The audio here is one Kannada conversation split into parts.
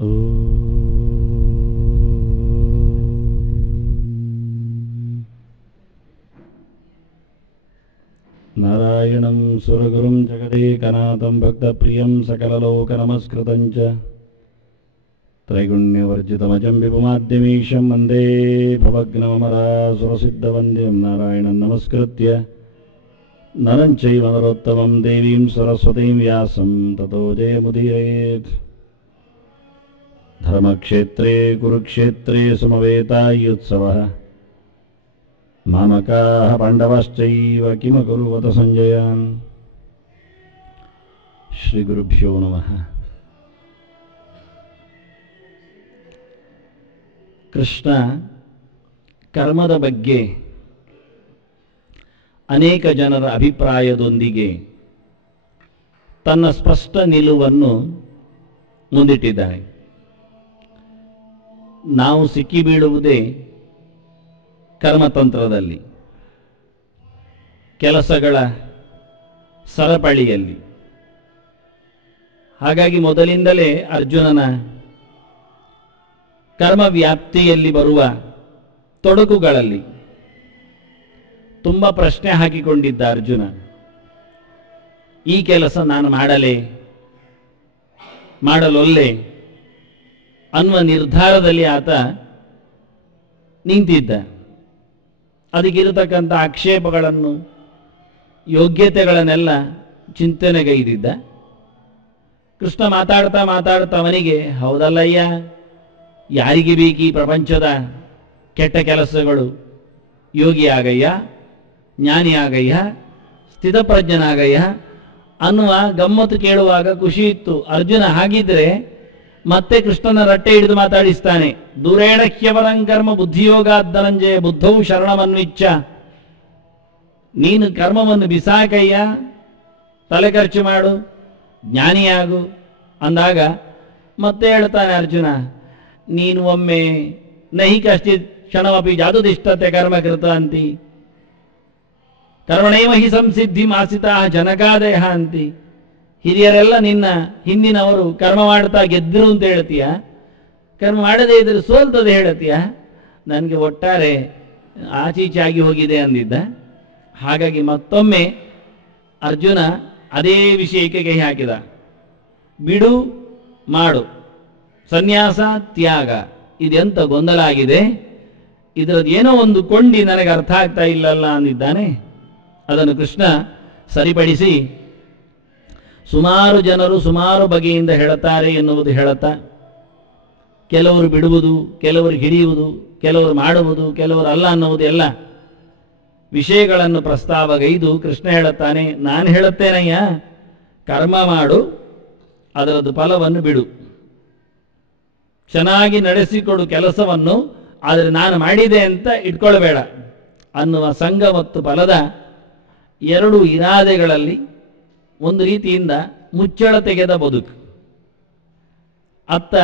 ನಾರಾಯಣಂ ಸುರಗುರುಂ ಜಗದೇಕನಾಥಂ ಭಕ್ತಪ್ರಿಯಂ ಸಕಲಲೋಕನಮಸ್ಕೃತಂ ಚ ತ್ರೈಗುಣ್ಯವರ್ಜಿತಮಜಂ ವಿಭುಮಾದ್ಯಮೀಶಂ ವಂದೇ ಭವಗ್ನವಮರಾಸುರಸಿದ್ಧವಂದ್ಯಂ ನಾರಾಯಣಂ ನಮಸ್ಕೃತ್ಯ ನರಂ ಚೈವ ನರೋತ್ತಮಂ ದೇವೀಂ ಸರಸ್ವತೀಂ ವ್ಯಾಸಂ ತತೋ ಜಯಮುದೀರಯೇತ್. ಧರ್ಮಕ್ಷೇತ್ರೇ ಕುರುಕ್ಷೇತ್ರೇ ಸಮವೇತಾಯುತ್ಸವಃ ಮಾಮಕಾಃ ಪಾಂಡವಾಶ್ಚೈವ ಕಿಮಕುರ್ವತ ಸಂಜಯ. ಶ್ರೀ ಗುರುಭ್ಯೋ ನಮಃ. ಕೃಷ್ಣ ಕರ್ಮದ ಬಗ್ಗೆ ಅನೇಕ ಜನರ ಅಭಿಪ್ರಾಯದೊಂದಿಗೆ ತನ್ನ ಸ್ಪಷ್ಟ ನಿಲುವನ್ನು ಮುಂದಿಟ್ಟಿದ್ದಾನೆ. ನಾವು ಸಿಕ್ಕಿಬೀಳುವುದೇ ಕರ್ಮತಂತ್ರದಲ್ಲಿ, ಕೆಲಸಗಳ ಸರಪಳಿಯಲ್ಲಿ. ಹಾಗಾಗಿ ಮೊದಲಿಂದಲೇ ಅರ್ಜುನನ ಕರ್ಮ ವ್ಯಾಪ್ತಿಯಲ್ಲಿ ಬರುವ ತೊಡಕುಗಳಲ್ಲಿ ತುಂಬ ಪ್ರಶ್ನೆ ಹಾಕಿಕೊಂಡಿದ್ದ ಅರ್ಜುನ. ಈ ಕೆಲಸ ನಾನು ಮಾಡಲೊಲ್ಲೆ ಅನ್ನುವ ನಿರ್ಧಾರದಲ್ಲಿ ಆತ ನಿಂತಿದ್ದ. ಅದಕ್ಕಿರತಕ್ಕಂಥ ಆಕ್ಷೇಪಗಳನ್ನು, ಯೋಗ್ಯತೆಗಳನ್ನೆಲ್ಲ ಚಿಂತನೆಗೈದಿದ್ದ. ಕೃಷ್ಣ ಮಾತಾಡ್ತಾ ಅವನಿಗೆ, ಹೌದಲ್ಲಯ್ಯ, ಯಾರಿಗೆ ಬೇಕೀ ಪ್ರಪಂಚದ ಕೆಟ್ಟ ಕೆಲಸಗಳು? ಯೋಗಿ ಆಗಯ್ಯ, ಜ್ಞಾನಿ ಆಗಯ್ಯ, ಸ್ಥಿತಪ್ರಜ್ಞನಾಗಯ್ಯ ಅನ್ನುವ ಗಮ್ಮತ್ತು ಕೇಳುವಾಗ ಖುಷಿ ಇತ್ತು. ಅರ್ಜುನ ಹಾಗಿದ್ರೆ ಮತ್ತೆ ಕೃಷ್ಣನ ರಟ್ಟೆ ಹಿಡಿದು ಮಾತಾಡಿಸ್ತಾನೆ. ದೂರೇಣ ಹ್ಯವರಂ ಕರ್ಮ ಬುದ್ಧಿಯೋಗಾದ್ದನಂಜಯ ಬುದ್ಧೌ ಶರಣಮನ್ವಿಚ್ಛ. ನೀನು ಕರ್ಮವನ್ನು ಬಿಸಾಕಯ್ಯ, ತಲೆ ಖರ್ಚು ಮಾಡು, ಜ್ಞಾನಿಯಾಗು ಅಂದಾಗ ಮತ್ತೆ ಹೇಳ್ತಾನೆ ಅರ್ಜುನ, ನೀನು ಒಮ್ಮೆ ನಹಿ ಕಶ್ಚಿತ್ ಕ್ಷಣಮಪಿ ಜಾದುದಿಷ್ಟತೆ ಕರ್ಮಕೃತ ಅಂತಿ, ಕರ್ಮಣೇವ ಹಿ ಸಂಸಿದ್ಧಿ ಮಾಸಿತಾ ಜನಕಾದಯ ಅಂತಿ. ಹಿರಿಯರೆಲ್ಲ ನಿನ್ನ ಹಿಂದಿನವರು ಕರ್ಮ ಮಾಡ್ತಾ ಗೆದ್ದರು ಅಂತ ಹೇಳ್ತೀಯ, ಕರ್ಮ ಮಾಡದೇ ಇದ್ರೆ ಸೋಲ್ತದೆ ಹೇಳ್ತೀಯ. ನನಗೆ ಒಟ್ಟಾರೆ ಆಚೀಚಾಗಿ ಹೋಗಿದೆ ಅಂದಿದ್ದ. ಹಾಗಾಗಿ ಮತ್ತೊಮ್ಮೆ ಅರ್ಜುನ ಅದೇ ವಿಷಯಕ್ಕೆ ಕೈ ಹಾಕಿದ. ಬಿಡು, ಮಾಡು, ಸನ್ಯಾಸ, ತ್ಯಾಗ, ಇದೆಂತ ಗೊಂದಲ ಆಗಿದೆ, ಇದರದ್ದು ಏನೋ ಒಂದು ಕೊಂಡಿ ನನಗೆ ಅರ್ಥ ಆಗ್ತಾ ಇಲ್ಲಲ್ಲ ಅಂದಿದ್ದಾನೆ. ಅದನ್ನು ಕೃಷ್ಣ ಸರಿಪಡಿಸಿ, ಸುಮಾರು ಜನರು ಸುಮಾರು ಬಗೆಯಿಂದ ಹೇಳುತ್ತಾರೆ ಎನ್ನುವುದು ಹೇಳುತ್ತಾ, ಕೆಲವರು ಬಿಡುವುದು, ಕೆಲವರು ಹಿಡಿಯುವುದು, ಕೆಲವರು ಮಾಡುವುದು, ಕೆಲವರು ಅಲ್ಲ ಅನ್ನುವುದು ಎಲ್ಲ ವಿಷಯಗಳನ್ನು ಪ್ರಸ್ತಾವಗೈದು ಕೃಷ್ಣ ಹೇಳುತ್ತಾನೆ, ನಾನು ಹೇಳುತ್ತೇನಯ್ಯ, ಕರ್ಮ ಮಾಡು, ಅದರದ್ದು ಫಲವನ್ನು ಬಿಡು, ಚೆನ್ನಾಗಿ ನಡೆಸಿಕೊಡು ಕೆಲಸವನ್ನು, ಆದರೆ ನಾನು ಮಾಡಿದೆ ಅಂತ ಇಟ್ಕೊಳ್ಬೇಡ ಅನ್ನುವ ಸಂಘ ಮತ್ತು ಫಲದ ಎರಡು ಇರಾದೆಗಳಲ್ಲಿ ಒಂದು ರೀತಿಯಿಂದ ಮುಚ್ಚಳ ತೆಗೆದ ಬದುಕು. ಅತ್ತ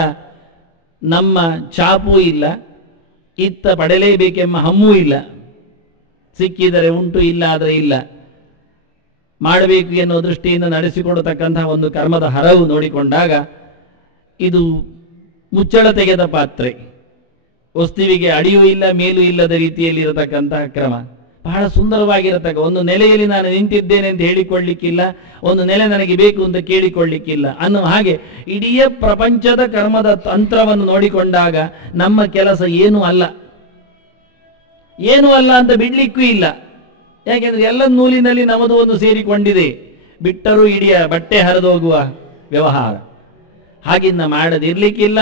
ನಮ್ಮ ಛಾಪೂ ಇಲ್ಲ, ಇತ್ತ ಪಡೆಯಲೇಬೇಕೆಂಬ ಹಮ್ಮೂ ಇಲ್ಲ. ಸಿಕ್ಕಿದರೆ ಉಂಟು, ಇಲ್ಲ ಆದರೆ ಇಲ್ಲ. ಮಾಡಬೇಕು ಎನ್ನುವ ದೃಷ್ಟಿಯಿಂದ ನಡೆಸಿಕೊಡತಕ್ಕಂತಹ ಒಂದು ಕರ್ಮದ ಹರವು ನೋಡಿಕೊಂಡಾಗ ಇದು ಮುಚ್ಚಳ ತೆಗೆದ ಪಾತ್ರೆ. ವಸ್ತುವಿಗೆ ಅಡಿಯೂ ಇಲ್ಲ, ಮೇಲೂ ಇಲ್ಲದ ರೀತಿಯಲ್ಲಿ ಇರತಕ್ಕಂತಹ ಕ್ರಮ ಬಹಳ ಸುಂದರವಾಗಿರತಕ್ಕ. ಒಂದು ನೆಲೆಯಲ್ಲಿ ನಾನು ನಿಂತಿದ್ದೇನೆ ಅಂತ ಹೇಳಿಕೊಳ್ಳಿಕ್ಕಿಲ್ಲ, ಒಂದು ನೆಲೆ ನನಗೆ ಬೇಕು ಅಂತ ಕೇಳಿಕೊಳ್ಳಿಕ್ಕಿಲ್ಲ ಅನ್ನುವ ಹಾಗೆ ಇಡೀ ಪ್ರಪಂಚದ ಕರ್ಮದ ತಂತ್ರವನ್ನು ನೋಡಿಕೊಂಡಾಗ ನಮ್ಮ ಕೆಲಸ ಏನೂ ಅಲ್ಲ ಅಂತ ಬಿಡ್ಲಿಕ್ಕೂ ಇಲ್ಲ. ಯಾಕೆಂದ್ರೆ ಎಲ್ಲ ನೂಲಿನಲ್ಲಿ ನಮ್ಮದು ಒಂದು ಸೇರಿಕೊಂಡಿದೆ. ಬಿಟ್ಟರೂ ಇಡೀ ಬಟ್ಟೆ ಹರಿದೋಗುವ ವ್ಯವಹಾರ. ಹಾಗಿನ್ನ ಮಾಡದಿರ್ಲಿಕ್ಕಿಲ್ಲ,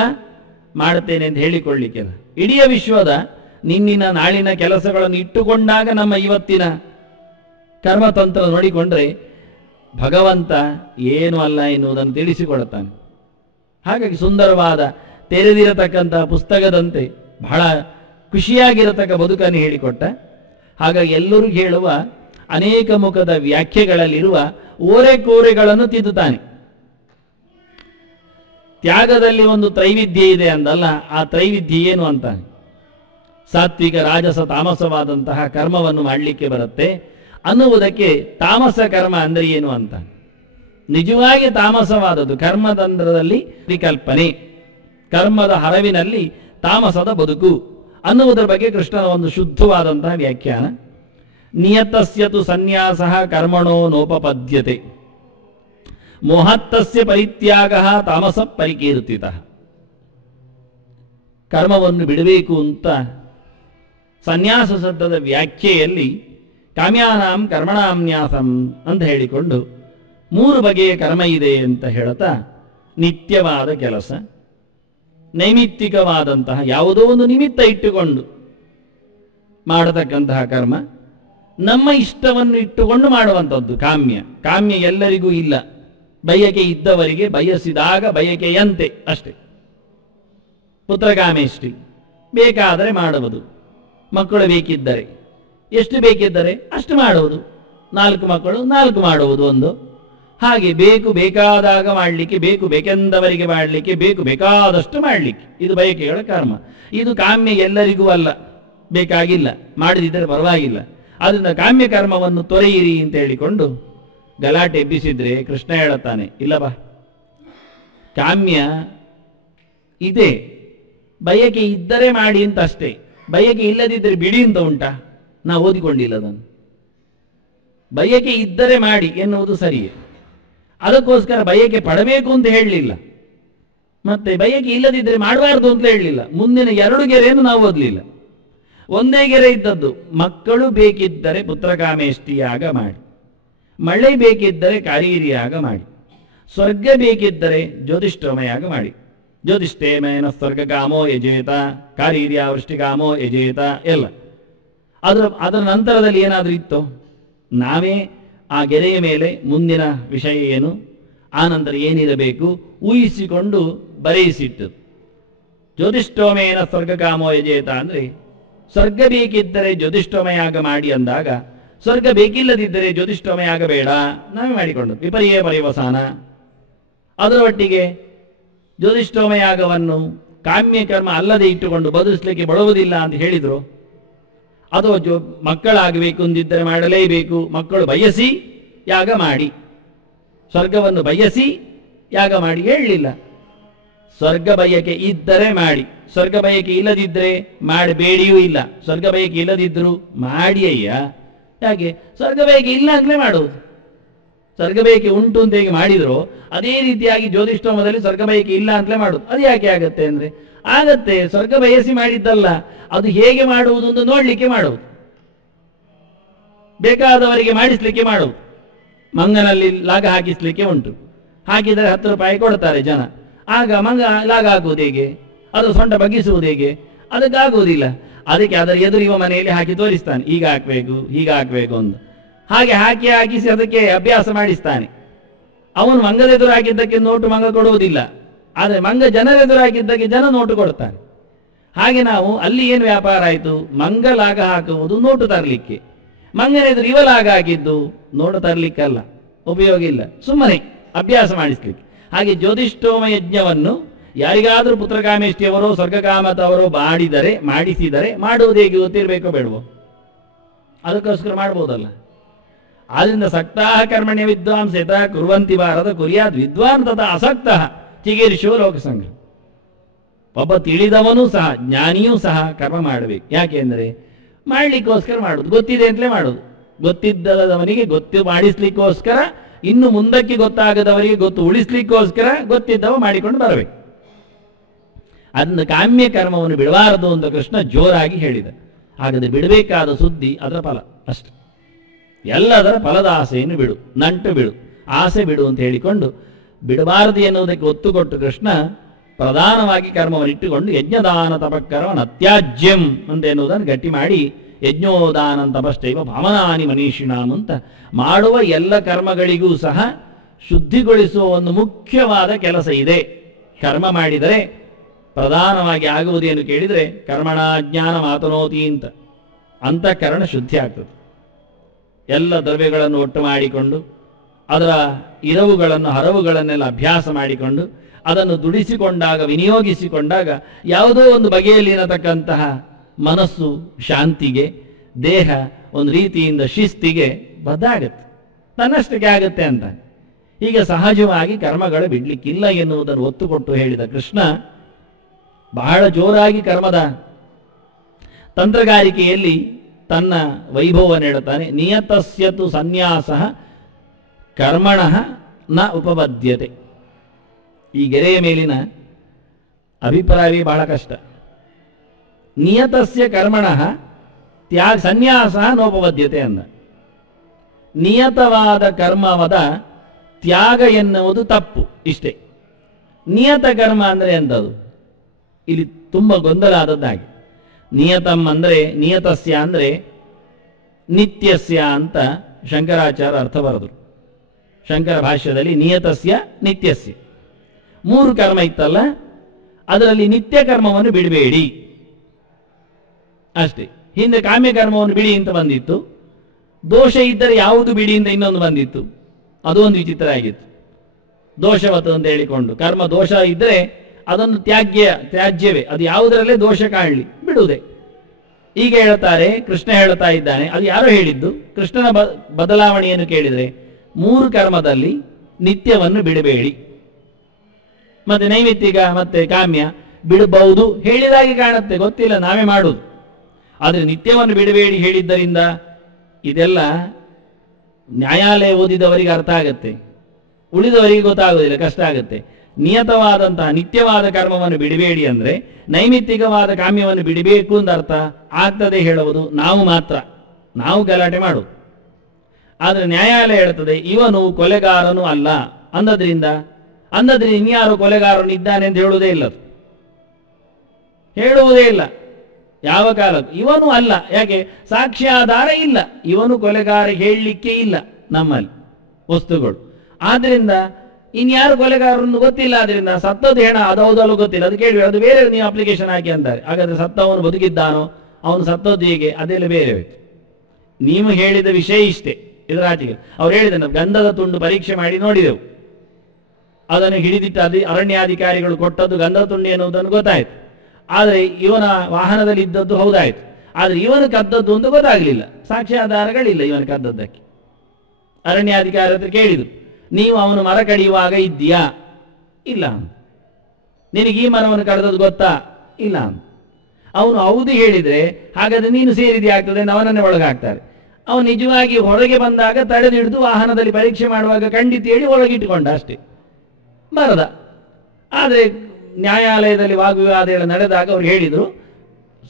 ಮಾಡುತ್ತೇನೆ ಅಂತ ಹೇಳಿಕೊಳ್ಳಿಕ್ಕಿಲ್ಲ. ಇಡೀ ವಿಶ್ವದ ನಿನ್ನಿನ ನಾಳಿನ ಕೆಲಸಗಳನ್ನು ಇಟ್ಟುಕೊಂಡಾಗ ನಮ್ಮ ಇವತ್ತಿನ ಕರ್ಮತಂತ್ರ ನೋಡಿಕೊಂಡ್ರೆ ಭಗವಂತ ಏನೂ ಅಲ್ಲ ಎನ್ನುವುದನ್ನು ತಿಳಿಸಿಕೊಡುತ್ತಾನೆ. ಹಾಗಾಗಿ ಸುಂದರವಾದ ತೆರೆದಿರತಕ್ಕಂತಹ ಪುಸ್ತಕದಂತೆ ಬಹಳ ಖುಷಿಯಾಗಿರತಕ್ಕ ಬದುಕನ್ನು ಹೇಳಿಕೊಟ್ಟ. ಹಾಗಾಗಿ ಎಲ್ಲರೂ ಹೇಳುವ ಅನೇಕ ಮುಖದ ವ್ಯಾಖ್ಯೆಗಳಲ್ಲಿರುವ ಓರೆಕೋರೆಗಳನ್ನು ತಿದ್ದುತ್ತಾನೆ. ತ್ಯಾಗದಲ್ಲಿ ಒಂದು ತ್ರೈವಿಧ್ಯ ಇದೆ ಅಂದಲ್ಲ, ಆ ತ್ರೈವಿಧ್ಯ ಏನು ಅಂತಾನೆ. ಸಾತ್ವಿಕ, ರಾಜಸ, ತಾಮಸವಾದಂತಹ ಕರ್ಮವನ್ನು ಮಾಡಲಿಕ್ಕೆ ಬರುತ್ತೆ ಅನ್ನುವುದಕ್ಕೆ ತಾಮಸ ಕರ್ಮ ಅಂದರೆ ಏನು ಅಂತ. ನಿಜವಾಗಿ ತಾಮಸವಾದದ್ದು ಕರ್ಮತಂತ್ರದಲ್ಲಿ ವಿಕಲ್ಪನೆ, ಕರ್ಮದ ಹರವಿನಲ್ಲಿ ತಾಮಸದ ಬದುಕು ಅನ್ನುವುದರ ಬಗ್ಗೆ ಕೃಷ್ಣನ ಒಂದು ಶುದ್ಧವಾದಂತಹ ವ್ಯಾಖ್ಯಾನ. ನಿಯತಸ್ಯತು ಸನ್ಯಾಸ ಕರ್ಮಣೋ ನೋಪಪದ್ಯತೆ ಮೋಹತ್ತಸ್ಯ ಪರಿತ್ಯಾಗ ತಾಮಸ ಪರಿಕೀರ್ತಿತ. ಕರ್ಮವನ್ನು ಬಿಡಬೇಕು ಅಂತ ಸನ್ಯಾಸ ಶಬ್ದದ ವ್ಯಾಖ್ಯೆಯಲ್ಲಿ ಕಾಮ್ಯಾನಾಂ ಕರ್ಮಣಾನ್ಯಾಸಂ ಅಂತ ಹೇಳಿಕೊಂಡು 3 ಬಗೆಯ ಕರ್ಮ ಇದೆ ಅಂತ ಹೇಳ್ತಾ, ನಿತ್ಯವಾದ ಕೆಲಸ, ನೈಮಿತ್ತಿಕವಾದಂತಹ ಯಾವುದೋ ಒಂದು ನಿಮಿತ್ತ ಇಟ್ಟುಕೊಂಡು ಮಾಡತಕ್ಕಂತಹ ಕರ್ಮ, ನಮ್ಮ ಇಷ್ಟವನ್ನು ಇಟ್ಟುಕೊಂಡು ಮಾಡುವಂಥದ್ದು ಕಾಮ್ಯ. ಕಾಮ್ಯ ಎಲ್ಲರಿಗೂ ಇಲ್ಲ, ಬಯಕೆ ಇದ್ದವರಿಗೆ ಬಯಸಿದಾಗ ಬಯಕೆಯಂತೆ ಅಷ್ಟೇ. ಪುತ್ರಕಾಮೇಷ್ಟಿ ಬೇಕಾದರೆ ಮಾಡುವುದು, ಮಕ್ಕಳು ಬೇಕಿದ್ದರೆ ಎಷ್ಟು ಬೇಕಿದ್ದರೆ ಅಷ್ಟು ಮಾಡುವುದು, 4 ಮಕ್ಕಳು 4 ಮಾಡುವುದು ಒಂದು. ಹಾಗೆ ಬೇಕಾದಾಗ ಮಾಡಲಿಕ್ಕೆ, ಬೇಕೆಂದವರಿಗೆ ಮಾಡಲಿಕ್ಕೆ, ಬೇಕಾದಷ್ಟು ಮಾಡಲಿಕ್ಕೆ, ಇದು ಬಯಕೆಗಳ ಕರ್ಮ. ಇದು ಕಾಮ್ಯ ಎಲ್ಲರಿಗೂ ಅಲ್ಲ, ಬೇಕಾಗಿಲ್ಲ, ಮಾಡದಿದ್ದರೆ ಪರವಾಗಿಲ್ಲ. ಅದರಿಂದ ಕಾಮ್ಯ ಕರ್ಮವನ್ನು ತೊರೆಯಿರಿ ಅಂತ ಹೇಳಿಕೊಂಡು ಗಲಾಟೆ ಎಬ್ಬಿಸಿದ್ರೆ ಕೃಷ್ಣ ಹೇಳುತ್ತಾನೆ, ಇಲ್ಲ ಬಾ, ಕಾಮ್ಯ ಇದೆ, ಬಯಕೆ ಇದ್ದರೆ ಮಾಡಿ ಅಂತ ಅಷ್ಟೇ, ಬಯಕೆ ಇಲ್ಲದಿದ್ದರೆ ಬಿಡಿ ಅಂತ ಉಂಟಾ? ನಾವು ಓದಿಕೊಂಡಿಲ್ಲ ಅದನ್ನು. ಬಯಕೆ ಇದ್ದರೆ ಮಾಡಿ ಎನ್ನುವುದು ಸರಿಯೇ, ಅದಕ್ಕೋಸ್ಕರ ಬಯಕೆ ಪಡಬೇಕು ಅಂತ ಹೇಳಲಿಲ್ಲ, ಮತ್ತೆ ಬಯಕೆ ಇಲ್ಲದಿದ್ದರೆ ಮಾಡಬಾರ್ದು ಅಂತ ಹೇಳಲಿಲ್ಲ. ಮುಂದಿನ 2 ಗೆರೆಯನ್ನು ನಾವು ಓದಲಿಲ್ಲ, ಒಂದೇ ಗೆರೆ ಇದ್ದದ್ದು. ಮಕ್ಕಳು ಬೇಕಿದ್ದರೆ ಪುತ್ರಕಾಮೇಷ್ಟಿಯಾಗ ಮಾಡಿ, ಮಳೆ ಬೇಕಿದ್ದರೆ ಕಾರೀರಿಯಾಗ ಮಾಡಿ, ಸ್ವರ್ಗ ಬೇಕಿದ್ದರೆ ಜ್ಯೋತಿಷ್ಠೋಮಯಾಗ ಮಾಡಿ. ಜ್ಯೋತಿಷ್ಠೇಮೇನ ಸ್ವರ್ಗಕಾಮೋ ಯಜೇತ, ಕಾರೀರ್ಯ ವೃಷ್ಟಿಕಾಮೋ ಯಜೇತ ಎಲ್ಲ. ಅದರ ನಂತರದಲ್ಲಿ ಏನಾದರೂ ಇತ್ತು? ನಾವೇ ಆ ಗೆರೆಯ ಮೇಲೆ ಮುಂದಿನ ವಿಷಯ ಏನು, ಆ ನಂತರ ಏನಿರಬೇಕು ಊಹಿಸಿಕೊಂಡು ಬರೆಯಿಸಿಟ್ಟು. ಜ್ಯೋತಿಷ್ಠೋಮೇನ ಸ್ವರ್ಗಕಾಮೋ ಯಜೇತ ಅಂದರೆ ಸ್ವರ್ಗ ಬೇಕಿದ್ದರೆ ಜ್ಯೋತಿಷ್ಠೋಮಯಾಗ ಮಾಡಿ ಅಂದಾಗ, ಸ್ವರ್ಗ ಬೇಕಿಲ್ಲದಿದ್ದರೆ ಜ್ಯೋತಿಷ್ಠೋಮಯಾಗ ಬೇಡ, ನಾವೇ ಮಾಡಿಕೊಂಡು ವಿಪರ್ಯಯ ಪರ್ಯವಸಾನ. ಅದರ ಒಟ್ಟಿಗೆ ಜ್ಯೋತಿಷ್ಠೋಮಯಾಗವನ್ನು ಕಾಮ್ಯ ಕರ್ಮ ಅಲ್ಲದೆ ಇಟ್ಟುಕೊಂಡು ಬದುಕಿಸಲಿಕ್ಕೆ ಬರುವುದಿಲ್ಲ ಅಂತ ಹೇಳಿದರು. ಅದು ಮಕ್ಕಳಾಗಬೇಕು ಅಂದಿದ್ದರೆ ಮಾಡಲೇಬೇಕು, ಮಕ್ಕಳು ಬಯಸಿ ಯಾಗ ಮಾಡಿ, ಸ್ವರ್ಗವನ್ನು ಬಯಸಿ ಯಾಗ ಮಾಡಿ ಹೇಳಲಿಲ್ಲ. ಸ್ವರ್ಗ ಬಯಕೆ ಇದ್ದರೆ ಮಾಡಿ, ಸ್ವರ್ಗ ಬಯಕೆ ಇಲ್ಲದಿದ್ದರೆ ಮಾಡಬೇಡಿಯೂ ಇಲ್ಲ. ಸ್ವರ್ಗ ಬಯಕೆ ಇಲ್ಲದಿದ್ದರೂ ಮಾಡಿ ಅಯ್ಯ, ಯಾಕೆ? ಸ್ವರ್ಗ ಬಯಕೆ ಇಲ್ಲ ಅಂತಲೇ ಮಾಡುವುದು. ಸ್ವರ್ಗ ಬಯಕೆ ಉಂಟು ಅಂತ ಹೇಗೆ ಮಾಡಿದ್ರು ಅದೇ ರೀತಿಯಾಗಿ ಜ್ಯೋತಿಷ್ಠೋಮದಲ್ಲಿ ಸ್ವರ್ಗ ಬಯಕೆ ಇಲ್ಲ ಅಂತಲೇ ಮಾಡುದು. ಅದು ಯಾಕೆ ಆಗತ್ತೆ ಅಂದ್ರೆ, ಆಗತ್ತೆ, ಸ್ವರ್ಗ ಬಯಸಿ ಮಾಡಿದ್ದಲ್ಲ, ಅದು ಹೇಗೆ ಮಾಡುವುದು ಅಂತ ನೋಡ್ಲಿಕ್ಕೆ ಮಾಡುವುದು, ಬೇಕಾದವರಿಗೆ ಮಾಡಿಸ್ಲಿಕ್ಕೆ ಮಾಡುವುದು. ಮಂಗನಲ್ಲಿ ಲಾಗ ಹಾಕಿಸ್ಲಿಕ್ಕೆ ಉಂಟು, ಹಾಕಿದರೆ 10 ರೂಪಾಯಿ ಕೊಡ್ತಾರೆ ಜನ. ಆಗ ಮಂಗ ಲಾಗ ಹಾಕುವುದು ಹೇಗೆ, ಅದು ಸೊಂಟ ಬಗ್ಗಿಸುವುದು ಹೇಗೆ? ಅದಕ್ಕಾಗುವುದಿಲ್ಲ. ಅದಕ್ಕೆ ಅದರ ಎದುರು ಇವ ಮನೆಯಲ್ಲಿ ಹಾಕಿ ತೋರಿಸ್ತಾನೆ, ಈಗ ಹಾಕಬೇಕು ಹೀಗೆ ಹಾಕಬೇಕು ಅಂತ. ಹಾಗೆ ಹಾಕಿಸಿ ಅದಕ್ಕೆ ಅಭ್ಯಾಸ ಮಾಡಿಸ್ತಾನೆ. ಅವನು ಮಂಗದ ಎದುರು ಹಾಕಿದ್ದಕ್ಕೆ ನೋಟು ಮಂಗ ಕೊಡುವುದಿಲ್ಲ, ಆದರೆ ಮಂಗ ಜನರ ಎದುರು ಹಾಕಿದ್ದಕ್ಕೆ ಜನ ನೋಟು ಕೊಡ್ತಾನೆ. ಹಾಗೆ ನಾವು ಅಲ್ಲಿ ಏನು ವ್ಯಾಪಾರ ಆಯಿತು? ಮಂಗ ಲಾಗ ಹಾಕುವುದು ನೋಟು ತರಲಿಕ್ಕೆ, ಮಂಗನ ಎದುರು ಇವ ಲಾಗ ಹಾಕಿದ್ದು ನೋಟು ತರಲಿಕ್ಕಲ್ಲ, ಉಪಯೋಗ ಇಲ್ಲ, ಸುಮ್ಮನೆ ಅಭ್ಯಾಸ ಮಾಡಿಸ್ಲಿಕ್ಕೆ. ಹಾಗೆ ಜ್ಯೋತಿಷ್ಠೋಮ ಯಜ್ಞವನ್ನು ಯಾರಿಗಾದರೂ ಪುತ್ರಕಾಮೇಷ್ಟಿಯವರೋ ಸ್ವರ್ಗಕಾಮತವರೋ ಮಾಡಿಸಿದರೆ ಮಾಡುವುದು ಹೇಗೆ ಗೊತ್ತಿರಬೇಕೋ ಬೇಡವೋ? ಅದಕ್ಕೋಸ್ಕರ ಮಾಡ್ಬೋದಲ್ಲ. ಆದ್ರಿಂದ ಸಕ್ತಾಹ ಕರ್ಮಣ್ಯ ವಿದ್ವಾಂಸೇತ ಕುರುವಂತಿ ಭಾರತ ಕುರಿಯಾದ್ ವಿದ್ವಾನ್ ತಥಾ ಅಸಕ್ತಃ ಚಿಗೀರ್ಷೋ ಲೋಕಸಂಗ್ರಹ. ಒಬ್ಬ ತಿಳಿದವನೂ ಸಹ ಜ್ಞಾನಿಯೂ ಸಹ ಕರ್ಮ ಮಾಡಬೇಕು. ಯಾಕೆಂದ್ರೆ ಮಾಡ್ಲಿಕ್ಕೋಸ್ಕರ ಮಾಡುದು, ಗೊತ್ತಿದೆ ಅಂತಲೇ ಮಾಡುದು. ಗೊತ್ತಿದ್ದವನಿಗೆ ಗೊತ್ತು ಮಾಡಿಸ್ಲಿಕ್ಕೋಸ್ಕರ, ಇನ್ನು ಮುಂದಕ್ಕೆ ಗೊತ್ತಾಗದವರಿಗೆ ಗೊತ್ತು ಉಳಿಸ್ಲಿಕ್ಕೋಸ್ಕರ ಗೊತ್ತಿದ್ದವ ಮಾಡಿಕೊಂಡು ಬರಬೇಕು. ಅದನ್ನ ಕಾಮ್ಯ ಕರ್ಮವನ್ನು ಬಿಡಬಾರದು ಅಂತ ಕೃಷ್ಣ ಜೋರಾಗಿ ಹೇಳಿದ. ಹಾಗಾದ್ರೆ ಬಿಡಬೇಕಾದ ಸುದ್ದಿ ಅದರ ಫಲ ಅಷ್ಟೆ. ಎಲ್ಲದರ ಫಲದ ಆಸೆಯನ್ನು ಬಿಡು, ನಂಟು ಬಿಡು, ಆಸೆ ಬಿಡು ಅಂತ ಹೇಳಿಕೊಂಡು ಬಿಡಬಾರದು ಎನ್ನುವುದಕ್ಕೆ ಒತ್ತು ಕೊಟ್ಟು ಕೃಷ್ಣ ಪ್ರಧಾನವಾಗಿ ಕರ್ಮವನ್ನು ಇಟ್ಟುಕೊಂಡು ಯಜ್ಞದಾನ ತಪಕರ್ಮನ ಅತ್ಯಾಜ್ಯಂ ಅಂತ ಎನ್ನುವುದನ್ನು ಗಟ್ಟಿ ಮಾಡಿ, ಯಜ್ಞೋದಾನ ತಪಶ್ಚೈವ ಭಾವನಾನಿ ಮನೀಷಿಣಾಮ್ ಅಂತ ಮಾಡುವ ಎಲ್ಲ ಕರ್ಮಗಳಿಗೂ ಸಹ ಶುದ್ಧಿಗೊಳಿಸುವ ಒಂದು ಮುಖ್ಯವಾದ ಕೆಲಸ ಇದೆ. ಕರ್ಮ ಮಾಡಿದರೆ ಪ್ರಧಾನವಾಗಿ ಆಗುವುದೇನು ಕೇಳಿದರೆ ಕರ್ಮಣ ಜ್ಞಾನ ಮಾತನೋತಿ ಅಂತ ಅಂತಃಕರಣ ಶುದ್ಧಿ ಆಗ್ತದೆ. ಎಲ್ಲ ದ್ರವ್ಯಗಳನ್ನು ಒಟ್ಟು ಮಾಡಿಕೊಂಡು ಅದರ ಇರವುಗಳನ್ನು ಹರವುಗಳನ್ನೆಲ್ಲ ಅಭ್ಯಾಸ ಮಾಡಿಕೊಂಡು ಅದನ್ನು ದುಡಿಸಿಕೊಂಡಾಗ, ವಿನಿಯೋಗಿಸಿಕೊಂಡಾಗ ಯಾವುದೋ ಒಂದು ಬಗೆಯಲ್ಲಿರತಕ್ಕಂತಹ ಮನಸ್ಸು ಶಾಂತಿಗೆ, ದೇಹ ಒಂದು ರೀತಿಯಿಂದ ಶಿಸ್ತಿಗೆ ಬದ್ಧಾಗತ್ತೆ, ತನ್ನಷ್ಟಕ್ಕೆ ಆಗುತ್ತೆ ಅಂತ. ಈಗ ಸಹಜವಾಗಿ ಕರ್ಮಗಳು ಬಿಡ್ಲಿಕ್ಕಿಲ್ಲ ಎನ್ನುವುದನ್ನು ಒತ್ತು ಕೊಟ್ಟು ಹೇಳಿದ ಕೃಷ್ಣ ಬಹಳ ಜೋರಾಗಿ ಕರ್ಮದ ತಂತ್ರಗಾರಿಕೆಯಲ್ಲಿ ತನ್ನ ವೈಭವವನ್ನು ಹೇಳುತ್ತಾನೆ. ನಿಯತಸ್ಯತು ಸನ್ಯಾಸ ಕರ್ಮಣ ನ ಉಪಪದ್ಯತೆ. ಈ ಗೆರೆಯ ಮೇಲಿನ ಅಭಿಪ್ರಾಯವೇ ಬಹಳ ಕಷ್ಟ. ನಿಯತಸ್ಯ ಕರ್ಮಣ ಸನ್ಯಾಸ ನೋಪಪದ್ಯತೆ ಅಂದ. ನಿಯತವಾದ ಕರ್ಮವಾದ ತ್ಯಾಗ ಎನ್ನುವುದು ತಪ್ಪು, ಇಷ್ಟೇ. ನಿಯತ ಕರ್ಮ ಅಂದರೆ ಎಂಥದ್ದು? ಇಲ್ಲಿ ತುಂಬ ಗೊಂದಲ ಆದದ್ದಾಗಿ. ನಿಯತಂ ಅಂದರೆ ನಿಯತಸ್ಯ ಅಂದರೆ ನಿತ್ಯಸ್ಯ ಅಂತ ಶಂಕರಾಚಾರ್ಯ ಅರ್ಥ ಬರೆದರು. ಶಂಕರ ಭಾಷ್ಯದಲ್ಲಿ ನಿಯತಸ್ಯ ನಿತ್ಯಸ್ಯ 3 ಕರ್ಮ ಇತ್ತಲ್ಲ, ಅದರಲ್ಲಿ ನಿತ್ಯ ಕರ್ಮವನ್ನು ಬಿಡಬೇಡಿ ಅಷ್ಟೇ. ಹಿಂದೆ ಕಾಮ್ಯ ಕರ್ಮವನ್ನು ಬಿಡಿ ಅಂತ ಬಂದಿತ್ತು, ದೋಷ ಇದ್ದರೆ ಯಾವುದು ಬಿಡಿ ಅಂತ ಇನ್ನೊಂದು ಬಂದಿತ್ತು. ಅದು ಒಂದು ವಿಚಿತ್ರ ಆಗಿತ್ತು. ದೋಷವತ್ತು ಅಂತ ಹೇಳಿಕೊಂಡು ಕರ್ಮ ದೋಷ ಇದ್ದರೆ ಅದನ್ನು ತ್ಯಾಜ್ಯವೇ, ಅದು ಯಾವುದರಲ್ಲೇ ದೋಷ ಕಾಣಲಿ ಬಿಡುವುದೇ. ಈಗ ಹೇಳ್ತಾರೆ, ಕೃಷ್ಣ ಹೇಳ್ತಾ ಇದ್ದಾನೆ, ಅದು ಯಾರೋ ಹೇಳಿದ್ದು, ಕೃಷ್ಣನ ಬದಲಾವಣೆಯನ್ನು ಕೇಳಿದರೆ 3 ಕರ್ಮದಲ್ಲಿ ನಿತ್ಯವನ್ನು ಬಿಡಬೇಡಿ. ಮತ್ತೆ ನೈಮಿತ್ತಿಕ ಮತ್ತೆ ಕಾಮ್ಯ ಬಿಡಬಹುದು ಹೇಳಿದಾಗೆ ಕಾಣುತ್ತೆ, ಗೊತ್ತಿಲ್ಲ, ನಾವೇ ಮಾಡುದು. ಆದರೆ ನಿತ್ಯವನ್ನು ಬಿಡಬೇಡಿ ಹೇಳಿದ್ದರಿಂದ ಇದೆಲ್ಲ ನ್ಯಾಯಾಲಯ ಓದಿದವರಿಗೆ ಅರ್ಥ ಆಗತ್ತೆ, ಉಳಿದವರಿಗೆ ಗೊತ್ತಾಗುವುದಿಲ್ಲ, ಕಷ್ಟ ಆಗುತ್ತೆ. ನಿಯತವಾದಂತಹ ನಿತ್ಯವಾದ ಕರ್ಮವನ್ನು ಬಿಡಬೇಡಿ ಅಂದರೆ ನೈಮಿತ್ತಿಕವಾದ ಕಾಮ್ಯವನ್ನು ಬಿಡಬೇಕು ಅಂತ ಅರ್ಥ ಆಗ್ತದೆ. ಹೇಳುವುದು ನಾವು ಮಾತ್ರ, ನಾವು ಗಲಾಟೆ ಮಾಡುವುದು. ಆದರೆ ನ್ಯಾಯಾಲಯ ಹೇಳ್ತದೆ ಇವನು ಕೊಲೆಗಾರನು ಅಲ್ಲ ಅಂದದ್ರಿಂದ ಇನ್ಯಾರು ಕೊಲೆಗಾರನು ಇದ್ದಾನೆ ಅಂತ ಹೇಳುವುದೇ ಇಲ್ಲ, ಹೇಳುವುದೇ ಇಲ್ಲ ಯಾವ ಕಾಲಕ್ಕೂ. ಇವನು ಅಲ್ಲ, ಯಾಕೆ? ಸಾಕ್ಷ್ಯಾಧಾರ ಇಲ್ಲ, ಇವನು ಕೊಲೆಗಾರ ಹೇಳಲಿಕ್ಕೆ ಇಲ್ಲ ನಮ್ಮಲ್ಲಿ ವಸ್ತುಗಳು. ಆದ್ರಿಂದ ಇನ್ಯಾರು ಕೊಲೆಗಾರನ್ನು ಗೊತ್ತಿಲ್ಲ. ಆದ್ರಿಂದ ಸತ್ತದ್ದು ಹೆಣ ಅದು ಹೌದಲ್ಲೂ ಗೊತ್ತಿಲ್ಲ, ಅದು ಕೇಳಿ ಅದು ಬೇರೆ ನೀವು ಅಪ್ಲಿಕೇಶನ್ ಹಾಕಿ ಅಂತಾರೆ. ಹಾಗಾದ್ರೆ ಸತ್ತವನು ಬದುಕಿದ್ದಾನೋ, ಅವನು ಸತ್ತದ್ದು ಹೇಗೆ, ಅದೆಲ್ಲ ಬೇರೆ ಹೋಯ್ತು. ನೀವು ಹೇಳಿದ ವಿಷಯ ಇಷ್ಟೇ. ಇದರ ಆಚೆಗೆ ಅವ್ರು ಹೇಳಿದ ಗಂಧದ ತುಂಡು ಪರೀಕ್ಷೆ ಮಾಡಿ ನೋಡಿದೆವು, ಅದನ್ನು ಹಿಡಿದಿಟ್ಟು ಅರಣ್ಯಾಧಿಕಾರಿಗಳು ಕೊಟ್ಟದ್ದು ಗಂಧದ ತುಂಡು ಎನ್ನುವುದನ್ನು ಗೊತ್ತಾಯ್ತು. ಆದರೆ ಇವನ ವಾಹನದಲ್ಲಿ ಇದ್ದದ್ದು ಹೌದಾಯ್ತು, ಆದರೆ ಇವನು ಕದ್ದದ್ದು ಅಂತ ಗೊತ್ತಾಗಲಿಲ್ಲ, ಸಾಕ್ಷ್ಯಾಧಾರಗಳಿಲ್ಲ ಇವನು ಕದ್ದದ್ದಕ್ಕೆ. ಅರಣ್ಯಾಧಿಕಾರಿ ಹತ್ರ ಕೇಳಿದ್ರು, ನೀವು ಅವನು ಮರ ಕಡಿಯುವಾಗ ಇದ್ದೀಯಾ? ಇಲ್ಲ. ನಿನಗೆ ಈ ಮರವನ್ನು ಕಡಿದದ್ದು ಗೊತ್ತಾ? ಇಲ್ಲ. ಅವನು ಹೌದು ಹೇಳಿದ್ರೆ ಹಾಗಾದ್ರೆ ನೀನು ಸೇರಿದೆಯಾ ಆಗ್ತದೆ ಅಂತ ಅವನನ್ನೇ ಒಳಗಾಗ್ತಾರೆ. ಅವನು ನಿಜವಾಗಿ ಹೊರಗೆ ಬಂದಾಗ ತಡೆದಿಡಿದು ವಾಹನದಲ್ಲಿ ಪರೀಕ್ಷೆ ಮಾಡುವಾಗ ಖಂಡಿತ ಹೇಳಿ ಒಳಗಿಟ್ಟುಕೊಂಡ ಅಷ್ಟೇ, ಬರದ. ಆದರೆ ನ್ಯಾಯಾಲಯದಲ್ಲಿ ವಾಗ್ವಿವಾದಗಳು ನಡೆದಾಗ ಅವ್ರು ಹೇಳಿದ್ರು,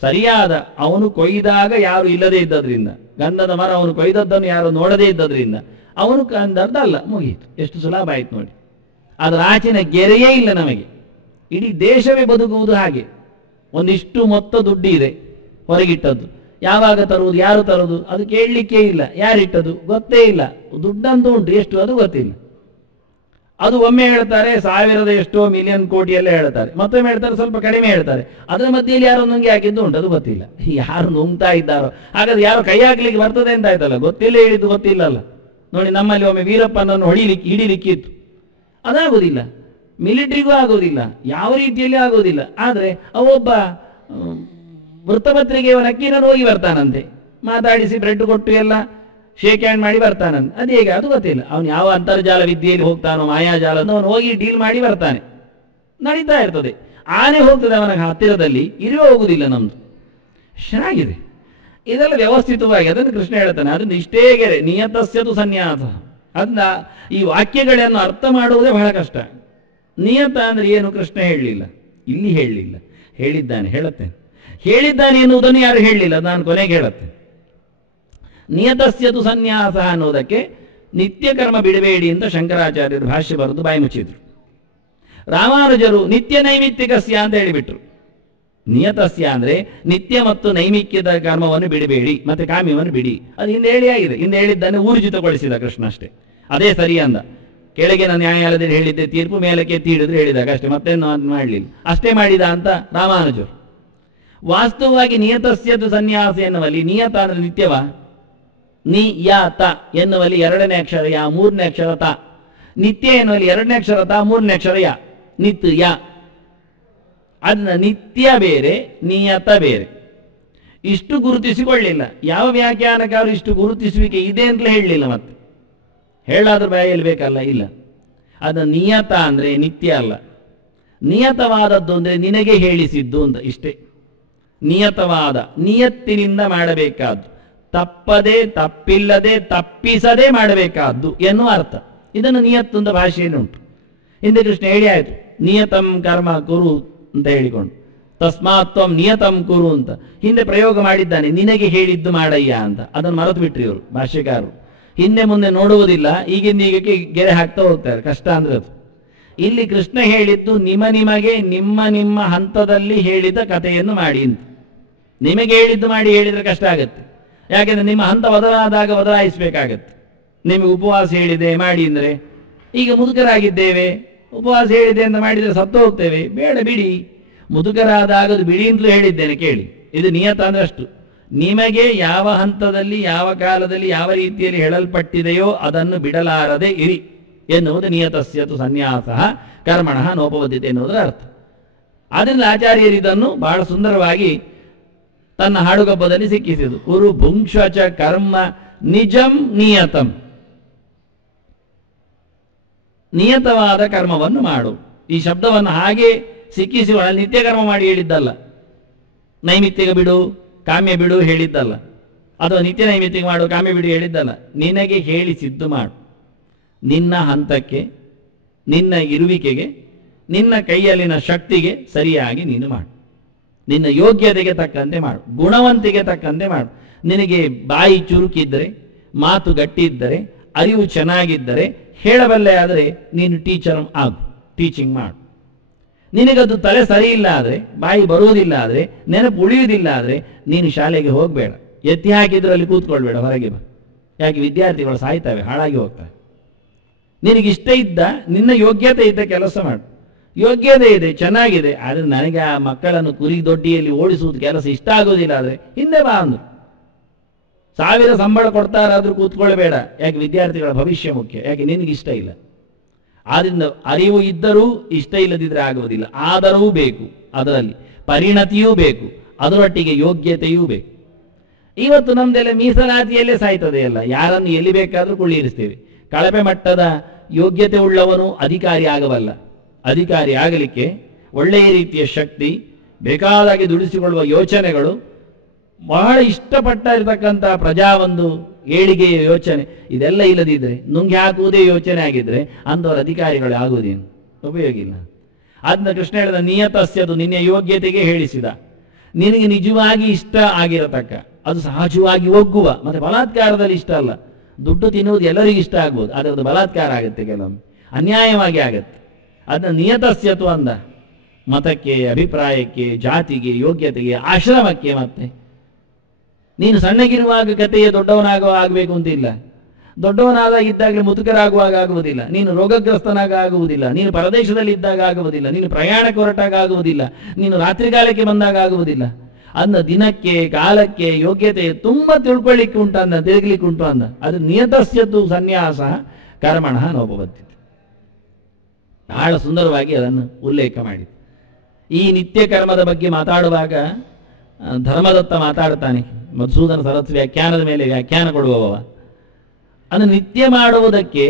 ಸರಿಯಾದ ಅವನು ಕೊಯ್ದಾಗ ಯಾರು ಇಲ್ಲದೇ ಇದ್ದದ್ರಿಂದ, ಗಂಧದ ಮರ ಅವನು ಕೊಯ್ದದ್ದನ್ನು ಯಾರು ನೋಡದೇ ಇದ್ದದ್ರಿಂದ ಅವನು ಕಂದದ್ದಲ್ಲ, ಮುಗಿಯಿತು. ಎಷ್ಟು ಸುಲಭ ಆಯ್ತು ನೋಡಿ. ಅದರ ಆಚಿನ ಗೆರೆಯೇ ಇಲ್ಲ ನಮಗೆ. ಇಡೀ ದೇಶವೇ ಬದುಕುವುದು ಹಾಗೆ. ಒಂದಿಷ್ಟು ಮೊತ್ತ ದುಡ್ಡು ಇದೆ ಹೊರಗಿಟ್ಟದ್ದು, ಯಾವಾಗ ತರುವುದು, ಯಾರು ತರುವುದು ಅದು ಕೇಳಲಿಕ್ಕೆ ಇಲ್ಲ, ಯಾರಿಟ್ಟದು ಗೊತ್ತೇ ಇಲ್ಲ. ದುಡ್ಡಂತೂ ಉಂಟು, ಎಷ್ಟು ಅದು ಗೊತ್ತಿಲ್ಲ. ಅದು ಒಮ್ಮೆ ಹೇಳ್ತಾರೆ 1000 ಎಷ್ಟೋ ಮಿಲಿಯನ್ ಕೋಟಿ ಎಲ್ಲ ಹೇಳ್ತಾರೆ, ಮತ್ತೊಮ್ಮೆ ಹೇಳ್ತಾರೆ ಸ್ವಲ್ಪ ಕಡಿಮೆ ಹೇಳ್ತಾರೆ. ಅದರ ಮಧ್ಯೆಯಲ್ಲಿ ಯಾರೋ ನುಂಗಿ ಹಾಕಿದ್ದು ಉಂಟು, ಅದು ಗೊತ್ತಿಲ್ಲ. ಯಾರು ನುಂಗ್ತಾ ಇದ್ದಾರೋ, ಹಾಗಾದ್ರೆ ಯಾರು ಕೈ ಹಾಕ್ಲಿಕ್ಕೆ ಬರ್ತದೆ ಅಂತ ಆಯ್ತಲ್ಲ, ಗೊತ್ತಿಲ್ಲ ಹೇಳಿದ್ದು ಗೊತ್ತಿಲ್ಲಲ್ಲ. ನೋಡಿ, ನಮ್ಮಲ್ಲಿ ಒಮ್ಮೆ ವೀರಪ್ಪನನ್ನು ಹಿಡಿಲಿಕ್ಕಿತ್ತು, ಅದಾಗುವುದಿಲ್ಲ, ಮಿಲಿಟರಿಗೂ ಆಗೋದಿಲ್ಲ, ಯಾವ ರೀತಿಯಲ್ಲಿ ಆಗೋದಿಲ್ಲ. ಆದರೆ ಅವೊಬ್ಬ ವೃತ್ತಪತ್ರಿಕೆಯವನ ಅಕ್ಕಿನ ಹೋಗಿ ಬರ್ತಾನಂತೆ, ಮಾತಾಡಿಸಿ ಬ್ರೆಡ್ ಕೊಟ್ಟು ಎಲ್ಲ ಶೇಕ್ ಹ್ಯಾಂಡ್ ಮಾಡಿ ಬರ್ತಾನಂತೆ. ಅದು ಹೇಗೆ ಅದು ಗೊತ್ತಿಲ್ಲ. ಅವನು ಯಾವ ಅಂತರ್ಜಾಲ ವಿದ್ಯೆಯಲ್ಲಿ ಹೋಗ್ತಾನೋ, ಮಾಯಾಜಾಲ, ಅವನು ಹೋಗಿ ಡೀಲ್ ಮಾಡಿ ಬರ್ತಾನೆ, ನಡೀತಾ ಇರ್ತದೆ. ಆನೆ ಹೋಗ್ತದೆ ಅವನ ಹತ್ತಿರದಲ್ಲಿ, ಇರುವೆ ಹೋಗುದಿಲ್ಲ ನಮ್ದು. ಚೆನ್ನಾಗಿದೆ ಇದೆಲ್ಲ ವ್ಯವಸ್ಥಿತವಾಗಿ. ಅದನ್ನು ಕೃಷ್ಣ ಹೇಳ್ತಾನೆ, ಅದರಿಂದ ಇಷ್ಟೇ ಗೆರೆ ನಿಯತಸ್ಯತು ಸನ್ಯಾಸ. ಅದನ್ನ ಈ ವಾಕ್ಯಗಳನ್ನು ಅರ್ಥ ಮಾಡುವುದೇ ಬಹಳ ಕಷ್ಟ. ನಿಯತ ಅಂದ್ರೆ ಏನು ಕೃಷ್ಣ ಹೇಳಲಿಲ್ಲ, ಇಲ್ಲಿ ಹೇಳಲಿಲ್ಲ, ಹೇಳಿದ್ದಾನೆ, ಹೇಳುತ್ತೇನೆ. ಹೇಳಿದ್ದಾನೆ ಎನ್ನುವುದನ್ನು ಯಾರು ಹೇಳಲಿಲ್ಲ, ನಾನು ಕೊನೆಗೆ ಹೇಳುತ್ತೇನೆ. ನಿಯತಸ್ಯತು ಸನ್ಯಾಸ ಅನ್ನೋದಕ್ಕೆ ನಿತ್ಯ ಕರ್ಮ ಬಿಡಬೇಡಿ ಅಂತ ಶಂಕರಾಚಾರ್ಯರು ಭಾಷ್ಯ ಬರೆದು ಬಾಯಿ ಮುಚ್ಚಿದ್ರು. ರಾಮಾನುಜರು ನಿತ್ಯ ನೈಮಿತ್ತಿಕಸ್ಯ ಅಂತ ಹೇಳಿಬಿಟ್ರು. ನಿಯತಸ್ಯ ಅಂದ್ರೆ ನಿತ್ಯ ಮತ್ತು ನೈಮಿತ್ಯದ ಕರ್ಮವನ್ನು ಬಿಡಬೇಡಿ, ಮತ್ತೆ ಕಾಮ್ಯವನ್ನು ಬಿಡಿ. ಅದು ಹಿಂದೆ ಹೇಳಿ ಆಗಿದೆ. ಹಿಂದೆ ಹೇಳಿದ್ದನ್ನು ಊರ್ಜಿತಗೊಳಿಸಿದ ಕೃಷ್ಣ ಅಷ್ಟೇ, ಅದೇ ಸರಿ ಅಂದ. ಕೆಳಗಿನ ನ್ಯಾಯಾಲಯದಲ್ಲಿ ಹೇಳಿದ್ದೆ ತೀರ್ಪು, ಮೇಲಕ್ಕೆ ತೀಡಿದ್ರು ಹೇಳಿದಾಗ ಅಷ್ಟೇ, ಮತ್ತೇನು ಮಾಡಲಿಲ್ಲ. ಅಷ್ಟೇ ಮಾಡಿದ ಅಂತ ರಾಮಾನುಜರು. ವಾಸ್ತವವಾಗಿ ನಿಯತಸ್ಯದು ಸನ್ಯಾಸ ಎನ್ನುವಲ್ಲಿ ನಿಯತ ಅಂದ್ರೆ ನಿತ್ಯವ, ನಿಯತ ಎನ್ನುವಲ್ಲಿ 2ನೇ ಅಕ್ಷರ ಯ, 3ನೇ ಅಕ್ಷರ ತ. ನಿತ್ಯ ಎನ್ನುವಲ್ಲಿ 2ನೇ ಅಕ್ಷರ ತ, 3ನೇ ಅಕ್ಷರ ಯ, ನಿತ್ಯ. ಅದನ್ನ ನಿತ್ಯ ಬೇರೆ, ನಿಯತ ಬೇರೆ. ಇಷ್ಟು ಗುರುತಿಸಿಕೊಳ್ಳಿಲ್ಲ. ಯಾವ ವ್ಯಾಖ್ಯಾನಕಾರರು ಇಷ್ಟು ಗುರುತಿಸುವಿಕೆ ಇದೆ ಅಂತಲೇ ಹೇಳಲಿಲ್ಲ. ಮತ್ತೆ ಹೇಳಾದ್ರೂ ಬಾಯಲ್ಲಿ ಬೇಕಲ್ಲ, ಇಲ್ಲ. ಅದನ್ನ ನಿಯತ ಅಂದ್ರೆ ನಿತ್ಯ ಅಲ್ಲ, ನಿಯತವಾದದ್ದು ಅಂದರೆ ನಿನಗೆ ಹೇಳಿಸಿದ್ದು ಅಂತ ಇಷ್ಟೇ. ನಿಯತವಾದ, ನಿಯತ್ತಿನಿಂದ ಮಾಡಬೇಕಾದ್ದು, ತಪ್ಪದೆ ತಪ್ಪಿಲ್ಲದೆ ತಪ್ಪಿಸದೆ ಮಾಡಬೇಕಾದ್ದು ಎನ್ನುವ ಅರ್ಥ. ಇದನ್ನು ನಿಯತ್ತು ಅಂತ ಭಾಷೆಯಲ್ಲಿ ಉಂಟು. ಹಿಂದೆ ಕೃಷ್ಣ ಹೇಳಿ ಆಯಿತು, ನಿಯತಂ ಕರ್ಮ ಕುರು ಅಂತ ಹೇಳಿಕೊಂಡು, ತಸ್ಮಾತ್ವಂ ನಿಯತಂ ಕುರು ಅಂತ ಹಿಂದೆ ಪ್ರಯೋಗ ಮಾಡಿದ್ದಾನೆ. ನಿನಗೆ ಹೇಳಿದ್ದು ಮಾಡಯ್ಯ ಅಂತ. ಅದನ್ನು ಮರೆತು ಬಿಟ್ರಿ ಇವರು ಭಾಷ್ಯಕಾರರು. ಹಿಂದೆ ಮುಂದೆ ನೋಡುವುದಿಲ್ಲ, ಈಗಿಂದ ಈಗಕ್ಕೆ ಗೆರೆ ಹಾಕ್ತಾ ಹೋಗ್ತಾರೆ. ಕಷ್ಟ ಅಂದ್ರೆ ಅದು. ಇಲ್ಲಿ ಕೃಷ್ಣ ಹೇಳಿದ್ದು ನಿಮಗೆ ನಿಮ್ಮ ನಿಮ್ಮ ಹಂತದಲ್ಲಿ ಹೇಳಿದ ಕಥೆಯನ್ನು ಮಾಡಿ ಅಂತ. ನಿಮಗೆ ಹೇಳಿದ್ದು ಮಾಡಿ ಹೇಳಿದರೆ ಕಷ್ಟ ಆಗುತ್ತೆ. ಯಾಕೆಂದ್ರೆ ನಿಮ್ಮ ಹಂತ ಬದಲಾದಾಗ ಬದಲಾಯಿಸಬೇಕಾಗತ್ತೆ. ನಿಮಗೆ ಉಪವಾಸ ಹೇಳಿದೆ ಮಾಡಿ ಅಂದರೆ, ಈಗ ಮುದುಕರಾಗಿದ್ದೇವೆ, ಉಪವಾಸ ಹೇಳಿದೆ ಅಂತ ಮಾಡಿದರೆ ಸತ್ತು ಹೋಗ್ತೇವೆ, ಬೇಡ ಬಿಡಿ. ಮುದುಕರಾದಾಗ ಅದು ಬಿಡಿ ಅಂತಲೂ ಹೇಳಿದ್ದೇನೆ ಕೇಳಿ. ಇದು ನಿಯತ ಅಂದ್ರೆ ಅಷ್ಟು. ನಿಮಗೆ ಯಾವ ಹಂತದಲ್ಲಿ ಯಾವ ಕಾಲದಲ್ಲಿ ಯಾವ ರೀತಿಯಲ್ಲಿ ಹೇಳಲ್ಪಟ್ಟಿದೆಯೋ ಅದನ್ನು ಬಿಡಲಾರದೆ ಇರಿ ಎನ್ನುವುದು ನಿಯತಸ್ಯತು ಸನ್ಯಾಸ ಕರ್ಮಣಃ ನೋಪವದ್ಯತೆ ಎನ್ನುವುದರ ಅರ್ಥ. ಆದ್ದರಿಂದ ಆಚಾರ್ಯರು ಇದನ್ನು ಬಹಳ ಸುಂದರವಾಗಿ ತನ್ನ ಹಾಡುಗಬ್ಬದಲ್ಲಿ ಸಿಕ್ಕಿಸಿದು. ಕುರು ಭುಂಕ್ಷಚ ಕರ್ಮ ನಿಜಂ ನಿಯತಂ. ನಿಯತವಾದ ಕರ್ಮವನ್ನು ಮಾಡು. ಈ ಶಬ್ದವನ್ನು ಹಾಗೆ ಸಿಕ್ಕಿಸಿ ನಿತ್ಯ ಕರ್ಮ ಮಾಡಿ ಹೇಳಿದ್ದಲ್ಲ. ನೈಮಿತ್ತಿಕ ಬಿಡು ಕಾಮ್ಯ ಬಿಡು ಹೇಳಿದ್ದಲ್ಲ, ಅಥವಾ ನಿತ್ಯ ನೈಮಿತ್ತಿಕ ಮಾಡು ಕಾಮ್ಯ ಬಿಡು ಹೇಳಿದ್ದಲ್ಲ. ನಿನಗೆ ಹೇಳಿಸಿದ್ದು ಮಾಡು. ನಿನ್ನ ಹಂತಕ್ಕೆ, ನಿನ್ನ ಇರುವಿಕೆಗೆ, ನಿನ್ನ ಕೈಯಲ್ಲಿನ ಶಕ್ತಿಗೆ ಸರಿಯಾಗಿ ನೀನು ಮಾಡು. ನಿನ್ನ ಯೋಗ್ಯತೆಗೆ ತಕ್ಕಂತೆ ಮಾಡು, ಗುಣವಂತಿಗೆ ತಕ್ಕಂತೆ ಮಾಡು. ನಿನಗೆ ಬಾಯಿ ಚುರುಕಿದ್ದರೆ, ಮಾತು ಗಟ್ಟಿದ್ದರೆ, ಅರಿವು ಚೆನ್ನಾಗಿದ್ದರೆ, ಹೇಳಬಲ್ಲೆ ಆದರೆ ನೀನು ಟೀಚರ್ ಆಗು, ಟೀಚಿಂಗ್ ಮಾಡು. ನಿನಗದು ತಲೆ ಸರಿ ಇಲ್ಲ ಆದರೆ, ಬಾಯಿ ಬರುವುದಿಲ್ಲ ಆದರೆ, ನೆನಪು ಉಳಿಯುವುದಿಲ್ಲ ಆದರೆ ನೀನು ಶಾಲೆಗೆ ಹೋಗಬೇಡ. ಎತ್ತಿ ಹಾಕಿದ್ರಲ್ಲಿ ಕೂತ್ಕೊಳ್ಬೇಡ, ಹೊರಗೆ ಬಾ. ಯಾಕೆ ವಿದ್ಯಾರ್ಥಿಗಳು ಸಾಯ್ತವೆ, ಹಾಳಾಗಿ ಹೋಗ್ತವೆ. ನಿನಗಿಷ್ಟ ಇದ್ದ, ನಿನ್ನ ಯೋಗ್ಯತೆ ಇದ್ದ ಕೆಲಸ ಮಾಡು. ಯೋಗ್ಯತೆ ಇದೆ, ಚೆನ್ನಾಗಿದೆ, ಆದರೆ ನನಗೆ ಆ ಮಕ್ಕಳನ್ನು ಕುರಿ ದೊಡ್ಡಿಯಲ್ಲಿ ಓಡಿಸುವುದು ಕೆಲಸ ಇಷ್ಟ ಆಗೋದಿಲ್ಲ ಆದರೆ ಹಿಂದೆ ಬಾ ಅಂದ್ರು. 1000 ಸಂಬಳ ಕೊಡ್ತಾರಾದ್ರೂ ಕೂತ್ಕೊಳ್ಬೇಡ. ಯಾಕೆ ವಿದ್ಯಾರ್ಥಿಗಳ ಭವಿಷ್ಯ ಮುಖ್ಯ. ಯಾಕೆ ನಿನಗಿಷ್ಟ ಇಲ್ಲ. ಆದ್ದರಿಂದ ಅರಿವು ಇದ್ದರೂ ಇಷ್ಟ ಇಲ್ಲದಿದ್ದರೆ ಆಗುವುದಿಲ್ಲ. ಆದರೂ ಬೇಕು, ಅದರಲ್ಲಿ ಪರಿಣತಿಯೂ ಬೇಕು, ಅದರೊಟ್ಟಿಗೆ ಯೋಗ್ಯತೆಯೂ ಬೇಕು. ಇವತ್ತು ನಮ್ದೆಲ್ಲ ಮೀಸಲಾತಿಯಲ್ಲೇ ಸಾಯ್ತದೆ ಎಲ್ಲ. ಯಾರನ್ನು ಎಲ್ಲಿ ಬೇಕಾದರೂ ಕುಳ್ಳಿರಿಸ್ತೇವೆ. ಕಳಪೆ ಮಟ್ಟದ ಯೋಗ್ಯತೆ ಉಳ್ಳವನು ಅಧಿಕಾರಿ ಆಗಬಲ್ಲ. ಅಧಿಕಾರಿ ಆಗಲಿಕ್ಕೆ ಒಳ್ಳೆಯ ರೀತಿಯ ಶಕ್ತಿ, ಬೇಕಾದಾಗೆ ದುಡಿಸಿಕೊಳ್ಳುವ ಯೋಚನೆಗಳು, ಬಹಳ ಇಷ್ಟಪಟ್ಟ ಇರತಕ್ಕಂಥ ಪ್ರಜಾ ಒಂದು ಏಳಿಗೆಯ ಯೋಚನೆ, ಇದೆಲ್ಲ ಇಲ್ಲದಿದ್ದರೆ, ನುಂಗಿ ಹಾಕುವುದೇ ಯೋಚನೆ ಆಗಿದ್ರೆ ಅಂಥವ್ರ ಅಧಿಕಾರಿಗಳು ಆಗುವುದೇನು, ಉಪಯೋಗ ಇಲ್ಲ. ಅದನ್ನ ಕೃಷ್ಣ ಹೇಳಿದ ನಿಯತಸ್ಯದು, ನಿನ್ನ ಯೋಗ್ಯತೆಗೆ ಹೇಳಿಸಿದ. ನಿನಗೆ ನಿಜವಾಗಿ ಇಷ್ಟ ಆಗಿರತಕ್ಕ, ಅದು ಸಹಜವಾಗಿ ಒಗ್ಗುವ, ಮತ್ತೆ ಬಲಾತ್ಕಾರದಲ್ಲಿ ಇಷ್ಟ ಅಲ್ಲ. ದುಡ್ಡು ತಿನ್ನುವುದು ಎಲ್ಲರಿಗೂ ಇಷ್ಟ ಆಗ್ಬೋದು, ಆದರೆ ಅದು ಬಲಾತ್ಕಾರ ಆಗುತ್ತೆ, ಕೆಲವೊಮ್ಮೆ ಅನ್ಯಾಯವಾಗಿ ಆಗತ್ತೆ. ಅದನ್ನ ನಿಯತಸ್ಯತು ಅಂದ. ಮತಕ್ಕೆ, ಅಭಿಪ್ರಾಯಕ್ಕೆ, ಜಾತಿಗೆ, ಯೋಗ್ಯತೆಗೆ, ಆಶ್ರಮಕ್ಕೆ. ಮತ್ತೆ ನೀನು ಸಣ್ಣಗಿರುವಾಗ ಕಥೆಯ ಆಗಬೇಕು ಅಂತಿಲ್ಲ. ದೊಡ್ಡವನಾದಾಗ ಇದ್ದಾಗಲೇ ಮುದುಕರಾಗುವಾಗ ಆಗುವುದಿಲ್ಲ. ನೀನು ರೋಗಗ್ರಸ್ತನಾಗ ಆಗುವುದಿಲ್ಲ. ನೀನು ಪರದೇಶದಲ್ಲಿ ಇದ್ದಾಗ ಆಗುವುದಿಲ್ಲ. ನೀನು ಪ್ರಯಾಣಕ್ಕೆ ಹೊರಟಾಗ ಆಗುವುದಿಲ್ಲ. ನೀನು ರಾತ್ರಿಗಾಲಕ್ಕೆ ಬಂದಾಗ ಆಗುವುದಿಲ್ಲ. ಅಂದ ದಿನಕ್ಕೆ, ಕಾಲಕ್ಕೆ, ಯೋಗ್ಯತೆ ತುಂಬ ತಿಳ್ಕೊಳ್ಳಿಕ್ಕೆ ಉಂಟು ಅಂದ, ತಿರುಗಲಿಕ್ಕೆ ಉಂಟು ಅಂದ. ಅದು ನಿಯತಸ್ಯತು ಸನ್ಯಾಸ ಕರ್ಮಣಃ ನೋಪವದ್ಯತೆ. ಬಹಳ ಸುಂದರವಾಗಿ ಅದನ್ನು ಉಲ್ಲೇಖ ಮಾಡಿದೆ. ಈ ನಿತ್ಯ ಕರ್ಮದ ಬಗ್ಗೆ ಮಾತಾಡುವಾಗ ಧರ್ಮದತ್ತ ಮಾತಾಡ್ತಾನೆ. ಮಧುಸೂದನ ಸರಸ್ವತಿ ವ್ಯಾಖ್ಯಾನದ ಮೇಲೆ ವ್ಯಾಖ್ಯಾನ ಕೊಡುವವ. ಅದು ನಿತ್ಯ ಮಾಡುವುದಕ್ಕೆ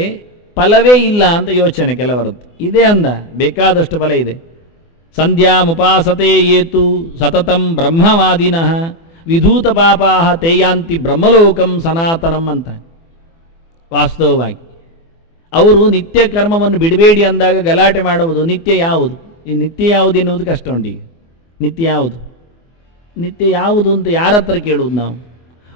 ಫಲವೇ ಇಲ್ಲ ಅಂತ ಯೋಚನೆ ಕೆಲವರದ್ದು. ಇದೆ ಅಂದ, ಬೇಕಾದಷ್ಟು ಫಲ ಇದೆ. ಸಂಧ್ಯಾ ಮುಪಾಸತೆ ಏತು ಸತತಂ ಬ್ರಹ್ಮವಾದಿನಃ ವಿಧೂತ ಪಾಪಾಹ ತೇಯಾಂತಿ ಬ್ರಹ್ಮಲೋಕಂ ಸನಾತನಂ ಅಂತ. ವಾಸ್ತವವಾಗಿ ಅವರು ನಿತ್ಯ ಕರ್ಮವನ್ನು ಬಿಡಬೇಡಿ ಅಂದಾಗ ಗಲಾಟೆ ಮಾಡುವುದು. ನಿತ್ಯ ಯಾವುದು, ಈ ನಿತ್ಯ ಯಾವುದು ಎನ್ನುವುದು ಕಷ್ಟ ಉಂಟು. ಈಗ ನಿತ್ಯ ಯಾವುದು, ನಿತ್ಯ ಯಾವುದು ಅಂತ ಯಾರ ಹತ್ರ ಕೇಳುವುದು ನಾವು?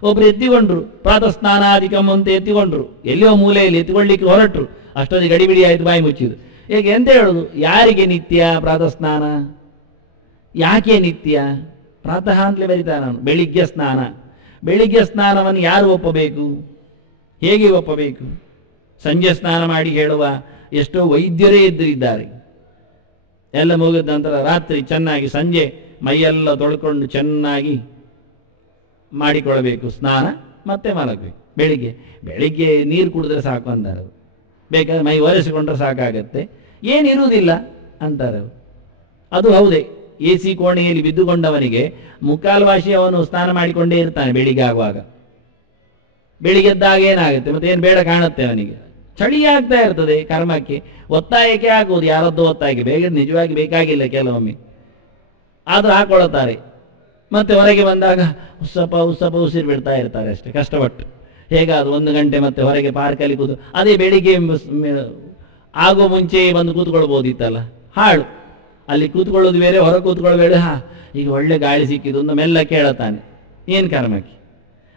ಒಬ್ರು ಎತ್ತಿಕೊಂಡ್ರು, ಪ್ರಾತಃ ಸ್ನಾನಾಧಿಕಂ ಅಂತ ಎತ್ತಿಕೊಂಡ್ರು, ಎಲ್ಲಿಯೋ ಮೂಲೆಯಲ್ಲಿ ಎತ್ತಿಕೊಳ್ಳಿಕ್ಕೆ ಹೊರಟರು. ಅಷ್ಟೊಂದು ಗಡಿಬಿಡಿ ಆಯ್ತು, ಬಾಯಿ ಮುಚ್ಚಿದ್ರು. ಹೇಗೆ ಎಂತ ಹೇಳುದು? ಯಾರಿಗೆ ನಿತ್ಯ ಪ್ರಾತಃ ಸ್ನಾನ? ಯಾಕೆ ನಿತ್ಯ? ಪ್ರಾತಃ ಅಂತಲೇ ಬರೀತಾನೆ ನಾನು. ಬೆಳಿಗ್ಗೆ ಸ್ನಾನ. ಬೆಳಿಗ್ಗೆ ಸ್ನಾನವನ್ನು ಯಾರು ಒಪ್ಪಬೇಕು? ಹೇಗೆ ಒಪ್ಪಬೇಕು? ಸಂಜೆ ಸ್ನಾನ ಮಾಡಿ ಹೇಳುವ ಎಷ್ಟೋ ವೈದ್ಯರೇ ಎದುರಿದ್ದಾರೆ. ಎಲ್ಲ ಮುಗಿದ ನಂತರ ರಾತ್ರಿ ಚೆನ್ನಾಗಿ ಸಂಜೆ ಮೈಯೆಲ್ಲ ತೊಳ್ಕೊಂಡು ಚೆನ್ನಾಗಿ ಮಾಡಿಕೊಳ್ಬೇಕು ಸ್ನಾನ, ಮತ್ತೆ ಮಲಗಬೇಕು. ಬೆಳಿಗ್ಗೆ ನೀರು ಕುಡಿದ್ರೆ ಸಾಕು ಅಂತಾರೆ. ಬೇಕಾದ್ರೆ ಮೈ ಒರೆಸಿಕೊಂಡ್ರೆ ಸಾಕಾಗತ್ತೆ, ಏನಿರುವುದಿಲ್ಲ ಅಂತಾರೆ. ಅದು ಹೌದೇ. AC ಕೋಣೆಯಲ್ಲಿ ಬಿದ್ದುಕೊಂಡವನಿಗೆ ಮುಕ್ಕಾಲ್ವಾಸಿ ಅವನು ಸ್ನಾನ ಮಾಡಿಕೊಂಡೇ ಇರ್ತಾನೆ ಬೆಳಿಗ್ಗೆ ಆಗುವಾಗ. ಬೆಳಿಗ್ಗೆದ್ದಾಗ ಏನಾಗುತ್ತೆ, ಮತ್ತೆ ಏನು ಬೇಡ ಕಾಣುತ್ತೆ ಅವನಿಗೆ, ಚಳಿ ಆಗ್ತಾ ಇರ್ತದೆ ಕರ್ಮಕ್ಕೆ, ಒತ್ತಾಯಕ್ಕೆ ಆಗುವುದು, ಯಾರದ್ದು ಒತ್ತಾಯಕ್ಕೆ, ಬೇಗ ನಿಜವಾಗಿ ಬೇಕಾಗಿಲ್ಲ ಕೆಲವೊಮ್ಮೆ, ಆದರೂ ಹಾಕೊಳ್ಳುತ್ತಾರೆ. ಮತ್ತೆ ಹೊರಗೆ ಬಂದಾಗ ಉಸ್ಸಪ ಉಸಿರು ಬಿಡ್ತಾ ಇರ್ತಾರೆ ಅಷ್ಟೇ ಕಷ್ಟಪಟ್ಟು. ಹೇಗಾದ್ರು 1 ಗಂಟೆ ಮತ್ತೆ ಹೊರಗೆ ಪಾರ್ಕಲ್ಲಿ ಕೂತು, ಅದೇ ಬೆಳಿಗ್ಗೆ ಆಗೋ ಮುಂಚೆ ಬಂದು ಕೂತ್ಕೊಳ್ಬೋದಿತ್ತಲ್ಲ, ಹಾಳು. ಅಲ್ಲಿ ಕೂತ್ಕೊಳ್ಳೋದು ಬೇರೆ, ಹೊರ ಕೂತ್ಕೊಳ್ಬೇಡ. ಈಗ ಒಳ್ಳೆ ಗಾಳಿ ಸಿಕ್ಕಿದ್ದು ಒಂದು ಮೆಲ್ಲ ಕೇಳುತ್ತಾನೆ, ಏನು ಕರ್ಮಕ್ಕೆ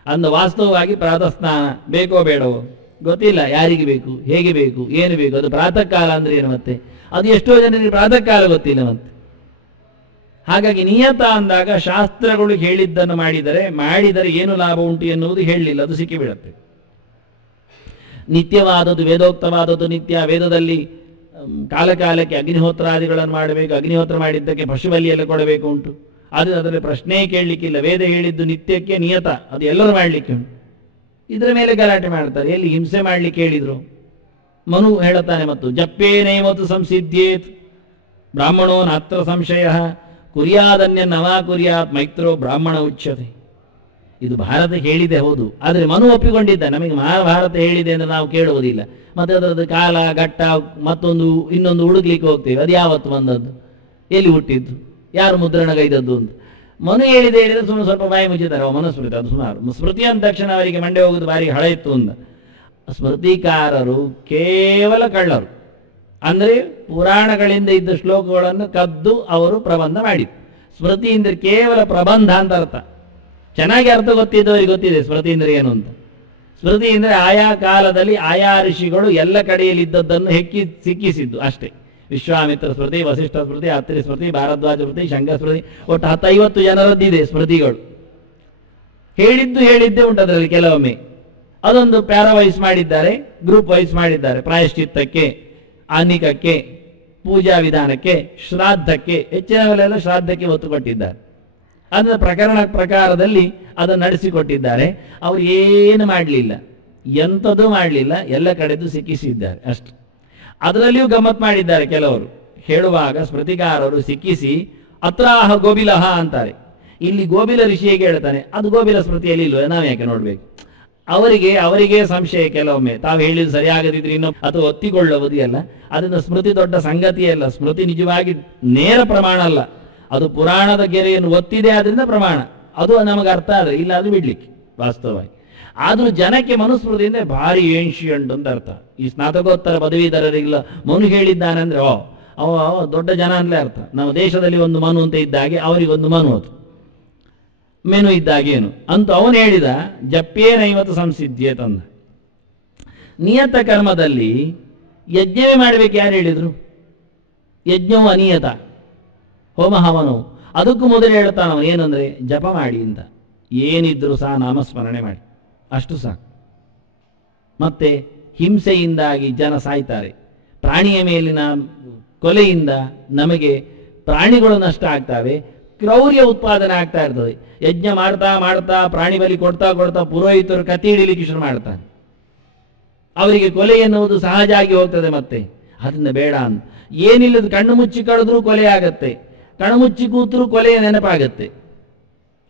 ಅಂದು. ವಾಸ್ತವವಾಗಿ ಪ್ರಾತಃ ಸ್ನಾನ ಬೇಕೋ ಬೇಡವೋ ಗೊತ್ತಿಲ್ಲ, ಯಾರಿಗೆ ಬೇಕು, ಹೇಗೆ ಬೇಕು, ಏನು ಬೇಕು. ಅದು ಪ್ರಾತಃ ಕಾಲ ಅಂದ್ರೆ ಏನು ಮತ್ತೆ, ಅದು ಎಷ್ಟೋ ಜನರಿಗೆ ಪ್ರಾತಃ ಕಾಲ ಗೊತ್ತಿಲ್ಲ ಮತ್ತೆ. ಹಾಗಾಗಿ ನಿಯತ ಅಂದಾಗ ಶಾಸ್ತ್ರಗಳು ಹೇಳಿದ್ದನ್ನು ಮಾಡಿದರೆ ಏನು ಲಾಭ ಉಂಟು ಎನ್ನುವುದು ಹೇಳಲಿಲ್ಲ, ಅದು ಸಿಕ್ಕಿಬಿಡುತ್ತೆ. ನಿತ್ಯವಾದದ್ದು, ವೇದೋಕ್ತವಾದದ್ದು ನಿತ್ಯ. ವೇದದಲ್ಲಿ ಕಾಲಕಾಲಕ್ಕೆ ಅಗ್ನಿಹೋತ್ರಾದಿಗಳನ್ನು ಮಾಡಬೇಕು, ಅಗ್ನಿಹೋತ್ರ ಮಾಡಿದ್ದಕ್ಕೆ ಪಶುಬಲಿಯೆಲ್ಲ ಕೊಡಬೇಕು ಉಂಟು. ಆದರೆ ಅದರಲ್ಲಿ ಪ್ರಶ್ನೆ ಕೇಳಲಿಕ್ಕಿಲ್ಲ. ವೇದ ಹೇಳಿದ್ದು ನಿತ್ಯಕ್ಕೆ ನಿಯತ, ಅದು ಎಲ್ಲರೂ ಮಾಡಲಿಕ್ಕೆ ಉಂಟು. ಇದರ ಮೇಲೆ ಗಲಾಟೆ ಮಾಡ್ತಾರೆ. ಎಲ್ಲಿ ಹಿಂಸೆ ಮಾಡಲಿಕ್ಕೆ ಹೇಳಿದ್ರು? ಮನು ಹೇಳುತ್ತಾನೆ, ಮತ್ತು ಜಪ್ಪೇನೈವತ್ತು ಸಂಸಿದ್ಯೇತ್ ಬ್ರಾಹ್ಮಣೋ ನಾತ್ರ ಸಂಶಯ ಕುರ್ಯಾದನ್ಯ ನವಾ ಕುರ್ಯಾತ್ ಮೈತ್ರೋ ಬ್ರಾಹ್ಮಣ ಉಚ್ಯತೆ. ಇದು ಭಾರತ ಹೇಳಿದೆ ಹೌದು, ಆದರೆ ಮನು ಒಪ್ಪಿಕೊಂಡಿದ್ದ. ನಮಗೆ ಮಹಾಭಾರತ ಹೇಳಿದೆ ಅಂದರೆ ನಾವು ಕೇಳುವುದಿಲ್ಲ. ಮತ್ತೆ ಅದರದ್ದು ಕಾಲ ಘಟ್ಟ ಇನ್ನೊಂದು ಹುಡುಕ್ಲಿಕ್ಕೆ ಹೋಗ್ತೇವೆ. ಅದು ಯಾವತ್ತು ಬಂದದ್ದು, ಎಲ್ಲಿ ಹುಟ್ಟಿದ್ದು, ಯಾರು ಮುದ್ರಣಗೈದದ್ದು ಅಂತ. ಮನು ಹೇಳಿದ್ರೆ ಸುಮ್ಮನೆ ಸ್ವಲ್ಪ ಬಾಯಿ ಮುಚ್ಚಿದ್ದಾರೆ. ಮನುಸ್ಮೃತಿ ಅದು ಸುಮಾರು ಸ್ಮೃತಿ ಅಂದ ತಕ್ಷಣ ಅವರಿಗೆ ಮಂಡೆ ಹೋಗುದು ಬಾರಿ ಹಳ ಇತ್ತು ಅಂತ. ಸ್ಮೃತಿಕಾರರು ಕೇವಲ ಕಳ್ಳರು. ಅಂದರೆ ಪುರಾಣಗಳಿಂದ ಇದ್ದ ಶ್ಲೋಕಗಳನ್ನು ಕದ್ದು ಅವರು ಪ್ರಬಂಧ ಮಾಡಿದ್ರು. ಸ್ಮೃತಿ ಅಂದ್ರೆ ಕೇವಲ ಪ್ರಬಂಧ ಅಂತ ಅರ್ಥ. ಚೆನ್ನಾಗಿ ಅರ್ಥ ಗೊತ್ತಿದ್ದವರಿಗೆ ಗೊತ್ತಿದೆ ಸ್ಮೃತಿ ಅಂದ್ರೆ ಏನು ಅಂತ. ಸ್ಮೃತಿ ಅಂದರೆ ಆಯಾ ಕಾಲದಲ್ಲಿ ಆಯಾ ಋಷಿಗಳು ಎಲ್ಲ ಕಡೆಯಲ್ಲಿ ಇದ್ದದ್ದನ್ನು ಸಿಕ್ಕಿಸಿದ್ದು ಅಷ್ಟೇ. ವಿಶ್ವಾಮಿತ್ರ ಸ್ಮೃತಿ, ವಸಿಷ್ಠ ಸ್ಮೃತಿ, ಅತ್ರಿ ಸ್ಮೃತಿ, ಭಾರದ್ವಾಜ ಸ್ಮೃತಿ, ಶಂಕರ ಸ್ಮೃತಿ, ಒಟ್ಟು 10-50 ಜನರದ್ದಿದೆ ಸ್ಮೃತಿಗಳು. ಹೇಳಿದ್ದೇ ಉಂಟು ಅದರಲ್ಲಿ. ಕೆಲವೊಮ್ಮೆ ಅದೊಂದು ಪ್ಯಾರಾವೈಸ್ ಮಾಡಿದ್ದಾರೆ, ಗ್ರೂಪ್ ವೈಸ್ ಮಾಡಿದ್ದಾರೆ. ಪ್ರಾಯಶ್ಚಿತ್ತಕ್ಕೆ, ಆನಿಕಕ್ಕೆ, ಪೂಜಾ ವಿಧಾನಕ್ಕೆ, ಶ್ರಾದ್ದಕ್ಕೆ, ಹೆಚ್ಚಿನವರೆಲ್ಲ ಶ್ರಾದ್ದಕ್ಕೆ ಒತ್ತು ಕೊಟ್ಟಿದ್ದಾರೆ. ಅದರ ಪ್ರಕಾರದಲ್ಲಿ ಅದನ್ನು ನಡೆಸಿಕೊಟ್ಟಿದ್ದಾರೆ. ಅವರು ಏನು ಮಾಡಲಿಲ್ಲ, ಎಂಥದ್ದು ಮಾಡಲಿಲ್ಲ, ಎಲ್ಲ ಕಡೆದು ಸಿಕ್ಕಿಸಿದ್ದಾರೆ ಅಷ್ಟು. ಅದರಲ್ಲಿಯೂ ಗಮ್ಮತ್ ಮಾಡಿದ್ದಾರೆ ಕೆಲವರು. ಹೇಳುವಾಗ ಸ್ಮೃತಿಕಾರರು ಸಿಕ್ಕಿಸಿ ಅತ್ರಾಹ ಗೋಬಿಲಹ ಅಂತಾರೆ. ಇಲ್ಲಿ ಗೋಬಿಲ ಋಷಿ ಹೇಗೆ ಹೇಳ್ತಾನೆ, ಅದು ಗೋಬಿಲ ಸ್ಮೃತಿಯಲ್ಲಿ ಇಲ್ವೇ, ನಾವು ಯಾಕೆ ನೋಡ್ಬೇಕು? ಅವರಿಗೆ ಸಂಶಯ ಕೆಲವೊಮ್ಮೆ. ತಾವು ಹೇಳಿದ್ದು ಸರಿಯಾಗದಿದ್ರೆ ಅಥವಾ ಒತ್ತಿಕೊಳ್ಳುವುದು ಅಲ್ಲ. ಅದರಿಂದ ಸ್ಮೃತಿ ದೊಡ್ಡ ಸಂಗತಿಯಲ್ಲ. ಸ್ಮೃತಿ ನಿಜವಾಗಿ ನೇರ ಪ್ರಮಾಣ ಅಲ್ಲ, ಅದು ಪುರಾಣದ ಗೆರೆಯನ್ನು ಒತ್ತಿದೆ, ಆದ್ರಿಂದ ಪ್ರಮಾಣ. ಅದು ನಮಗೆ ಅರ್ಥ ಆದರೆ ಇಲ್ಲ ಅದು ಬಿಡ್ಲಿಕ್ಕೆ ವಾಸ್ತವವಾಗಿ. ಆದರೂ ಜನಕ್ಕೆ ಮನುಸ್ಮೃತಿಯಿಂದ ಭಾರಿ ಏನ್ಷಿಯಂಟ್ ಅಂತ ಅರ್ಥ. ಈ ಸ್ನಾತಕೋತ್ತರ ಪದವೀಧರರಿಗಿಲ್ಲ ಮನು ಹೇಳಿದ್ದಾನಂದ್ರೆ ಅವ ದೊಡ್ಡ ಜನ ಅಂತಲೇ ಅರ್ಥ. ನಾವು ದೇಶದಲ್ಲಿ ಒಂದು ಮನು ಅಂತ ಇದ್ದಾಗೆ ಅವರಿಗೊಂದು ಮನು, ಅದು ಮೆನು ಇದ್ದಾಗೇನು ಅಂತ ಅವನು ಹೇಳಿದ. ಜಪ್ಪೇನೈವತ್ತು ಸಂಸಿದ್ಧಿ ತಂದ. ನಿಯತ ಕರ್ಮದಲ್ಲಿ ಯಜ್ಞವೇ ಮಾಡಬೇಕು. ಯಾರು ಹೇಳಿದ್ರು? ಯಜ್ಞವು ಅನಿಯತ, ಹೋಮ ಹವನವು. ಅದಕ್ಕೂ ಮೊದಲು ಹೇಳ್ತಾನವನು ಏನಂದ್ರೆ ಜಪ ಮಾಡಿ ಅಂತ. ಏನಿದ್ರು ಸಹ ನಾಮಸ್ಮರಣೆ ಮಾಡಿ, ಅಷ್ಟು ಸಾಕು. ಮತ್ತೆ ಹಿಂಸೆಯಿಂದಾಗಿ ಜನ ಸಾಯ್ತಾರೆ. ಪ್ರಾಣಿಯ ಮೇಲಿನ ಕೊಲೆಯಿಂದ ನಮಗೆ ಪ್ರಾಣಿಗಳು ನಷ್ಟ ಆಗ್ತವೆ, ಕ್ರೌರ್ಯ ಉತ್ಪಾದನೆ ಆಗ್ತಾ ಇರ್ತದೆ. ಯಜ್ಞ ಮಾಡ್ತಾ ಪ್ರಾಣಿ ಬಲಿ ಕೊಡ್ತಾ ಪುರೋಹಿತರು ಕತ್ತಿ ಹಿಡಿಲಿಕ್ಕೆ ಶುರು ಮಾಡ್ತಾರೆ. ಅವರಿಗೆ ಕೊಲೆ ಎನ್ನುವುದು ಸಹಜ ಆಗಿ ಹೋಗ್ತದೆ. ಮತ್ತೆ ಅದರಿಂದ ಬೇಡ ಅಂತ. ಏನಿಲ್ಲದ ಕಣ್ಣು ಮುಚ್ಚಿ ಕಳೆದ್ರೂ ಕೊಲೆ ಆಗತ್ತೆ, ಕಣ್ಣು ಮುಚ್ಚಿ ಕೂತರೂ ಕೊಲೆಯ ನೆನಪಾಗತ್ತೆ.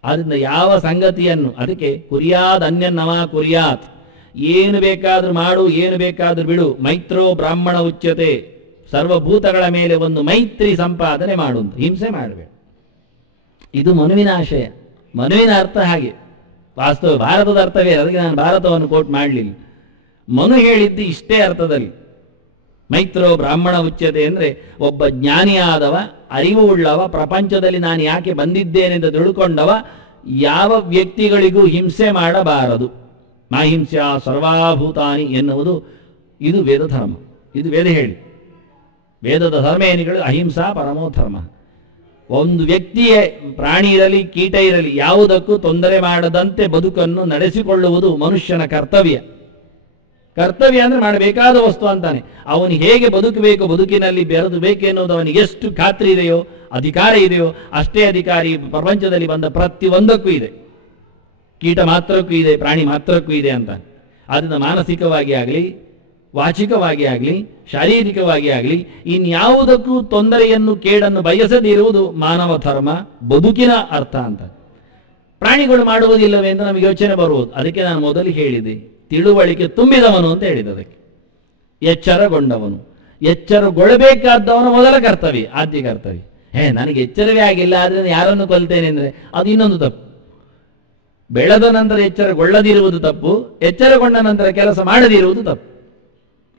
ಆದ್ರಿಂದ ಯಾವ ಸಂಗತಿಯನ್ನು, ಅದಕ್ಕೆ ಕುರ್ಯಾದ್ ಅನ್ಯನ್ನವ ಕುರ್ಯಾತ್, ಏನು ಬೇಕಾದ್ರೂ ಮಾಡು, ಏನು ಬೇಕಾದ್ರೂ ಬಿಡು, ಮೈತ್ರೋ ಬ್ರಾಹ್ಮಣ ಉಚ್ಯತೆ, ಸರ್ವಭೂತಗಳ ಮೇಲೆ ಒಂದು ಮೈತ್ರಿ ಸಂಪಾದನೆ ಮಾಡು, ಹಿಂಸೆ ಮಾಡಬೇಡ. ಇದು ಮನುವಿನ ಆಶಯ, ಮನುವಿನ ಅರ್ಥ ಹಾಗೆ. ವಾಸ್ತವ ಭಾರತದ ಅರ್ಥವೇ, ಅದಕ್ಕೆ ನಾನು ಭಾರತವನ್ನು ಕೋಟ್ ಮಾಡಲಿಲ್ಲ. ಮನು ಹೇಳಿದ್ದು ಇಷ್ಟೇ ಅರ್ಥದಲ್ಲಿ. ಮೈತ್ರೋ ಬ್ರಾಹ್ಮಣ ಉಚ್ಯತೆ ಅಂದರೆ ಒಬ್ಬ ಜ್ಞಾನಿಯಾದವ, ಅರಿವು ಉಳ್ಳವ, ಪ್ರಪಂಚದಲ್ಲಿ ನಾನು ಯಾಕೆ ಬಂದಿದ್ದೇನೆಂದು ತಿಳ್ಕೊಂಡವ ಯಾವ ವ್ಯಕ್ತಿಗಳಿಗೂ ಹಿಂಸೆ ಮಾಡಬಾರದು. ಮಾಹಿಂಸ್ಯ ಸರ್ವಾಭೂತಾನಿ ಎನ್ನುವುದು ಇದು ವೇದ ಧರ್ಮ. ಇದು ವೇದ ಹೇಳಿ. ವೇದದ ಧರ್ಮ ಏನಿಗಳು ಅಹಿಂಸಾ ಪರಮೋ ಧರ್ಮ. ಒಂದು ವ್ಯಕ್ತಿಯೇ, ಪ್ರಾಣಿ ಇರಲಿ ಕೀಟ ಇರಲಿ, ಯಾವುದಕ್ಕೂ ತೊಂದರೆ ಮಾಡದಂತೆ ಬದುಕನ್ನು ನಡೆಸಿಕೊಳ್ಳುವುದು ಮನುಷ್ಯನ ಕರ್ತವ್ಯ. ಕರ್ತವ್ಯ ಅಂದ್ರೆ ಮಾಡಬೇಕಾದ ವಸ್ತು ಅಂತಾನೆ. ಅವನು ಹೇಗೆ ಬದುಕಬೇಕು, ಬದುಕಿನಲ್ಲಿ ಬೆರೆದು ಬೇಕೆನ್ನುವುದು ಅವನಿಗೆ ಎಷ್ಟು ಖಾತ್ರಿ ಇದೆಯೋ, ಅಧಿಕಾರ ಇದೆಯೋ, ಅಷ್ಟೇ ಅಧಿಕಾರಿ ಪ್ರಪಂಚದಲ್ಲಿ ಬಂದ ಪ್ರತಿಯೊಂದಕ್ಕೂ ಇದೆ. ಕೀಟ ಮಾತ್ರಕ್ಕೂ ಇದೆ, ಪ್ರಾಣಿ ಮಾತ್ರಕ್ಕೂ ಇದೆ ಅಂತ. ಅದನ್ನು ಮಾನಸಿಕವಾಗಿ ಆಗಲಿ, ವಾಚಿಕವಾಗಿ ಆಗಲಿ, ಶಾರೀರಿಕವಾಗಿ ಆಗಲಿ, ಇನ್ಯಾವುದಕ್ಕೂ ತೊಂದರೆಯನ್ನು, ಕೇಡನ್ನು ಬಯಸದಿರುವುದು ಮಾನವ ಧರ್ಮ, ಬದುಕಿನ ಅರ್ಥ ಅಂತ. ಪ್ರಾಣಿಗಳು ಮಾಡುವುದಿಲ್ಲವೇ ಅಂತ ನಮಗೆ ಯೋಚನೆ ಬರುವುದು. ಅದಕ್ಕೆ ನಾನು ಮೊದಲು ಹೇಳಿದೆ, ತಿಳುವಳಿಕೆ ತುಂಬಿದವನು ಅಂತ ಹೇಳಿದ. ಅದಕ್ಕೆ ಎಚ್ಚರಗೊಂಡವನು. ಎಚ್ಚರಗೊಳ್ಳಬೇಕಾದವನ ಮೊದಲ ಕರ್ತವ್ಯ, ಆದ್ಯ ಕರ್ತವ್ಯ. ನನಗೆ ಎಚ್ಚರವೇ ಆಗಿಲ್ಲ, ಆದ್ರೆ ಯಾರನ್ನು ಕೊಲ್ತೇನೆ ಅಂದರೆ ಅದು ಇನ್ನೊಂದು ತಪ್ಪು. ಬೆಳೆದ ನಂತರ ಎಚ್ಚರಗೊಳ್ಳದಿರುವುದು ತಪ್ಪು, ಎಚ್ಚರಗೊಂಡ ನಂತರ ಕೆಲಸ ಮಾಡದಿರುವುದು ತಪ್ಪು.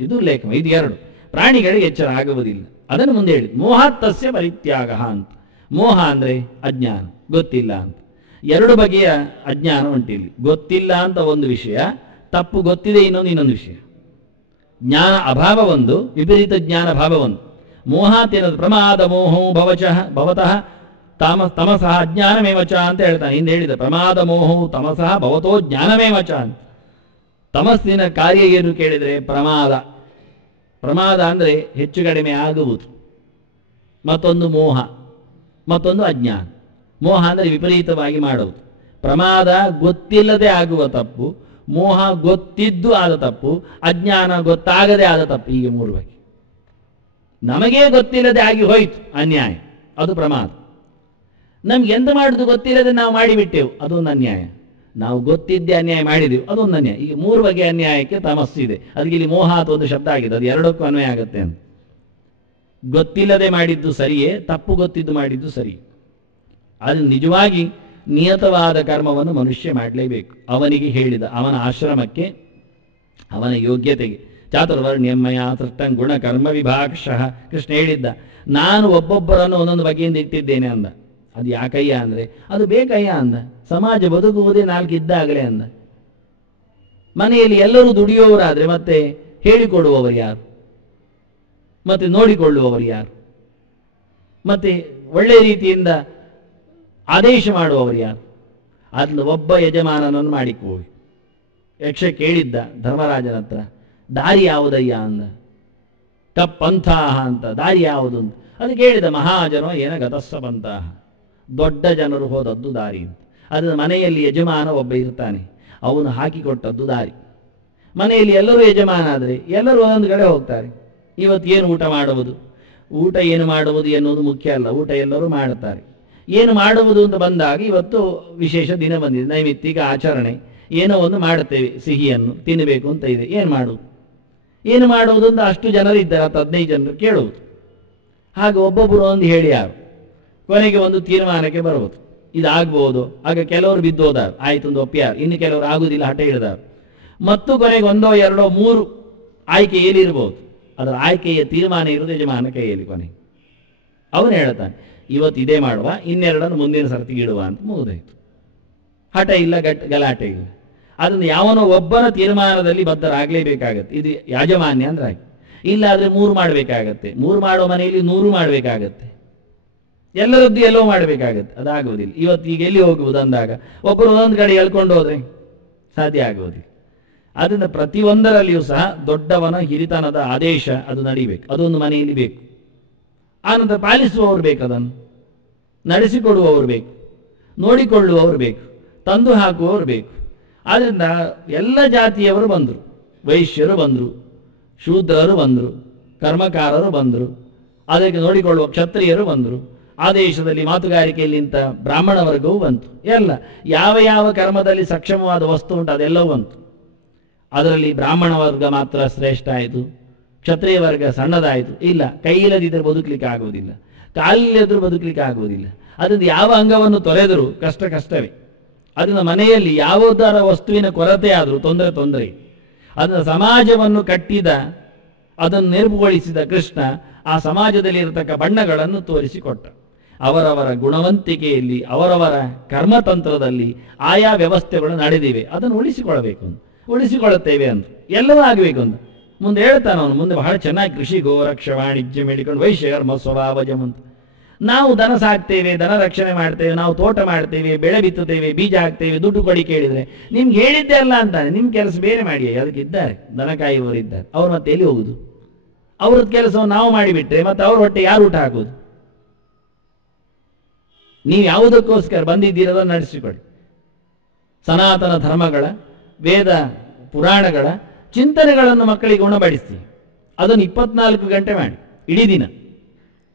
ಇದು ಲೇಖನ. ಇದು ಎರಡು. ಪ್ರಾಣಿಗಳಿಗೆ ಎಚ್ಚರ ಆಗುವುದಿಲ್ಲ. ಅದನ್ನು ಮುಂದೆ ಹೇಳಿದ್ದು ಮೋಹಾತ್ತಸ್ಯ ಪರಿತ್ಯಾಗ ಅಂತ. ಮೋಹ ಅಂದರೆ ಅಜ್ಞಾನ, ಗೊತ್ತಿಲ್ಲ ಅಂತ. ಎರಡು ಬಗೆಯ ಅಜ್ಞಾನ ಉಂಟಿಲ್ಲಿ. ಗೊತ್ತಿಲ್ಲ ಅಂತ ಒಂದು ವಿಷಯ, ತಪ್ಪು ಗೊತ್ತಿದೆ ಇನ್ನೊಂದು ವಿಷಯ. ಜ್ಞಾನ ಅಭಾವ ಒಂದು, ವಿಪರೀತ ಜ್ಞಾನ ಭಾವ ಒಂದು. ಮೋಹಾತ್ ಏನದು? ಪ್ರಮಾದ ಮೋಹೋ ಭವತಃ ತಮಸಃ ಅಜ್ಞಾನಮೇವಚ ಅಂತ ಹೇಳ್ತಾನೆ. ಹಿಂದೆ ಹೇಳಿದ ಪ್ರಮಾದ ಮೋಹವು ತಮಸಃ ಭವತೋ ಜ್ಞಾನಮೇವಚ ಅಂತ. ತಮಸ್ಸಿನ ಕಾರ್ಯ ಏನು ಕೇಳಿದರೆ ಪ್ರಮಾದ. ಪ್ರಮಾದ ಅಂದರೆ ಹೆಚ್ಚು ಕಡಿಮೆ ಆಗುವುದು. ಮತ್ತೊಂದು ಮೋಹ, ಮತ್ತೊಂದು ಅಜ್ಞಾನ. ಮೋಹ ಅಂದರೆ ವಿಪರೀತವಾಗಿ ಮಾಡುವುದು. ಪ್ರಮಾದ ಗೊತ್ತಿಲ್ಲದೆ ಆಗುವ ತಪ್ಪು, ಮೋಹ ಗೊತ್ತಿದ್ದು ಆದ ತಪ್ಪು, ಅಜ್ಞಾನ ಗೊತ್ತಾಗದೆ ಆದ ತಪ್ಪು. ಹೀಗೆ ಮೂರು ಬಗೆ. ನಮಗೇ ಗೊತ್ತಿಲ್ಲದೆ ಆಗಿ ಹೋಯಿತು ಅನ್ಯಾಯ, ಅದು ಪ್ರಮಾದ. ನಮ್ಗೆ ಎಂತ ಮಾಡುದು ಗೊತ್ತಿಲ್ಲದೆ ನಾವು ಮಾಡಿಬಿಟ್ಟೆವು, ಅದೊಂದು ಅನ್ಯಾಯ. ನಾವು ಗೊತ್ತಿದ್ದೆ ಅನ್ಯಾಯ ಮಾಡಿದೆವು, ಅದೊಂದು ಅನ್ಯಾಯ. ಈಗ ಮೂರು ಬಗೆಯ ಅನ್ಯಾಯಕ್ಕೆ ತಮಸ್ಸಿದೆ. ಅದಕ್ಕೆ ಇಲ್ಲಿ ಮೋಹ ಅಂತ ಒಂದು ಶಬ್ದ ಆಗಿದೆ, ಅದು ಎರಡಕ್ಕೂ ಅನ್ವಯ ಆಗುತ್ತೆ ಅಂತ. ಗೊತ್ತಿಲ್ಲದೆ ಮಾಡಿದ್ದು ಸರಿಯೇ, ತಪ್ಪು ಗೊತ್ತಿದ್ದು ಮಾಡಿದ್ದು ಸರಿ. ಅದು ನಿಜವಾಗಿ ನಿಯತವಾದ ಕರ್ಮವನ್ನು ಮನುಷ್ಯ ಮಾಡಲೇಬೇಕು. ಅವನಿಗೆ ಹೇಳಿದ, ಅವನ ಆಶ್ರಮಕ್ಕೆ, ಅವನ ಯೋಗ್ಯತೆಗೆ. ಚಾತುರ್ವರ್ಣ್ಯಮಯ ಸೃಷ್ಟಂ ಗುಣ ಕರ್ಮ ವಿಭಾಗಶಃ. ಕೃಷ್ಣ ಹೇಳಿದ್ದ, ನಾನು ಒಬ್ಬೊಬ್ಬರನ್ನು ಒಂದೊಂದು ಬಗೆಯಿಂದ ಇಟ್ಟಿದ್ದೇನೆ ಅಂದ. ಅದು ಯಾಕಯ್ಯ ಅಂದರೆ ಅದು ಬೇಕಯ್ಯ ಅಂದ. ಸಮಾಜ ಬದುಕುವುದೇ ನಾಲ್ಕು ಇದ್ದಾಗಲೇ ಅಂದ. ಮನೆಯಲ್ಲಿ ಎಲ್ಲರೂ ದುಡಿಯುವವರಾದರೆ ಮತ್ತೆ ಹೇಳಿಕೊಡುವವರು ಯಾರು? ಮತ್ತೆ ನೋಡಿಕೊಳ್ಳುವವರು ಯಾರು? ಮತ್ತೆ ಒಳ್ಳೆಯ ರೀತಿಯಿಂದ ಆದೇಶ ಮಾಡುವವರು ಯಾರು? ಅದನ್ನು ಒಬ್ಬ ಯಜಮಾನನನ್ನು ಮಾಡಿಕೊಳ್ಳಿ. ಯಕ್ಷ ಕೇಳಿದ್ದ ಧರ್ಮರಾಜನ ಹತ್ರ, ದಾರಿ ಯಾವುದಯ್ಯ ಅಂದ. ತಪ್ಪಂಥಾಹ ಅಂತ, ದಾರಿ ಯಾವುದು ಅಂತ. ಅದು ಕೇಳಿದ, ಮಹಾಜನೋ ಏನ ಗತಸ್ಸ ಬಂತಹ, ದೊಡ್ಡ ಜನರು ಹೋದದ್ದು ದಾರಿ ಅಂತ. ಅದನ್ನು ಮನೆಯಲ್ಲಿ ಯಜಮಾನ ಒಬ್ಬ ಇರ್ತಾನೆ, ಅವನು ಹಾಕಿಕೊಟ್ಟದ್ದು ದಾರಿ. ಮನೆಯಲ್ಲಿ ಎಲ್ಲರೂ ಯಜಮಾನ ಆದರೆ ಎಲ್ಲರೂ ಒಂದೊಂದು ಕಡೆ ಹೋಗ್ತಾರೆ. ಇವತ್ತು ಏನು ಊಟ ಮಾಡುವುದು, ಊಟ ಏನು ಮಾಡುವುದು ಎನ್ನುವುದು ಮುಖ್ಯ ಅಲ್ಲ, ಊಟ ಎಲ್ಲರೂ ಮಾಡುತ್ತಾರೆ. ಏನು ಮಾಡುವುದು ಅಂತ ಬಂದಾಗ ಇವತ್ತು ವಿಶೇಷ ದಿನ ಬಂದಿದೆ, ನೈಮಿತ್ತಿಕ ಆಚರಣೆ, ಏನೋ ಒಂದು ಮಾಡುತ್ತೇವೆ, ಸಿಹಿಯನ್ನು ತಿನ್ನಬೇಕು ಅಂತ ಇದೆ. ಏನು ಮಾಡುವುದು ಅಂತ ಅಷ್ಟು ಜನರು ಇದ್ದಾರೆ, 15 ಜನರು ಕೇಳುವುದು. ಹಾಗೆ ಒಬ್ಬೊಬ್ಬರು ಒಂದು ಹೇಳಿ ಯಾರು ಕೊನೆಗೆ ಒಂದು ತೀರ್ಮಾನಕ್ಕೆ ಬರುವುದು, ಇದಾಗ್ಬೋದು. ಆಗ ಕೆಲವರು ಬಿದ್ದೋದಾರು, ಆಯ್ತು ಒಂದು ಒಪ್ಪಿಯಾರು. ಇನ್ನು ಕೆಲವರು ಆಗುವುದಿಲ್ಲ, ಹಠ ಹಿಡಿದಾರು. ಮತ್ತು ಕೊನೆಗೆ 1, 2, 3 ಆಯ್ಕೆಯಲ್ಲಿ ಇರ್ಬೋದು. ಅದರ ಆಯ್ಕೆಯ ತೀರ್ಮಾನ ಇರುವುದು ಯಜಮಾನ ಕೈಯಲ್ಲಿ. ಕೊನೆಗೆ ಅವನು ಹೇಳ್ತಾನೆ, ಇವತ್ತು ಇದೇ ಮಾಡುವ, ಇನ್ನೆರಡನ್ನು ಮುಂದಿನ ಸರ್ತಿಗೆ ಇಡುವ ಅಂತ ಮುಗಿದಾಯ್ತು. ಹಠ ಇಲ್ಲ, ಗಲಾಟೆ ಇಲ್ಲ. ಅದನ್ನು ಯಾವನೋ ಒಬ್ಬನ ತೀರ್ಮಾನದಲ್ಲಿ ಬದ್ಧರಾಗಲೇಬೇಕಾಗತ್ತೆ. ಇದು ಯಾಜಮಾನ್ಯ ಅಂದ್ರೆ ಹಾಗೆ. ಇಲ್ಲ ಆದರೆ 3 ಮಾಡಬೇಕಾಗತ್ತೆ. 3 ಮಾಡೋ ಮನೆಯಲ್ಲಿ 100 ಮಾಡಬೇಕಾಗತ್ತೆ. ಎಲ್ಲರದ್ದು ಎಲ್ಲೋ ಮಾಡಬೇಕಾಗತ್ತೆ. ಅದಾಗುವುದಿಲ್ಲ. ಇವತ್ತು ಈಗ ಎಲ್ಲಿ ಹೋಗುವುದು ಅಂದಾಗ ಒಬ್ಬರು ಒಂದೊಂದು ಕಡೆ ಎಳ್ಕೊಂಡು ಹೋದ್ರೆ ಸಾಧ್ಯ ಆಗುವುದಿಲ್ಲ. ಅದರಿಂದ ಪ್ರತಿಯೊಂದರಲ್ಲಿಯೂ ಸಹ ದೊಡ್ಡವನ ಹಿರಿತನದ ಆದೇಶ ಅದು ನಡೀಬೇಕು. ಅದೊಂದು ಮನೆಯಲ್ಲಿ ಬೇಕು. ಆನಂತರ ಪಾಲಿಸುವವರು ಬೇಕು, ಅದನ್ನು ನಡೆಸಿಕೊಡುವವರು ಬೇಕು, ನೋಡಿಕೊಳ್ಳುವವರು ಬೇಕು, ತಂದು ಹಾಕುವವರು ಬೇಕು. ಆದ್ದರಿಂದ ಎಲ್ಲ ಜಾತಿಯವರು ಬಂದರು, ವೈಶ್ಯರು ಬಂದರು, ಶೂದ್ರರು ಬಂದರು, ಕರ್ಮಕಾರರು ಬಂದರು, ಅದಕ್ಕೆ ನೋಡಿಕೊಳ್ಳುವ ಕ್ಷತ್ರಿಯರು ಬಂದರು. ಆ ದೇಶದಲ್ಲಿ ಮಾತುಗಾರಿಕೆಯಲ್ಲಿ ಇಂಥ ಬ್ರಾಹ್ಮಣ ವರ್ಗವೂ ಬಂತು. ಎಲ್ಲ ಯಾವ ಯಾವ ಕರ್ಮದಲ್ಲಿ ಸಕ್ಷಮವಾದ ವಸ್ತು ಉಂಟು ಅದೆಲ್ಲವೂ ಬಂತು. ಅದರಲ್ಲಿ ಬ್ರಾಹ್ಮಣ ವರ್ಗ ಮಾತ್ರ ಶ್ರೇಷ್ಠ ಆಯಿತು, ಕ್ಷತ್ರಿಯ ವರ್ಗ ಸಣ್ಣದಾಯಿತು. ಇಲ್ಲ, ಕೈಯಿಲ್ಲದಿದ್ದರೆ ಬದುಕಲಿಕ್ಕೆ ಆಗುವುದಿಲ್ಲ, ಕಾಲಿಲ್ಲದರೂ ಬದುಕಲಿಕ್ಕೆ ಆಗುವುದಿಲ್ಲ. ಅದರಿಂದ ಯಾವ ಅಂಗವನ್ನು ತೊರೆದರೂ ಕಷ್ಟವೇ. ಅದನ್ನು ಮನೆಯಲ್ಲಿ ಯಾವುದರ ವಸ್ತುವಿನ ಕೊರತೆ ಆದರೂ ತೊಂದರೆ. ಅದನ್ನು ಸಮಾಜವನ್ನು ಕಟ್ಟಿದ, ಅದನ್ನು ನೆರಪುಗೊಳಿಸಿದ ಕೃಷ್ಣ ಆ ಸಮಾಜದಲ್ಲಿ ಇರತಕ್ಕ ಬಣ್ಣಗಳನ್ನು ತೋರಿಸಿಕೊಟ್ಟ. ಅವರವರ ಗುಣವಂತಿಕೆಯಲ್ಲಿ, ಅವರವರ ಕರ್ಮತಂತ್ರದಲ್ಲಿ ಆಯಾ ವ್ಯವಸ್ಥೆಗಳು ನಡೆದಿವೆ. ಅದನ್ನು ಉಳಿಸಿಕೊಳ್ಳುತ್ತೇವೆ ಅಂತ ಎಲ್ಲವೂ ಆಗಬೇಕು ಅಂತ ಮುಂದೆ ಹೇಳ್ತಾನೆ ಅವನು. ಮುಂದೆ ಬಹಳ ಚೆನ್ನಾಗಿ ಕೃಷಿ ಗೋರಕ್ಷ ವಾಣಿಜ್ಯ ಮೇಡಿಕೊಂಡು ವೈಶ್ಯಕರ್ಮ ಸ್ವಭಾವಜಂ ಅಂತ. ನಾವು ದನ ಸಾಕ್ತೇವೆ, ದನ ರಕ್ಷಣೆ ಮಾಡ್ತೇವೆ, ನಾವು ತೋಟ ಮಾಡ್ತೇವೆ, ಬೆಳೆ ಬಿತ್ತುತ್ತೇವೆ, ಬೀಜ ಹಾಕ್ತೇವೆ, ದುಡ್ಡು ಕೊಡಿ ಕೇಳಿದರೆ ನಿಮ್ಗೆ ಹೇಳಿದ್ದೆ ಅಲ್ಲ ಅಂತಾನೆ. ನಿಮ್ಮ ಕೆಲಸ ಬೇರೆ ಮಾಡಿ, ಅದಕ್ಕೆ ಇದ್ದಾರೆ ದನ ಕಾಯುವವರು ಇದ್ದಾರೆ. ಅವ್ರು ಮತ್ತೆ ಎಲ್ಲಿ ಹೋಗುದು? ಅವ್ರದ್ದು ಕೆಲಸವನ್ನು ನಾವು ಮಾಡಿಬಿಟ್ರೆ ಮತ್ತೆ ಅವ್ರ ಹೊಟ್ಟೆ ಯಾರು ಊಟ ಹಾಕುವುದು? ನೀವು ಯಾವುದಕ್ಕೋಸ್ಕರ ಬಂದಿದ್ದೀರದನ್ನು ನಡೆಸಿಕೊಳ್ಳಿ. ಸನಾತನ ಧರ್ಮಗಳ, ವೇದ ಪುರಾಣಗಳ ಚಿಂತನೆಗಳನ್ನು ಮಕ್ಕಳಿಗೆ ಉಣಬಡಿಸಿ ಅದನ್ನು 24 ಗಂಟೆ ಮಾಡಿ, ಇಡೀ ದಿನ.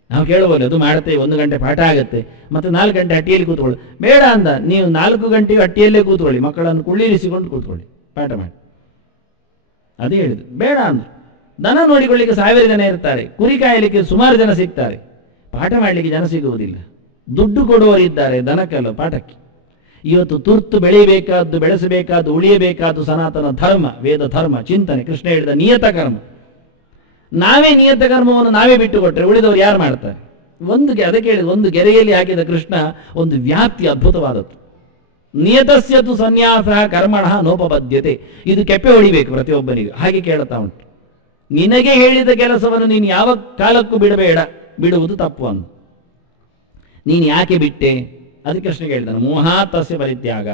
ನಾವು ಕೇಳಬಹುದು, ಅದು ಮಾಡ್ತೇವೆ, 1 ಗಂಟೆ ಪಾಠ ಆಗುತ್ತೆ, ಮತ್ತೆ 4 ಗಂಟೆ ಹಟ್ಟಿಯಲ್ಲಿ ಕೂತ್ಕೊಳ್ಳಿ. ಬೇಡ ಅಂದ, ನೀವು 4 ಗಂಟೆಗೆ ಹಟ್ಟಿಯಲ್ಲೇ ಕೂತ್ಕೊಳ್ಳಿ, ಮಕ್ಕಳನ್ನು ಕುಳ್ಳಿರಿಸಿಕೊಂಡು ಕೂತ್ಕೊಳ್ಳಿ, ಪಾಠ ಮಾಡಿ. ಅದೇ ಹೇಳಿದ್ರು. ಬೇಡ ಅಂದ್ರು, ದನ ನೋಡಿಕೊಳ್ಳಿಕ್ಕೆ 1000 ಜನ ಇರ್ತಾರೆ, ಕುರಿ ಕಾಯಲಿಕ್ಕೆ ಸುಮಾರು ಜನ ಸಿಗ್ತಾರೆ, ಪಾಠ ಮಾಡಲಿಕ್ಕೆ ಜನ ಸಿಗುವುದಿಲ್ಲ. ದುಡ್ಡು ಕೊಡುವವರಿದ್ದಾರೆ ದನಕ್ಕಲ್ಲ, ಪಾಠಕ್ಕೆ. ಇವತ್ತು ತುರ್ತು ಬೆಳೆಯಬೇಕಾದ್ದು, ಬೆಳೆಸಬೇಕಾದ್ದು, ಉಳಿಯಬೇಕಾದ್ದು ಸನಾತನ ಧರ್ಮ, ವೇದ ಧರ್ಮ, ಚಿಂತನೆ, ಕೃಷ್ಣ ಹೇಳಿದ ನಿಯತ ಕರ್ಮ. ನಾವೇ ನಿಯತ ಕರ್ಮವನ್ನು ನಾವೇ ಬಿಟ್ಟು ಕೊಟ್ಟರೆ ಉಳಿದವರು ಯಾರು ಮಾಡ್ತಾರೆ? ಅದಕ್ಕೆ ಹೇಳಿದ, ಒಂದು ಗೆರೆಯಲ್ಲಿ ಹಾಕಿದ ಕೃಷ್ಣ ಒಂದು ವ್ಯಾಪ್ತಿ ಅದ್ಭುತವಾದದ್ದು. ನಿಯತಸ್ಯತು ಸನ್ಯಾಸ ಕರ್ಮಣ ನೋಪಬದ್ಧತೆ. ಇದು ಕೆಪ್ಪೆ ಹೊಡಿಬೇಕು ಪ್ರತಿಯೊಬ್ಬನಿಗೂ. ಹಾಗೆ ಕೇಳುತ್ತಾ ಉಂಟು, ನಿನಗೆ ಹೇಳಿದ ಕೆಲಸವನ್ನು ನೀನು ಯಾವ ಕಾಲಕ್ಕೂ ಬಿಡಬೇಡ, ಬಿಡುವುದು ತಪ್ಪು ಅನ್ನು. ನೀನು ಯಾಕೆ ಬಿಟ್ಟೆ? ಅದಕ್ಕೆ ಕೃಷ್ಣ ಹೇಳಿದಾನೆ, ಮೋಹಾತಸ್ಯ ಪರಿತ್ಯಾಗ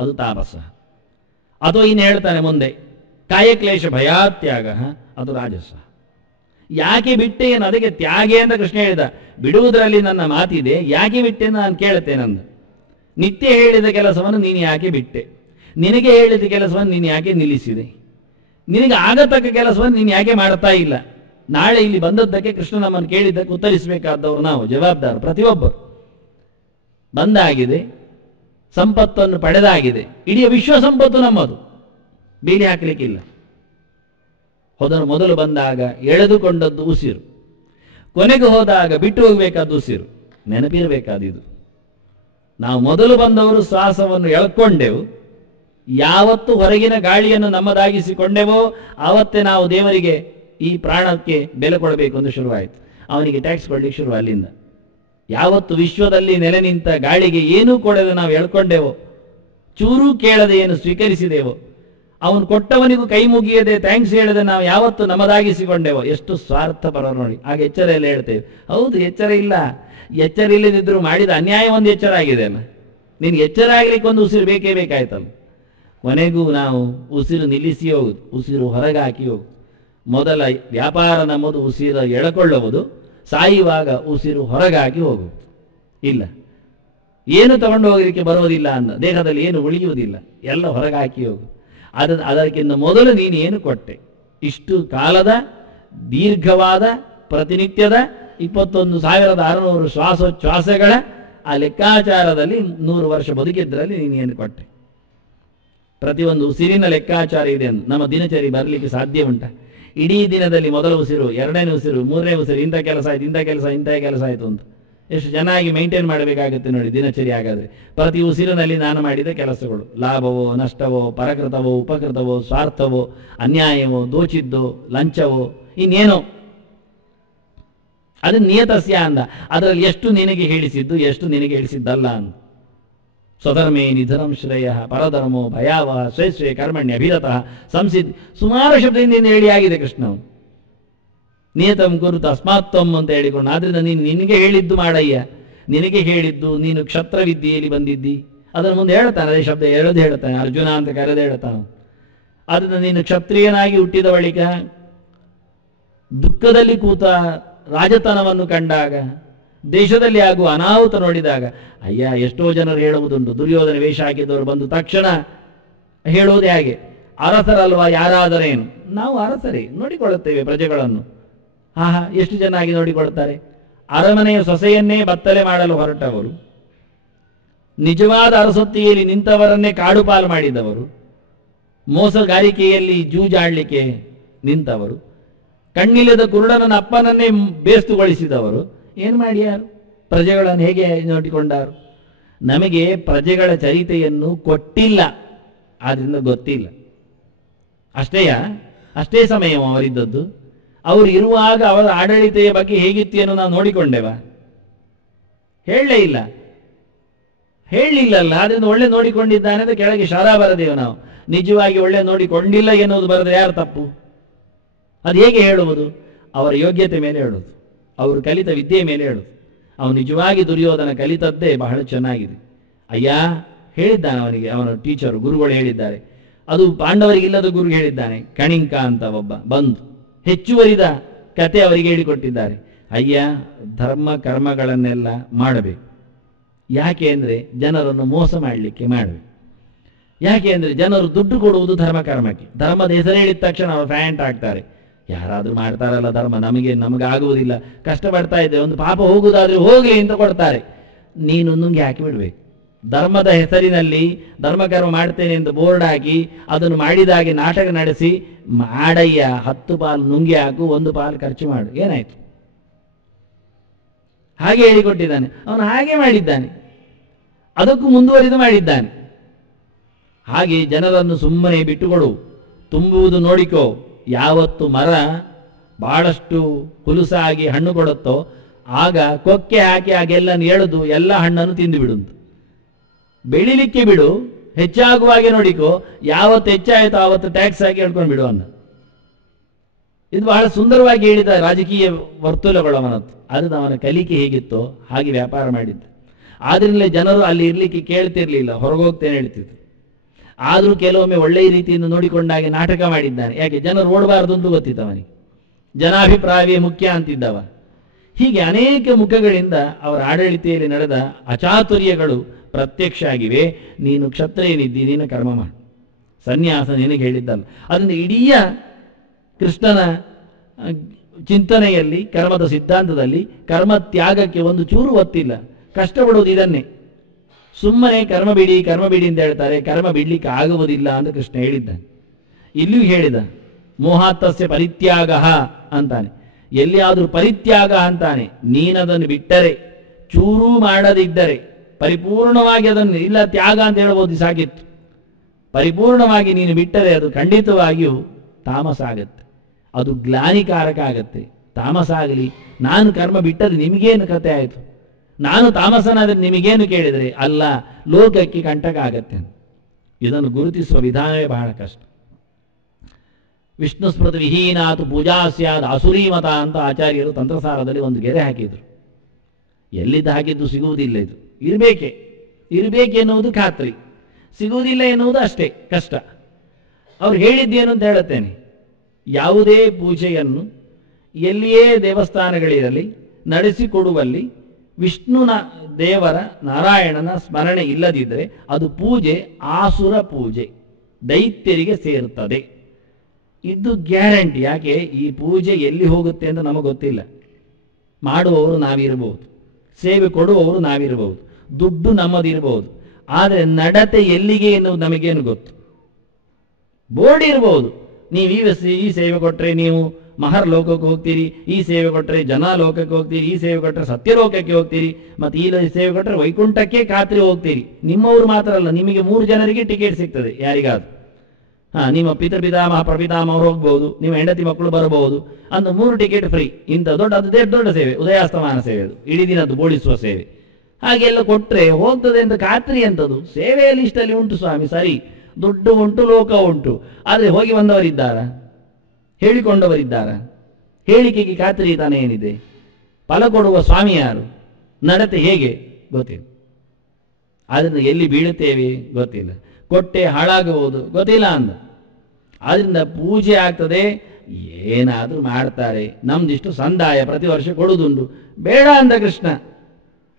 ಅದು ತಾಪಸ. ಅಥವಾ ಇನ್ನು ಹೇಳ್ತಾನೆ ಮುಂದೆ, ಕಾಯಕ್ಲೇಶ ಭಯಾತ್ಯಾಗ ಅದು ರಾಜಸ. ಯಾಕೆ ಬಿಟ್ಟೆ ಏನು? ಅದಕ್ಕೆ ತ್ಯಾಗೆ ಅಂತ ಕೃಷ್ಣ ಹೇಳಿದ. ಬಿಡುವುದರಲ್ಲಿ ನನ್ನ ಮಾತಿದೆ, ಯಾಕೆ ಬಿಟ್ಟೆ ನಾನು ಕೇಳುತ್ತೇನೆ. ನಂದು ನಿತ್ಯ ಹೇಳಿದ ಕೆಲಸವನ್ನು ನೀನು ಯಾಕೆ ಬಿಟ್ಟೆ? ನಿನಗೆ ಹೇಳಿದ ಕೆಲಸವನ್ನು ನೀನು ಯಾಕೆ ನಿಲ್ಲಿಸಿದೆ? ನಿನಗೆ ಆಗತಕ್ಕ ಕೆಲಸವನ್ನು ನೀನು ಯಾಕೆ ಮಾಡ್ತಾ ಇಲ್ಲ? ನಾಳೆ ಇಲ್ಲಿ ಬಂದದ್ದಕ್ಕೆ ಕೃಷ್ಣ ನಮ್ಮನ್ನು ಕೇಳಿದ್ದಕ್ಕೆ ಉತ್ತರಿಸಬೇಕಾದವರು ನಾವು, ಜವಾಬ್ದಾರ ಪ್ರತಿಯೊಬ್ಬರು. ಬಂದಾಗಿದೆ, ಸಂಪತ್ತನ್ನು ಪಡೆದಾಗಿದೆ, ಇಡೀ ವಿಶ್ವ ಸಂಪತ್ತು ನಮ್ಮದು, ಬೇಲಿ ಹಾಕಲಿಕ್ಕಿಲ್ಲ. ಮೊದಲು ಬಂದಾಗ ಎಳೆದುಕೊಂಡದ್ದು ಉಸಿರು, ಕೊನೆಗೆ ಹೋದಾಗ ಬಿಟ್ಟು ಹೋಗಬೇಕಾದ ಉಸಿರು. ನೆನಪಿರಬೇಕಾದಿದು. ನಾವು ಮೊದಲು ಬಂದವರು ಶ್ವಾಸವನ್ನು ಎಳ್ಕೊಂಡೆವು. ಯಾವತ್ತು ಹೊರಗಿನ ಗಾಳಿಯನ್ನು ನಮ್ಮದಾಗಿಸಿಕೊಂಡೆವೋ ಆವತ್ತೇ ನಾವು ದೇವರಿಗೆ ಈ ಪ್ರಾಣಕ್ಕೆ ಬೆಲೆ ಕೊಡಬೇಕು ಎಂದು ಶುರುವಾಯಿತು. ಅವನಿಗೆ ಟ್ಯಾಕ್ಸ್ ಕೊಡ್ಲಿಕ್ಕೆ ಶುರು ಅಲ್ಲಿಂದ. ಯಾವತ್ತು ವಿಶ್ವದಲ್ಲಿ ನೆಲೆ ನಿಂತ ಗಾಳಿಗೆ ಏನೂ ಕೊಡದೆ ನಾವು ಎಳ್ಕೊಂಡೆವೋ, ಚೂರೂ ಕೇಳದೆ ಏನು ಸ್ವೀಕರಿಸಿದೆವೋ, ಅವನು ಕೊಟ್ಟವನಿಗೂ ಕೈ ಮುಗಿಯದೆ ಥ್ಯಾಂಕ್ಸ್ ಹೇಳದೆ ನಾವು ಯಾವತ್ತು ನಮ್ಮದಾಗಿಸಿಕೊಂಡೆವೋ, ಎಷ್ಟು ಸ್ವಾರ್ಥಪರ ನೋಡಿ. ಆಗ ಎಚ್ಚರ ಎಲ್ಲ ಹೇಳ್ತೇವೆ. ಹೌದು, ಎಚ್ಚರ ಇಲ್ಲ. ಎಚ್ಚರ ಇಲ್ಲದಿದ್ದರೂ ಮಾಡಿದ ಅನ್ಯಾಯ ಒಂದು ಎಚ್ಚರ ಆಗಿದೆ ಅಲ್ಲ. ನಿನ್ಗೆ ಎಚ್ಚರ ಆಗ್ಲಿಕ್ಕೆ ಒಂದು ಉಸಿರು ಬೇಕೇ ಬೇಕಾಯ್ತಲ್ಲ. ಕೊನೆಗೂ ನಾವು ಉಸಿರು ನಿಲ್ಲಿಸಿ ಹೋಗುದು, ಉಸಿರು ಹೊರಗೆ ಹಾಕಿ ಹೋಗುದು. ಮೊದಲ ವ್ಯಾಪಾರ ನಮ್ಮದು ಉಸಿರು ಎಳಕೊಳ್ಳುವುದು, ಸಾಯುವಾಗ ಉಸಿರು ಹೊರಗಾಗಿ ಹೋಗುವುದು. ಇಲ್ಲ, ಏನು ತಗೊಂಡು ಹೋಗಲಿಕ್ಕೆ ಬರೋದಿಲ್ಲ ಅಂದ, ದೇಹದಲ್ಲಿ ಏನು ಉಳಿಯುವುದಿಲ್ಲ, ಎಲ್ಲ ಹೊರಗಾಕಿ ಹೋಗು. ಅದಕ್ಕಿಂತ ಮೊದಲು ನೀನು ಏನು ಕೊಟ್ಟೆ? ಇಷ್ಟು ಕಾಲದ ದೀರ್ಘವಾದ ಪ್ರತಿನಿತ್ಯದ 21,600 ಶ್ವಾಸೋಚ್ಛ್ವಾಸಗಳ ಆ ಲೆಕ್ಕಾಚಾರದಲ್ಲಿ 100 ವರ್ಷ ಬದುಕಿದ್ರಲ್ಲಿ ನೀನು ಏನು ಕೊಟ್ಟೆ? ಪ್ರತಿಯೊಂದು ಉಸಿರಿನ ಲೆಕ್ಕಾಚಾರ ಇದೆ ಎಂದು ನಮ್ಮ ದಿನಚರಿ ಬರಲಿಕ್ಕೆ ಸಾಧ್ಯ ಉಂಟ? ಇಡೀ ದಿನದಲ್ಲಿ ಮೊದಲ ಉಸಿರು, ಎರಡನೇ ಉಸಿರು, ಮೂರನೇ ಉಸಿರು, ಇಂಥ ಕೆಲಸ ಆಯ್ತು, ಇಂಥ ಕೆಲಸ ಆಯಿತು ಅಂತ ಎಷ್ಟು ಚೆನ್ನಾಗಿ ಮೇಂಟೈನ್ ಮಾಡಬೇಕಾಗುತ್ತೆ ನೋಡಿ ದಿನಚರಿ. ಹಾಗಾದರೆ ಪ್ರತಿ ಉಸಿರಿನಲ್ಲಿ ನಾನು ಮಾಡಿದ ಕೆಲಸಗಳು, ಲಾಭವೋ ನಷ್ಟವೋ, ಪರಕೃತವೋ ಉಪಕೃತವೋ, ಸ್ವಾರ್ಥವೋ ಅನ್ಯಾಯವೋ, ದೋಚಿದ್ದೋ ಲಂಚವೋ, ಇನ್ನೇನೋ, ಅದು ನಿಯತಸ್ಯ ಅಂದ. ಅದರಲ್ಲಿ ಎಷ್ಟು ನಿನಗೆ ಹೇಳಿಸಿದ್ದು, ಎಷ್ಟು ನಿನಗೆ ಹೇಳಿಸಿದ್ದಲ್ಲ ಅಂದ. ಸ್ವಧರ್ಮೇ ನಿಧನಂ ಶ್ರೇಯ ಪರಧರ್ಮೋ ಭಯಾವಹ ಸ್ವೇ ಕರ್ಮಣ್ಯ ಅಭಿರತಃ ಸಂಸಿದ್ಧಿ. ಸುಮಾರು ಶಬ್ದದಿಂದ ಹೇಳಿ ಆಗಿದೆ ಕೃಷ್ಣನು. ನಿಯತಂ ಕುರುತ ಅಸ್ಮಾತ್ವಂ ಅಂತ ಹೇಳಿಕೊಂಡು. ಆದ್ರಿಂದ ನೀನು ನಿನಗೆ ಹೇಳಿದ್ದು ಮಾಡಯ್ಯ, ನಿನಗೆ ಹೇಳಿದ್ದು, ನೀನು ಕ್ಷತ್ರವಿದ್ಯೆಯಲ್ಲಿ ಬಂದಿದ್ದಿ, ಅದನ್ನು ಮುಂದೆ ಹೇಳ್ತಾನೆ. ಅದೇ ಶಬ್ದ ಹೇಳೋದು ಹೇಳ್ತಾನೆ, ಅರ್ಜುನ ಅಂತ ಕರೆದು ಹೇಳ್ತಾನೆ. ಆದ್ರಿಂದ ನೀನು ಕ್ಷತ್ರಿಯನಾಗಿ ಹುಟ್ಟಿದ ಬಳಿಕ ದುಃಖದಲ್ಲಿ ಕೂತ ರಾಜತನವನ್ನು ಕಂಡಾಗ, ದೇಶದಲ್ಲಿ ಆಗುವ ಅನಾಹುತ ನೋಡಿದಾಗ, ಅಯ್ಯ ಎಷ್ಟೋ ಜನರು ಹೇಳುವುದುಂಟು, ದುರ್ಯೋಧನ ವೇಷ ಹಾಕಿದವರು ಬಂದು ತಕ್ಷಣ ಹೇಳುವುದೇ ಹಾಗೆ, ಅರಸರಲ್ವಾ ಯಾರಾದರೇನು? ನಾವು ಅರಸರೇ, ನೋಡಿಕೊಳ್ಳುತ್ತೇವೆ ಪ್ರಜೆಗಳನ್ನು. ಎಷ್ಟು ಚೆನ್ನಾಗಿ ನೋಡಿಕೊಳ್ತಾರೆ. ಅರಮನೆಯ ಸೊಸೆಯನ್ನೇ ಬತ್ತಲೆ ಮಾಡಲು ಹೊರಟವರು, ನಿಜವಾದ ಅರಸೊತ್ತಿಗೆಯಲ್ಲಿ ನಿಂತವರನ್ನೇ ಕಾಡು ಪಾಲು ಮಾಡಿದವರು, ಮೋಸಗಾರಿಕೆಯಲ್ಲಿ ಜೂಜಾಡ್ಲಿಕ್ಕೆ ನಿಂತವರು, ಕಣ್ಣಿಲ್ಲದ ಕುರುಡನ ಅಪ್ಪನನ್ನೇ ಬೇಸ್ತುಗೊಳಿಸಿದವರು. ಏನು ಮಾಡಿಯಾರು? ಪ್ರಜೆಗಳನ್ನು ಹೇಗೆ ನೋಡಿಕೊಂಡಾರು? ನಮಗೆ ಪ್ರಜೆಗಳ ಚರಿತೆಯನ್ನು ಕೊಟ್ಟಿಲ್ಲ, ಆದ್ರಿಂದ ಗೊತ್ತಿಲ್ಲ. ಅಷ್ಟೇ ಸಮಯ ಅವರಿದ್ದದ್ದು. ಅವರು ಇರುವಾಗ ಅವರ ಆಡಳಿತೆಯ ಬಗ್ಗೆ ಹೇಗಿತ್ತು ನಾವು ನೋಡಿಕೊಂಡೆವ? ಹೇಳಲಿಲ್ಲಲ್ಲ. ಆದ್ರಿಂದ ಒಳ್ಳೆ ನೋಡಿಕೊಂಡಿದ್ದಾನೆ ಅಂತ ಕೆಳಗೆ ಶಾರಾ ಬರದೇವು ನಾವು. ನಿಜವಾಗಿ ಒಳ್ಳೆ ನೋಡಿಕೊಂಡಿಲ್ಲ ಎನ್ನುವುದು ಬರೆದ್ರೆ ಯಾರು ತಪ್ಪು? ಅದು ಹೇಗೆ ಹೇಳುವುದು? ಅವರ ಯೋಗ್ಯತೆ ಮೇಲೆ ಹೇಳುವುದು, ಅವರು ಕಲಿತ ವಿದ್ಯೆ ಮೇಲೆ ಹೇಳುವುದು. ಅವನು ನಿಜವಾಗಿ ದುರ್ಯೋಧನ ಕಲಿತದ್ದೇ ಬಹಳ ಚೆನ್ನಾಗಿದೆ. ಅಯ್ಯ ಹೇಳಿದ್ದಾನೆ ಅವನಿಗೆ, ಅವನ ಟೀಚರು ಗುರುಗಳು ಹೇಳಿದ್ದಾರೆ. ಅದು ಪಾಂಡವರಿಗಿಲ್ಲದ ಗುರು ಹೇಳಿದ್ದಾನೆ. ಕಣಿಂಕ ಅಂತ ಒಬ್ಬ ಬಂದು ಹೆಚ್ಚುವರಿದ ಕತೆ ಅವರಿಗೆ ಹೇಳಿಕೊಟ್ಟಿದ್ದಾರೆ. ಅಯ್ಯ, ಧರ್ಮ ಕರ್ಮಗಳನ್ನೆಲ್ಲ ಮಾಡಬೇಕು. ಯಾಕೆ ಅಂದರೆ ಜನರನ್ನು ಮೋಸ ಮಾಡಲಿಕ್ಕೆ ಮಾಡಬೇಕು. ಯಾಕೆ ಅಂದರೆ ಜನರು ದುಡ್ಡು ಕೊಡುವುದು ಧರ್ಮ ಕರ್ಮಕ್ಕೆ. ಧರ್ಮದ ಹೆಸರು ಹೇಳಿದ ತಕ್ಷಣ ಅವರು ಫ್ಯಾಂಟ್ ಆಗ್ತಾರೆ. ಯಾರಾದರೂ ಮಾಡ್ತಾರಲ್ಲ ಧರ್ಮ, ನಮಗಾಗುವುದಿಲ್ಲ, ಕಷ್ಟಪಡ್ತಾ ಇದ್ದೇವೆ, ಒಂದು ಪಾಪ ಹೋಗುವುದಾದ್ರೆ ಹೋಗಲಿ ಅಂತ ಕೊಡ್ತಾರೆ. ನೀನು ನುಂಗಿ ಹಾಕಿ ಬಿಡ್ಬೇಕು. ಧರ್ಮದ ಹೆಸರಿನಲ್ಲಿ ಧರ್ಮಕರ್ಮ ಮಾಡ್ತೇನೆ ಎಂದು ಬೋರ್ಡ್ ಹಾಕಿ ಅದನ್ನು ಮಾಡಿದಾಗೆ ನಾಟಕ ನಡೆಸಿ ಮಾಡಯ್ಯ 10 ಪಾಲು ನುಂಗಿ ಹಾಕು 1 ಪಾಲು ಖರ್ಚು ಮಾಡು, ಏನಾಯ್ತು? ಹಾಗೆ ಹೇಳಿಕೊಟ್ಟಿದ್ದಾನೆ. ಅವನು ಹಾಗೆ ಮಾಡಿದ್ದಾನೆ, ಅದಕ್ಕೂ ಮುಂದುವರಿದು ಮಾಡಿದ್ದಾನೆ. ಹಾಗೆ ಜನರನ್ನು ಸುಮ್ಮನೆ ಬಿಟ್ಟುಕೊಡು, ತುಂಬುವುದು ನೋಡಿಕೋ. ಯಾವತ್ತು ಮರ ಬಹಳಷ್ಟು ಹುಲುಸಾಗಿ ಹಣ್ಣು ಕೊಡುತ್ತೋ ಆಗ ಕೊಕ್ಕೆ ಹಾಕಿ ಹಾಗೆಲ್ಲನ್ನು ಎಳೆದು ಎಲ್ಲ ಹಣ್ಣನ್ನು ತಿಂದು ಬಿಡುಂತು. ಬೆಳಿಲಿಕ್ಕೆ ಬಿಡು, ಹೆಚ್ಚಾಗುವಾಗೆ ನೋಡಿಕೋ. ಯಾವತ್ತು ಹೆಚ್ಚಾಯಿತೋ ಆವತ್ತು ಟ್ಯಾಕ್ಸ್ ಹಾಕಿ ಹೇಳ್ಕೊಂಡು ಬಿಡು ಅನ್ನ. ಇದು ಬಹಳ ಸುಂದರವಾಗಿ ಹೇಳಿದ ರಾಜಕೀಯ ವರ್ತುಲಗಳು ಅವನದ್ದು. ಅದು ಅವನ ಕಲಿಕೆ ಹೇಗಿತ್ತೋ ಹಾಗೆ ವ್ಯಾಪಾರ ಮಾಡಿದ್ದ. ಆದ್ರಿಂದಲೇ ಜನರು ಅಲ್ಲಿ ಇರ್ಲಿಕ್ಕೆ ಕೇಳ್ತಿರ್ಲಿಲ್ಲ, ಹೊರಗೋಗ್ತೇನೆ ಹೇಳ್ತಿದ್ರು. ಆದರೂ ಕೆಲವೊಮ್ಮೆ ಒಳ್ಳೆಯ ರೀತಿಯಿಂದ ನೋಡಿಕೊಂಡಾಗೆ ನಾಟಕ ಮಾಡಿದ್ದಾನೆ. ಯಾಕೆ? ಜನರು ಓಡಬಾರದು ಅಂತ ಗೊತ್ತಿತ್ತು ಅವನಿಗೆ. ಜನಾಭಿಪ್ರಾಯವೇ ಮುಖ್ಯ ಅಂತಿದ್ದವ. ಹೀಗೆ ಅನೇಕ ಮುಖಗಳಿಂದ ಅವರ ಆಡಳಿತೆಯಲ್ಲಿ ನಡೆದ ಅಚಾತುರ್ಯಗಳು ಪ್ರತ್ಯಕ್ಷ ಆಗಿವೆ. ನೀನು ಕ್ಷತ್ರಿಯನಿದ್ದಿ, ನೀನು ಕರ್ಮ ಮಾಡು, ಸನ್ಯಾಸ ನಿನಗೆ ಹೇಳಿದ್ದಲ್ಲ. ಅದನ್ನು ಇಡೀ ಕೃಷ್ಣನ ಚಿಂತನೆಯಲ್ಲಿ, ಕರ್ಮದ ಸಿದ್ಧಾಂತದಲ್ಲಿ ಕರ್ಮ ತ್ಯಾಗಕ್ಕೆ ಒಂದು ಚೂರು ಒತ್ತಿಲ್ಲ. ಕಷ್ಟಪಡುವುದು ಇದನ್ನೇ. ಸುಮ್ಮನೆ ಕರ್ಮ ಬಿಡಿ ಕರ್ಮ ಬಿಡಿ ಅಂತ ಹೇಳ್ತಾರೆ, ಕರ್ಮ ಬಿಡ್ಲಿಕ್ಕೆ ಆಗುವುದಿಲ್ಲ ಅಂತ ಕೃಷ್ಣ ಹೇಳಿದ್ದಾನೆ. ಇಲ್ಲಿಯೂ ಹೇಳಿದ, ಮೋಹಾತ್ತಸ್ಯ ಪರಿತ್ಯಾಗ ಅಂತಾನೆ. ಎಲ್ಲಿಯಾದರೂ ಪರಿತ್ಯಾಗ ಅಂತಾನೆ. ನೀನದನ್ನು ಬಿಟ್ಟರೆ, ಚೂರೂ ಮಾಡದಿದ್ದರೆ, ಪರಿಪೂರ್ಣವಾಗಿ ಅದನ್ನು ಇಲ್ಲ ತ್ಯಾಗ ಅಂತ ಹೇಳ್ಬೋದು, ಸಾಗಿತ್ತು. ಪರಿಪೂರ್ಣವಾಗಿ ನೀನು ಬಿಟ್ಟರೆ ಅದು ಖಂಡಿತವಾಗಿಯೂ ತಾಮಸ ಆಗತ್ತೆ, ಅದು ಗ್ಲಾನಿಕಾರಕ ಆಗತ್ತೆ. ತಾಮಸ ಆಗಲಿ, ನಾನು ಕರ್ಮ ಬಿಟ್ಟರೆ ನಿಮಗೇನು ಕತೆ ಆಯಿತು, ನಾನು ತಾಮಸನಾದರೆ ನಿಮಗೇನು ಕೇಳಿದರೆ, ಅಲ್ಲ ಲೋಕಕ್ಕೆ ಕಂಟಕ ಆಗತ್ತೆ. ಇದನ್ನು ಗುರುತಿಸುವ ವಿಧಾನವೇ ಬಹಳ ಕಷ್ಟ. ವಿಷ್ಣು ಸ್ಮೃತಿ ವಿಹೀನಾತು ಪೂಜಾ ಸ್ಯಾದ್ ಅಸುರೀಮತ ಅಂತ ಆಚಾರ್ಯರು ತಂತ್ರಸಾರದಲ್ಲಿ ಒಂದು ಗೆರೆ ಹಾಕಿದ್ರು. ಎಲ್ಲಿದ್ದು ಹಾಕಿದ್ದು ಸಿಗುವುದಿಲ್ಲ. ಇದು ಇರಬೇಕೆನ್ನುವುದು ಖಾತ್ರಿ, ಸಿಗುವುದಿಲ್ಲ ಎನ್ನುವುದು ಅಷ್ಟೇ ಕಷ್ಟ. ಅವ್ರು ಹೇಳಿದ್ದೇನು ಅಂತ ಹೇಳುತ್ತೇನೆ. ಯಾವುದೇ ಪೂಜೆಯನ್ನು ಎಲ್ಲಿಯೇ ದೇವಸ್ಥಾನಗಳಿರಲಿ ನಡೆಸಿಕೊಡುವಲ್ಲಿ ವಿಷ್ಣುನ ದೇವರ ನಾರಾಯಣನ ಸ್ಮರಣೆ ಇಲ್ಲದಿದ್ದರೆ ಅದು ಪೂಜೆ ಆಸುರ ಪೂಜೆ, ದೈತ್ಯರಿಗೆ ಸೇರುತ್ತದೆ. ಇದು ಗ್ಯಾರಂಟಿ. ಯಾಕೆ? ಈ ಪೂಜೆ ಎಲ್ಲಿ ಹೋಗುತ್ತೆ ಅಂತ ನಮಗೆ ಗೊತ್ತಿಲ್ಲ. ಮಾಡುವವರು ನಾವಿರಬಹುದು, ಸೇವೆ ಕೊಡುವವರು ನಾವಿರಬಹುದು, ದುಡ್ಡು ನಮ್ಮದಿರಬಹುದು, ಆದರೆ ನಡತೆ ಎಲ್ಲಿಗೆ ಎನ್ನುವುದು ನಮಗೇನು ಗೊತ್ತು? ಬೋರ್ಡ್ ಇರಬಹುದು, ನೀವು ಈ ಸೇವೆ ಕೊಟ್ಟರೆ ನೀವು ಮಹರ್ ಲೋಕಕ್ಕೆ ಹೋಗ್ತೀರಿ, ಈ ಸೇವೆ ಕೊಟ್ಟರೆ ಜನ ಲೋಕಕ್ಕೆ ಹೋಗ್ತೀರಿ, ಈ ಸೇವೆ ಕೊಟ್ಟರೆ ಸತ್ಯಲೋಕಕ್ಕೆ ಹೋಗ್ತೀರಿ, ಮತ್ತು ಈ ಸೇವೆ ಕೊಟ್ಟರೆ ವೈಕುಂಠಕ್ಕೆ ಖಾತ್ರಿ ಹೋಗ್ತೀರಿ. ನಿಮ್ಮವರು ಮಾತ್ರ ಅಲ್ಲ, ನಿಮಗೆ 3 ಜನರಿಗೆ ಟಿಕೆಟ್ ಸಿಗ್ತದೆ ಯಾರಿಗಾದ್ರು. ನಿಮ್ಮ ಪಿತಾಮಹ ಪ್ರಪಿತಾಮಹರು ಹೋಗ್ಬಹುದು, ನಿಮ್ಮ ಹೆಂಡತಿ ಮಕ್ಕಳು ಬರಬಹುದು ಅಂತ 3 ಟಿಕೆಟ್ ಫ್ರೀ. ಇಂಥ ದೊಡ್ಡ ಸೇವೆ, ಉದಯಾಸ್ತಮಾನ ಸೇವೆ, ಅದು ಇಡೀ ದಿನದ್ದು ಬೋಳಿಸುವ ಸೇವೆ. ಹಾಗೆಲ್ಲ ಕೊಟ್ಟರೆ ಹೋಗ್ತದೆ ಅಂತ ಖಾತ್ರಿ ಅಂತದ್ದು ಸೇವೆಯ ಲಿಸ್ಟಲ್ಲಿ ಉಂಟು ಸ್ವಾಮಿ. ಸರಿ, ದುಡ್ಡು ಉಂಟು, ಲೋಕ ಉಂಟು, ಆದರೆ ಹೋಗಿ ಬಂದವರಿದ್ದಾರ, ಹೇಳಿಕೊಂಡವರಿದ್ದಾರ? ಹೇಳಿಕೆಗೆ ಖಾತ್ರಿ ತಾನೇ ಏನಿದೆ? ಫಲ ಕೊಡುವ ಸ್ವಾಮಿ ಯಾರು? ನಡತೆ ಹೇಗೆ ಗೊತ್ತಿಲ್ಲ. ಆದ್ದರಿಂದ ಎಲ್ಲಿ ಬೀಳುತ್ತೇವೆ ಗೊತ್ತಿಲ್ಲ, ಕೊಟ್ಟೆ ಹಾಳಾಗಬಹುದು ಗೊತ್ತಿಲ್ಲ ಅಂದ. ಆದ್ರಿಂದ ಪೂಜೆ ಆಗ್ತದೆ, ಏನಾದರೂ ಮಾಡ್ತಾರೆ, ನಮ್ದಿಷ್ಟು ಸಂದಾಯ ಪ್ರತಿ ವರ್ಷ ಕೊಡುವುದುಂಟು, ಬೇಡ ಅಂದ ಕೃಷ್ಣ.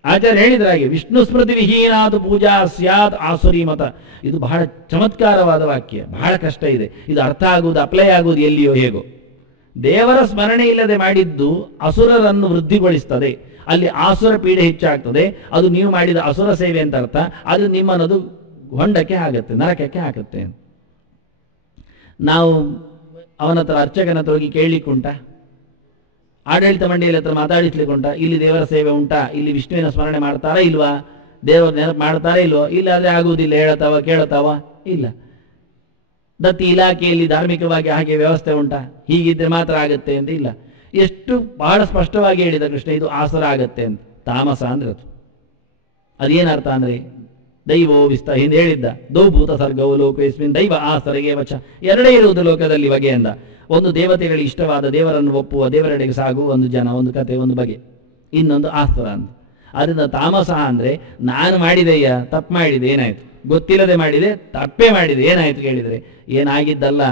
ಆಚಾರ್ಯ ಹೇಳಿದ್ರ ಹಾಗೆ, ವಿಷ್ಣು ಸ್ಮೃತಿ ವಿಹೀನಾತು ಪೂಜಾ ಸ್ಯಾತ್ ಆಸುರಿ ಮತ. ಇದು ಬಹಳ ಚಮತ್ಕಾರವಾದ ವಾಕ್ಯ, ಬಹಳ ಕಷ್ಟ ಇದೆ. ಇದು ಅರ್ಥ ಆಗುವುದು, ಅಪ್ಲೈ ಆಗುವುದು ಎಲ್ಲಿಯೋ ಹೇಗೋ. ದೇವರ ಸ್ಮರಣೆ ಇಲ್ಲದೆ ಮಾಡಿದ್ದು ಅಸುರರನ್ನು ವೃದ್ಧಿಗೊಳಿಸ್ತದೆ, ಅಲ್ಲಿ ಆಸುರ ಪೀಡೆ ಹೆಚ್ಚಾಗ್ತದೆ. ಅದು ನೀವು ಮಾಡಿದ ಅಸುರ ಸೇವೆ ಅಂತ ಅರ್ಥ. ಅದು ನಿಮ್ಮನ್ನದು ಹೊಂಡಕ್ಕೆ ಆಗತ್ತೆ, ನರಕಕ್ಕೆ ಹಾಕುತ್ತೆ. ನಾವು ಅವನ ಹತ್ರ ಅರ್ಚಕನ ಹತ್ರ ಹೋಗಿ ಕೇಳಲಿಕ್ಕುಂಟ, ಆಡಳಿತ ಮಂಡಳಿಯ ಹತ್ರ ಮಾತಾಡಿಸ್ಲಿಕ್ಕುಂಟ, ಇಲ್ಲಿ ದೇವರ ಸೇವೆ ಉಂಟಾ, ಇಲ್ಲಿ ವಿಷ್ಣುವಿನ ಸ್ಮರಣೆ ಮಾಡ್ತಾರಾ ಇಲ್ವಾ, ದೇವರ ನೆನಪು ಮಾಡ್ತಾರಾ ಇಲ್ವೋ? ಇಲ್ಲಾದ್ರೆ ಆಗುವುದಿಲ್ಲ, ಹೇಳತಾವ ಕೇಳತಾವ ಇಲ್ಲ. ದತ್ತಿ ಇಲಾಖೆಯಲ್ಲಿ ಧಾರ್ಮಿಕವಾಗಿ ಹಾಗೆ ವ್ಯವಸ್ಥೆ ಉಂಟಾ, ಹೀಗಿದ್ರೆ ಮಾತ್ರ ಆಗತ್ತೆ ಅಂತ ಇಲ್ಲ. ಎಷ್ಟು ಬಹಳ ಸ್ಪಷ್ಟವಾಗಿ ಹೇಳಿದ ಕೃಷ್ಣ, ಇದು ಆಸರ ಆಗತ್ತೆ ಅಂತ. ತಾಮಸ ಅಂದ್ರೆ ಅದೇನರ್ಥ ಅಂದ್ರೆ ದೈವೋ ಹಿಂದೆ ಹೇಳಿದ್ದ, ದೌಭೂತ ಸರ್ಗವು ಲೋಕೇಸ್ಮಿನ್ ದೈವ ಆಸರಿಗೆ ವಚ. ಎರಡೇ ಇರುವುದು ಲೋಕದಲ್ಲಿ ಬಗೆಯಿಂದ. ಒಂದು ದೇವತೆಗಳಿಗೆ ಇಷ್ಟವಾದ ದೇವರನ್ನು ಒಪ್ಪುವ, ದೇವರೆಡೆಗೆ ಸಾಗುವ ಒಂದು ಜನ, ಒಂದು ಕತೆ, ಒಂದು ಬಗೆ. ಇನ್ನೊಂದು ಆಸ್ತರ ಅಂತ. ಅದರಿಂದ ತಾಮಸ ಅಂದ್ರೆ ನಾನು ಮಾಡಿದೆಯ್ಯ, ತಪ್ಪು ಮಾಡಿದೆ, ಏನಾಯ್ತು? ಗೊತ್ತಿಲ್ಲದೆ ಮಾಡಿದೆ, ತಪ್ಪೇ ಮಾಡಿದೆ, ಏನಾಯ್ತು ಕೇಳಿದರೆ ಏನಾಗಿದ್ದಲ್ಲ,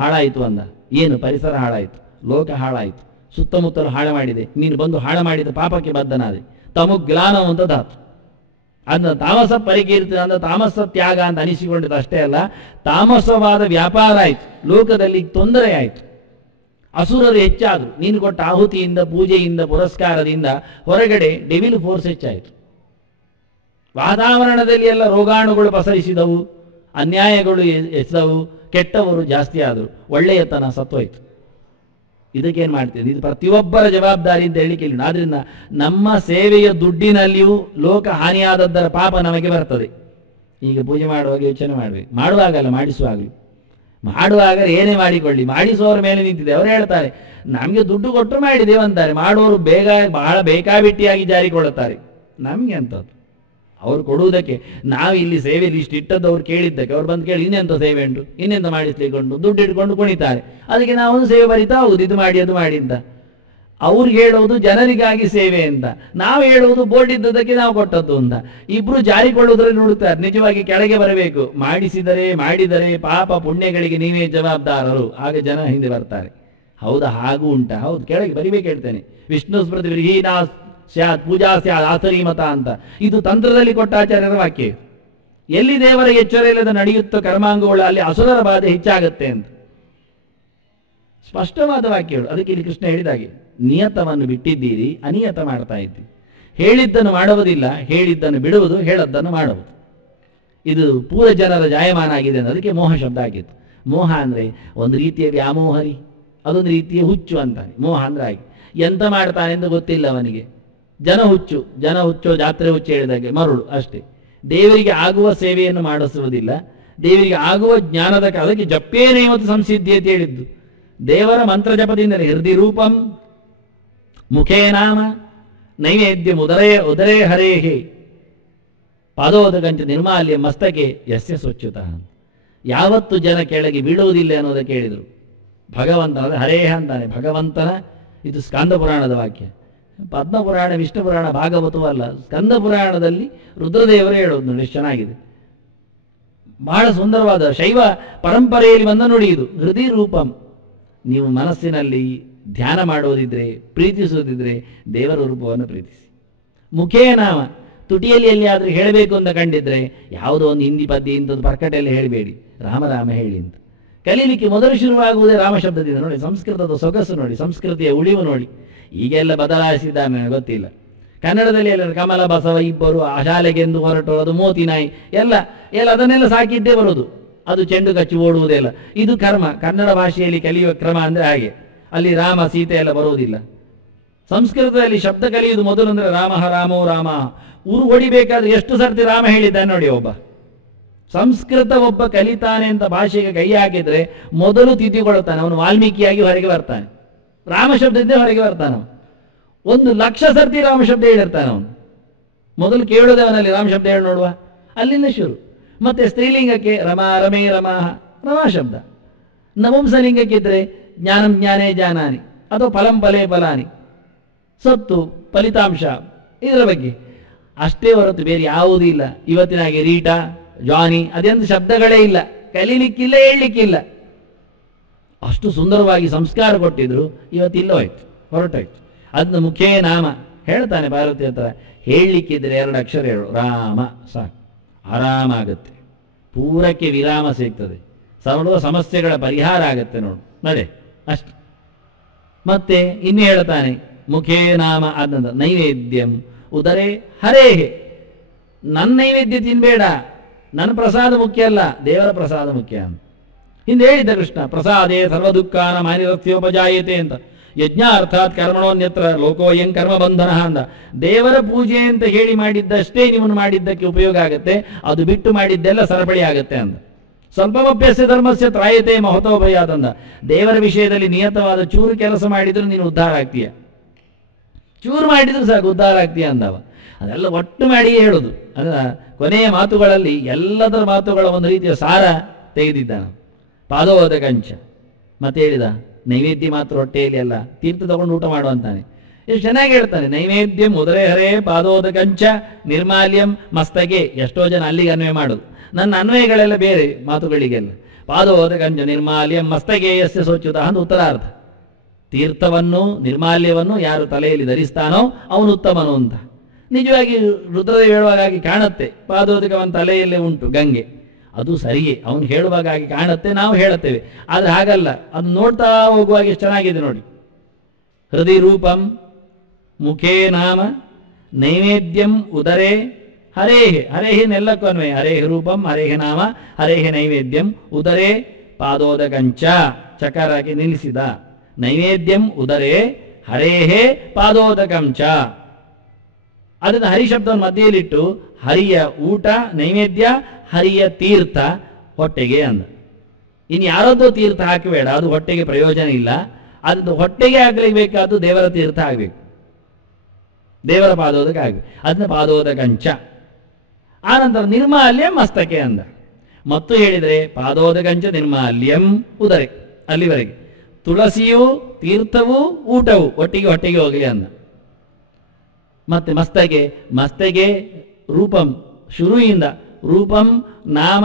ಹಾಳಾಯಿತು ಅಂದ. ಏನು? ಪರಿಸರ ಹಾಳಾಯಿತು, ಲೋಕ ಹಾಳಾಯಿತು, ಸುತ್ತಮುತ್ತಲು ಹಾಳು ಮಾಡಿದೆ, ನೀನು ಬಂದು ಹಾಳು ಮಾಡಿದ ಪಾಪಕ್ಕೆ ಬದ್ಧನಾದೆ. ತಮುಗ್ಲಾನಂ ಅಂತ ಧಾತು. ಅದನ್ನ ತಾಮಸ ಪರಿಕೀರ್ತಿ ಅಂದ ತಾಮಸ ತ್ಯಾಗ ಅಂತ ಅನಿಸಿಕೊಂಡಿದ್ದು ಅಷ್ಟೇ ಅಲ್ಲ, ತಾಮಸವಾದ ವ್ಯಾಪಾರ ಆಯಿತು, ಲೋಕದಲ್ಲಿ ತೊಂದರೆ ಆಯಿತು, ಅಸುರರು ಹೆಚ್ಚಾದರು. ನೀನು ಕೊಟ್ಟ ಆಹುತಿಯಿಂದ, ಪೂಜೆಯಿಂದ, ಪುರಸ್ಕಾರದಿಂದ ಹೊರಗಡೆ ಡೆವಿಲ್ ಫೋರ್ಸ್ ಹೆಚ್ಚಾಯಿತು. ವಾತಾವರಣದಲ್ಲಿ ಎಲ್ಲ ರೋಗಾಣುಗಳು ಪಸರಿಸಿದವು, ಅನ್ಯಾಯಗಳು ಎಸದವು, ಕೆಟ್ಟವರು ಜಾಸ್ತಿ ಆದರು, ಒಳ್ಳೆಯತನ ಸತ್ತೋಯ್ತು. ಇದಕ್ಕೇನು ಮಾಡ್ತೀನಿ? ಇದು ಪ್ರತಿಯೊಬ್ಬರ ಜವಾಬ್ದಾರಿ ಅಂತ ಹೇಳಿಕೆ ಇಲ್ಲ. ಆದ್ರಿಂದ ನಮ್ಮ ಸೇವೆಯ ದುಡ್ಡಿನಲ್ಲಿಯೂ ಲೋಕ ಹಾನಿಯಾದದ್ದರ ಪಾಪ ನಮಗೆ ಬರ್ತದೆ. ಈಗ ಪೂಜೆ ಮಾಡುವಾಗ ಯೋಚನೆ ಮಾಡಬೇಕು, ಮಾಡುವಾಗಲ್ಲ ಮಾಡಿಸುವಾಗಲೂ. ಮಾಡುವಾಗ ಏನೇ ಮಾಡಿಕೊಳ್ಳಿ, ಮಾಡಿಸುವವರ ಮೇಲೆ ನಿಂತಿದೆ. ಅವರು ಹೇಳ್ತಾರೆ ನಮಗೆ ದುಡ್ಡು ಕೊಟ್ಟರು ಮಾಡಿದ್ದೇವೆ ಅಂತಾರೆ. ಮಾಡುವವರು ಬಹಳ ಬೇಕಾಬಿಟ್ಟಿಯಾಗಿ ಜಾರಿಕೊಳ್ಳುತ್ತಾರೆ. ನಮಗೆ ಅಂಥದ್ದು ಅವ್ರು ಕೊಡುವುದಕ್ಕೆ, ನಾವು ಇಲ್ಲಿ ಸೇವೆಯಲ್ಲಿ ಇಷ್ಟು ಇಟ್ಟದ್ದು ಅವ್ರು ಕೇಳಿದ್ದಕ್ಕೆ, ಅವ್ರು ಬಂದು ಕೇಳಿ ಇನ್ನೆಂಥ ಸೇವೆ ಉಂಟು, ಇನ್ನೆಂಥ ಮಾಡಿಸ್ಲಿಕ್ಕೆ ಉಂಟು, ದುಡ್ಡು ಇಟ್ಕೊಂಡು ಕುಣಿತಾರೆ. ಅದಕ್ಕೆ ನಾವೊಂದು ಸೇವೆ ಬರಿತಾ ಹೌದು, ಇದು ಮಾಡಿ ಅದು ಮಾಡಿ ಅಂತ. ಅವ್ರಿಗೆ ಹೇಳುವುದು ಜನರಿಗಾಗಿ ಸೇವೆ ಅಂತ, ನಾವು ಹೇಳುವುದು ಬೋರ್ಡ್ ಇದ್ದದಕ್ಕೆ ನಾವು ಕೊಟ್ಟದ್ದು ಅಂತ. ಇಬ್ರು ಜಾರಿಕೊಳ್ಳುವುದರಲ್ಲಿ ನೋಡುತ್ತಾರೆ. ನಿಜವಾಗಿ ಕೆಳಗೆ ಬರಬೇಕು, ಮಾಡಿದರೆ ಪಾಪ ಪುಣ್ಯಗಳಿಗೆ ನೀವೇ ಜವಾಬ್ದಾರರು, ಆಗ ಜನ ಹಿಂದೆ ಬರ್ತಾರೆ. ಹೌದಾ, ಹಾಗೂ ಉಂಟಾ? ಹೌದು, ಕೆಳಗೆ ಬರಿಬೇಕು ಹೇಳ್ತೇನೆ. ವಿಷ್ಣು ಸ್ಮೃತಿ ವಿರ್ಹೀನಾ ಸ್ಯಾತ್ ಪೂಜಾ ಸ್ಯಾತ್ ಆಸರಿ ಮತ ಅಂತ, ಇದು ತಂತ್ರದಲ್ಲಿ ಕೊಟ್ಟ ಆಚಾರ್ಯರ ವಾಕ್ಯ. ಎಲ್ಲಿ ದೇವರ ಎಚ್ಚರ ಇಲ್ಲದ ನಡೆಯುತ್ತೋ ಕರ್ಮಾಂಗಗಳು, ಅಲ್ಲಿ ಅಸುರರ ಬಾಧೆ ಹೆಚ್ಚಾಗತ್ತೆ ಅಂತ ಸ್ಪಷ್ಟವಾದ ವಾಕ್ಯಗಳು. ಅದಕ್ಕೆ ಇಲ್ಲಿ ಕೃಷ್ಣ ಹೇಳಿದಾಗೆ, ನಿಯತವನ್ನು ಬಿಟ್ಟಿದ್ದೀರಿ, ಅನಿಯತ ಮಾಡ್ತಾ ಇದ್ದೀರಿ. ಹೇಳಿದ್ದನ್ನು ಮಾಡುವುದಿಲ್ಲ, ಹೇಳಿದ್ದನ್ನು ಬಿಡುವುದು, ಹೇಳದ್ದನ್ನು ಮಾಡುವುದು. ಇದು ಪೂರ ಜನರ ಜಾಯಮಾನ ಆಗಿದೆ. ಅದಕ್ಕೆ ಮೋಹ ಶಬ್ದ ಆಗಿತ್ತು. ಮೋಹ ಅಂದರೆ ಒಂದು ರೀತಿಯ ವ್ಯಾಮೋಹರಿ, ಅದೊಂದು ರೀತಿಯ ಹುಚ್ಚು ಅಂತಾನೆ. ಮೋಹ ಅಂದ್ರೆ ಹಾಗೆ, ಎಂತ ಮಾಡ್ತಾನೆ ಎಂದು ಗೊತ್ತಿಲ್ಲ ಅವನಿಗೆ. ಜನ ಹುಚ್ಚು ಜಾತ್ರೆ ಹುಚ್ಚು ಹೇಳಿದಾಗೆ ಮರುಳು ಅಷ್ಟೇ. ದೇವರಿಗೆ ಆಗುವ ಸೇವೆಯನ್ನು ಮಾಡಿಸುವುದಿಲ್ಲ, ದೇವರಿಗೆ ಆಗುವ ಜ್ಞಾನದ ಅದಕ್ಕೆ ಜಪ್ಪೇನೇ ಮತ್ತು ಸಂಸಿದ್ಧಿ ಅಂತ ಹೇಳಿದ್ದು. ದೇವರ ಮಂತ್ರ ಜಪದಿಂದಲೇ ಹೃದಯ ರೂಪಂ ಮುಖೇ ನಾಮ ನೈವೇದ್ಯ ಉದರೇ ಹರೇಹೇ ಪಾದೋದಕಂಚ ನಿರ್ಮಾಲ್ಯ ಮಸ್ತಕೆ ಯಸ್ಯ ಸ್ವಚ್ಛುತಃ. ಯಾವತ್ತು ಜನ ಕೆಳಗೆ ಬೀಳುವುದಿಲ್ಲ ಅನ್ನೋದಕ್ಕೆ ಹೇಳಿದರು. ಭಗವಂತನ ಹರೇಹ ಅಂತಾನೆ, ಭಗವಂತನ. ಇದು ಸ್ಕಂದ ಪುರಾಣದ ವಾಕ್ಯ. ಪದ್ಮಪುರಾಣ, ವಿಷ್ಣು ಪುರಾಣ, ಭಾಗವತವೂ ಅಲ್ಲ. ಸ್ಕಂದ ಪುರಾಣದಲ್ಲಿ ರುದ್ರದೇವರು ಹೇಳೋದು ನೋಡಿ, ಎಷ್ಟು ಚೆನ್ನಾಗಿದೆ. ಬಹಳ ಸುಂದರವಾದ ಶೈವ ಪರಂಪರೆಯಲ್ಲಿ ಬಂದ ನುಡಿ ಇದು. ಹೃದಯ ರೂಪಂ. ನೀವು ಮನಸ್ಸಿನಲ್ಲಿ ಧ್ಯಾನ ಮಾಡುವುದಿದ್ರೆ, ಪ್ರೀತಿಸುವುದಿದ್ರೆ ದೇವರ ರೂಪವನ್ನು ಪ್ರೀತಿಸಿ. ಮುಖೇ ನಾಮ, ತುಟಿಯಲ್ಲಿ ಎಲ್ಲಿಯಾದರೂ ಹೇಳಬೇಕು ಅಂತ ಕಂಡಿದ್ರೆ ಯಾವುದೋ ಒಂದು ಹಿಂದಿ ಪದ್ಯ ಇಂಥದ್ದು ಪರ್ಕಟೆಯಲ್ಲಿ ಹೇಳಬೇಡಿ, ರಾಮ ರಾಮ ಹೇಳಿ ಅಂತ. ಕಲೀಲಿಕ್ಕೆ ಮೊದಲು ಶುರುವಾಗುವುದೇ ರಾಮ ಶಬ್ದದಿಂದ. ನೋಡಿ ಸಂಸ್ಕೃತದ ಸೊಗಸು ನೋಡಿ, ಸಂಸ್ಕೃತಿಯ ಉಳಿವು ನೋಡಿ. ಈಗೆಲ್ಲ ಬದಲಾಯಿಸಿದ್ದಾನೆ ನನಗೆ ಗೊತ್ತಿಲ್ಲ. ಕನ್ನಡದಲ್ಲಿ ಎಲ್ಲ ಕಮಲ ಬಸವ ಇಬ್ಬರು ಆ ಶಾಲೆಗೆಂದು ಹೊರಟು, ಅದು ಮೋತಿ ನಾಯಿ ಎಲ್ಲ ಅದನ್ನೆಲ್ಲ ಸಾಕಿದ್ದೇ ಬರೋದು. ಅದು ಚೆಂಡು ಕಚ್ಚಿ ಓಡುವುದೆಲ್ಲ ಇದು ಕರ್ಮ. ಕನ್ನಡ ಭಾಷೆಯಲ್ಲಿ ಕಲಿಯುವ ಕ್ರಮ ಅಂದರೆ ಹಾಗೆ. ಅಲ್ಲಿ ರಾಮ ಸೀತೆ ಎಲ್ಲ ಬರುವುದಿಲ್ಲ. ಸಂಸ್ಕೃತದಲ್ಲಿ ಶಬ್ದ ಕಲಿಯುವುದು ಮೊದಲು ಅಂದರೆ ರಾಮ ರಾಮೋ ರಾಮ. ಊರು ಹೊಡಿಬೇಕಾದ್ರೆ ಎಷ್ಟು ಸರ್ತಿ ರಾಮ ಹೇಳಿದ್ದಾನೆ ನೋಡಿ ಒಬ್ಬ. ಸಂಸ್ಕೃತ ಒಬ್ಬ ಕಲಿತಾನೆ ಅಂತ ಭಾಷೆಗೆ ಕೈ ಹಾಕಿದ್ರೆ ಮೊದಲು ತಿದ್ದಿಕೊಳ್ಳುತ್ತಾನೆ. ಅವನು ವಾಲ್ಮೀಕಿಯಾಗಿ ಹೊರಗೆ ಬರ್ತಾನೆ, ರಾಮ ಶಬ್ದದ್ದೇ ಹೊರಗೆ ಬರ್ತಾನೆ. 1,00,000 ಸರ್ತಿ ರಾಮ ಶಬ್ದ ಹೇಳಿರ್ತಾನೆ ಅವನು. ಮೊದಲು ಕೇಳೋದೇ ಅವನಲ್ಲಿ ರಾಮ ಶಬ್ದ ಹೇಳಿ ನೋಡುವ, ಅಲ್ಲಿಂದ ಶುರು. ಮತ್ತೆ ಸ್ತ್ರೀಲಿಂಗಕ್ಕೆ ರಮಾ ರಮೇ ರಮಾಹ ರಮಾ ಶಬ್ದ. ನಪುಂಸಲಿಂಗಕ್ಕಿದ್ರೆ ಜ್ಞಾನಂ ಜ್ಞಾನೇ ಜಾನಾನಿ ಅಥವಾ ಫಲಂ ಫಲೇ ಫಲಾನಿ, ಸತ್ತು ಫಲಿತಾಂಶ, ಇದರ ಬಗ್ಗೆ ಅಷ್ಟೇ ಹೊರತು ಬೇರೆ ಯಾವುದೂ ಇಲ್ಲ. ಇವತ್ತಿನ ಹಾಗೆ ರೀಟಾ ಜಾನಿ ಅದೆಂದು ಶಬ್ದಗಳೇ ಇಲ್ಲ, ಕಲೀಲಿಕ್ಕಿಲ್ಲ, ಹೇಳಲಿಕ್ಕಿಲ್ಲ. ಅಷ್ಟು ಸುಂದರವಾಗಿ ಸಂಸ್ಕಾರ ಕೊಟ್ಟಿದ್ರು, ಇವತ್ತಿಲ್ಲ, ಹೋಯ್ತು, ಹೊರಟೋಯ್ತು. ಅದನ್ನ ಮುಖೇ ನಾಮ ಹೇಳ್ತಾನೆ ಪಾರ್ವತಿ ಹತ್ರ. ಹೇಳಲಿಕ್ಕಿದ್ರೆ 2 ಅಕ್ಷರ ಹೇಳು, ರಾಮ, ಸಾಕು, ಆರಾಮ ಆಗುತ್ತೆ, ಪೂರಕ್ಕೆ ವಿರಾಮ ಸಿಗ್ತದೆ, ಸರ್ವ ಸಮಸ್ಯೆಗಳ ಪರಿಹಾರ ಆಗುತ್ತೆ ನೋಡು, ನಡೆ ಅಷ್ಟು. ಮತ್ತೆ ಇನ್ನು ಹೇಳ್ತಾನೆ ಮುಖೇ ನಾಮ ಆದಂತ ನೈವೇದ್ಯಂ ಉದರೇ ಹರೇಹೇ. ನನ್ನ ನೈವೇದ್ಯ ತಿನ್ಬೇಡ, ನನ್ನ ಪ್ರಸಾದ ಮುಖ್ಯ ಅಲ್ಲ, ದೇವರ ಪ್ರಸಾದ ಮುಖ್ಯ ಅಂತ ಹಿಂದೆ ಹೇಳಿದ್ದ ಕೃಷ್ಣ. ಪ್ರಸಾದೇ ಸರ್ವ ದುಃಖಾನ ಮಾನಿರಸ್ಯೋಪಜಾಯತೆ ಅಂತ. ಯಜ್ಞ ಅರ್ಥಾತ್ ಕರ್ಮಣೋನ್ಯತ್ರ ಲೋಕೋಯಂ ಕರ್ಮ ಬಂಧನ ಅಂದ. ದೇವರ ಪೂಜೆ ಅಂತ ಹೇಳಿ ಮಾಡಿದ್ದಷ್ಟೇ ನಿಮ್ಮನ್ನು ಮಾಡಿದ್ದಕ್ಕೆ ಉಪಯೋಗ ಆಗುತ್ತೆ, ಅದು ಬಿಟ್ಟು ಮಾಡಿದ್ದೆಲ್ಲ ಸರಪಳಿ ಆಗುತ್ತೆ ಅಂದ. ಸ್ವಲ್ಪಮಪ್ಯಸ್ಯ ಧರ್ಮಸ್ಯ ತ್ರಾಯತೆ ಮಹತೋ ಭಯಾದಂದ. ದೇವರ ವಿಷಯದಲ್ಲಿ ನಿಯತವಾದ ಚೂರು ಕೆಲಸ ಮಾಡಿದ್ರು ನೀನು ಉದ್ಧಾರ ಆಗ್ತೀಯ, ಚೂರು ಮಾಡಿದ್ರು ಸಾಕು ಉದ್ಧಾರ ಆಗ್ತೀಯ ಅಂದವ. ಅದೆಲ್ಲ ಒಟ್ಟು ಮಾಡಿ ಹೇಳೋದು. ಅದರ ಕೊನೆಯ ಮಾತುಗಳಲ್ಲಿ ಎಲ್ಲದರ ಮಾತುಗಳ ಒಂದು ರೀತಿಯ ಸಾರ ತೆಗೆದಿದ್ದಾನ. ಪಾದೋದ ಕಂಚ ಮತ್ತೆ ಹೇಳಿದ ನೈವೇದ್ಯ ಮಾತ್ರ ಹೊಟ್ಟೆಯಲ್ಲಿ ಅಲ್ಲ, ತೀರ್ಥ ತಗೊಂಡು ಊಟ ಮಾಡುವಂತಾನೆ. ಎಷ್ಟು ಚೆನ್ನಾಗಿ ಹೇಳ್ತಾನೆ. ನೈವೇದ್ಯಂ ಉದರೇ ಹರೇ ಪಾದೋದ ಕಂಚ ನಿರ್ಮಾಲ್ಯಂ ಮಸ್ತಗೆ. ಎಷ್ಟೋ ಜನ ಅಲ್ಲಿಗೆ ಅನ್ವಯ ಮಾಡೋದು, ನನ್ನ ಅನ್ವಯಗಳೆಲ್ಲ ಬೇರೆ ಮಾತುಗಳಿಗೆಲ್ಲ. ಪಾದೋದ ಕಂಚ ನಿರ್ಮಾಲ್ಯಂ ಮಸ್ತಗೇಯಸ್ಯ ಸ್ವಚ್ಛುತ ಅಂತ ಉತ್ತರಾರ್ಥ. ತೀರ್ಥವನ್ನು ನಿರ್ಮಾಲ್ಯವನ್ನು ಯಾರು ತಲೆಯಲ್ಲಿ ಧರಿಸ್ತಾನೋ ಅವನು ಉತ್ತಮನು ಅಂತ. ನಿಜವಾಗಿ ರುದ್ರದೇವ ಹೇಳುವಾಗಾಗಿ ಕಾಣುತ್ತೆ, ಪಾದೋದಕವನ ತಲೆಯಲ್ಲೇ ಉಂಟು ಗಂಗೆ, ಅದು ಸರಿಯೇ, ಅವನು ಹೇಳುವಾಗಾಗಿ ಕಾಣುತ್ತೆ, ನಾವು ಹೇಳುತ್ತೇವೆ. ಆದರೆ ಹಾಗಲ್ಲ, ಅದು ನೋಡ್ತಾ ಹೋಗುವಾಗ ಎಷ್ಟು ಚೆನ್ನಾಗಿದೆ ನೋಡಿ. ಹೃದಯ ರೂಪಂ ಮುಖೇ ನಾಮ ನೈವೇದ್ಯಂ ಉದರೇ ಹರೇಹೆ, ಹರೇಹಿನೆಲ್ಲಕ್ಕೂ ಅನ್ವಯ. ಹರೇಹ ರೂಪಂ, ಹರೇಹ ನಾಮ, ಹರೇಹ ನೈವೇದ್ಯಂ, ಉದರೇ ಪಾದೋದಕಂಚ, ಚಕಾರ ಹಾಕಿ ನಿಲ್ಲಿಸಿದ. ನೈವೇದ್ಯಂ ಉದರೇ ಹರೇಹೇ ಪಾದೋದಕಂಚ. ಅದನ್ನು ಹರಿಶಬ್ದವನ್ನು ಮಧ್ಯೆಯಲ್ಲಿಟ್ಟು ಹರಿಯ ಊಟ ನೈವೇದ್ಯ, ಹರಿಯ ತೀರ್ಥ ಹೊಟ್ಟೆಗೆ ಅಂದ. ಇನ್ನು ಯಾರದ್ದೋ ತೀರ್ಥ ಹಾಕಬೇಡ, ಅದು ಹೊಟ್ಟೆಗೆ ಪ್ರಯೋಜನ ಇಲ್ಲ. ಅದು ಹೊಟ್ಟೆಗೆ ಆಗಲೇಬೇಕಾದ್ದು ದೇವರ ತೀರ್ಥ ಆಗಬೇಕು, ದೇವರ ಪಾದೋದಕ ಆಗಬೇಕು. ಅದನ್ನ ಪಾದೋದಕಂಚ. ಆನಂತರ ನಿರ್ಮಾಲ್ಯಂ ಮಸ್ತಕೆ ಅಂದ. ಮತ್ತು ಹೇಳಿದರೆ ಪಾದೋದಕಂಚ ನಿರ್ಮಾಲ್ಯಂ ಉದರೆ, ಅಲ್ಲಿವರೆಗೆ ತುಳಸಿಯೂ ತೀರ್ಥವೂ ಊಟವು ಒಟ್ಟಿಗೆ ಹೊಟ್ಟೆಗೆ ಹೋಗಲಿ ಅಂದ. ಮತ್ತೆ ಮಸ್ತಗೆ ರೂಪಂ, ಶುರುವಿಂದ ರೂಪಂ ನಾಮ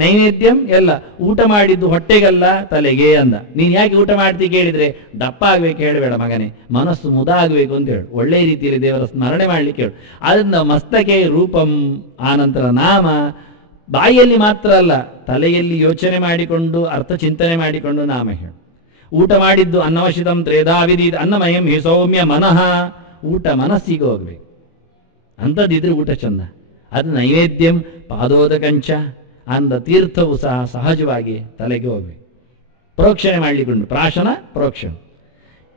ನೈವೇದ್ಯಂ ಎಲ್ಲ. ಊಟ ಮಾಡಿದ್ದು ಹೊಟ್ಟೆಗಲ್ಲ ತಲೆಗೆ ಅಂದ. ನೀನು ಯಾಕೆ ಊಟ ಮಾಡ್ತಿ ಕೇಳಿದ್ರೆ ದಪ್ಪ ಆಗ್ಬೇಕು ಹೇಳಬೇಡ ಮಗನೇ, ಮನಸ್ಸು ಮುದ ಆಗಬೇಕು ಅಂತ ಹೇಳು, ಒಳ್ಳೆಯ ರೀತಿಯಲ್ಲಿ ದೇವರ ಸ್ಮರಣೆ ಮಾಡ್ಲಿಕ್ಕೆ ಹೇಳು. ಅದರಿಂದ ಮಸ್ತಕೆ ರೂಪಂ, ಆನಂತರ ನಾಮ, ಬಾಯಿಯಲ್ಲಿ ಮಾತ್ರ ಅಲ್ಲ ತಲೆಯಲ್ಲಿ ಯೋಚನೆ ಮಾಡಿಕೊಂಡು ಅರ್ಥ ಚಿಂತನೆ ಮಾಡಿಕೊಂಡು ನಾಮ ಹೇಳು. ಊಟ ಮಾಡಿದ್ದು ಅನ್ನವಶಿತಂ ತ್ರೇಧಾವಿಧಿ ಅನ್ನಮಯಂ ಹಿ ಸೌಮ್ಯ ಮನಃ, ಊಟ ಮನಸ್ಸಿಗೆ ಹೋಗ್ಬೇಕು, ಅಂಥದ್ದಿದ್ರೆ ಊಟ ಚಂದ. ಅದು ನೈವೇದ್ಯಂ ಪಾದೋದಕಂಚ ಅಂದ. ತೀರ್ಥವು ಸಹ ಸಹಜವಾಗಿ ತಲೆಗೆ ಹೋಗ್ಬೇಕು, ಪ್ರೋಕ್ಷಣೆ ಮಾಡಲಿಕೊಂಡು, ಪ್ರಾಶನ ಪ್ರೋಕ್ಷಣ.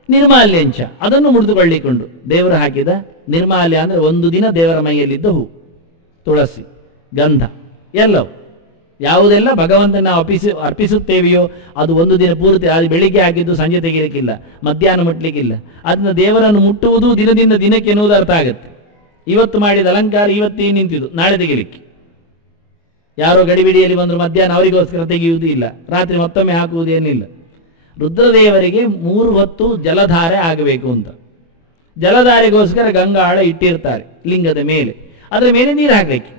ನಿರ್ಮಾಲ್ಯಂಚ, ಅದನ್ನು ಮುಡಿದುಕೊಳ್ಳಿಕೊಂಡು ದೇವರು ಹಾಕಿದ ನಿರ್ಮಾಲ್ಯ ಅಂದರೆ ಒಂದು ದಿನ ದೇವರ ಮೈಯಲ್ಲಿದ್ದ ಹೂ, ತುಳಸಿ, ಗಂಧ ಎಲ್ಲವೂ ಯಾವುದೆಲ್ಲ ಭಗವಂತನ ಅರ್ಪಿಸುತ್ತೇವೆಯೋ ಅದು ಒಂದು ದಿನ ಪೂರ್ತಿ, ಅದು ಬೆಳಿಗ್ಗೆ ಆಗಿದ್ದು ಸಂಜೆ ತೆಗೆಯಲಿಕ್ಕಿಲ್ಲ, ಮಧ್ಯಾಹ್ನ ಮುಟ್ಲಿಕ್ಕಿಲ್ಲ. ಅದನ್ನ ದೇವರನ್ನು ಮುಟ್ಟುವುದು ದಿನದಿಂದ ದಿನಕ್ಕೆ ಎನ್ನುವುದು ಅರ್ಥ ಆಗುತ್ತೆ. ಇವತ್ತು ಮಾಡಿದ ಅಲಂಕಾರ ಇವತ್ತೇ ನಿಂತಿದ್ದು, ನಾಳೆ ತೆಗಿಲಿಕ್ಕೆ. ಯಾರೋ ಗಡಿಬಿಡಿಯಲ್ಲಿ ಬಂದರು ಮಧ್ಯಾಹ್ನ ಅವರಿಗೋಸ್ಕರ ತೆಗೆಯುವುದೂ ಇಲ್ಲ, ರಾತ್ರಿ ಮತ್ತೊಮ್ಮೆ ಹಾಕುವುದೇನಿಲ್ಲ. ರುದ್ರದೇವರಿಗೆ 3 ಹೊತ್ತು ಜಲಧಾರೆ ಆಗಬೇಕು ಅಂತ, ಜಲಧಾರೆಗೋಸ್ಕರ ಗಂಗಾಳ ಇಟ್ಟಿರ್ತಾರೆ ಲಿಂಗದ ಮೇಲೆ, ಅದರ ಮೇಲೆ ನೀರು ಹಾಕಲಿಕ್ಕೆ.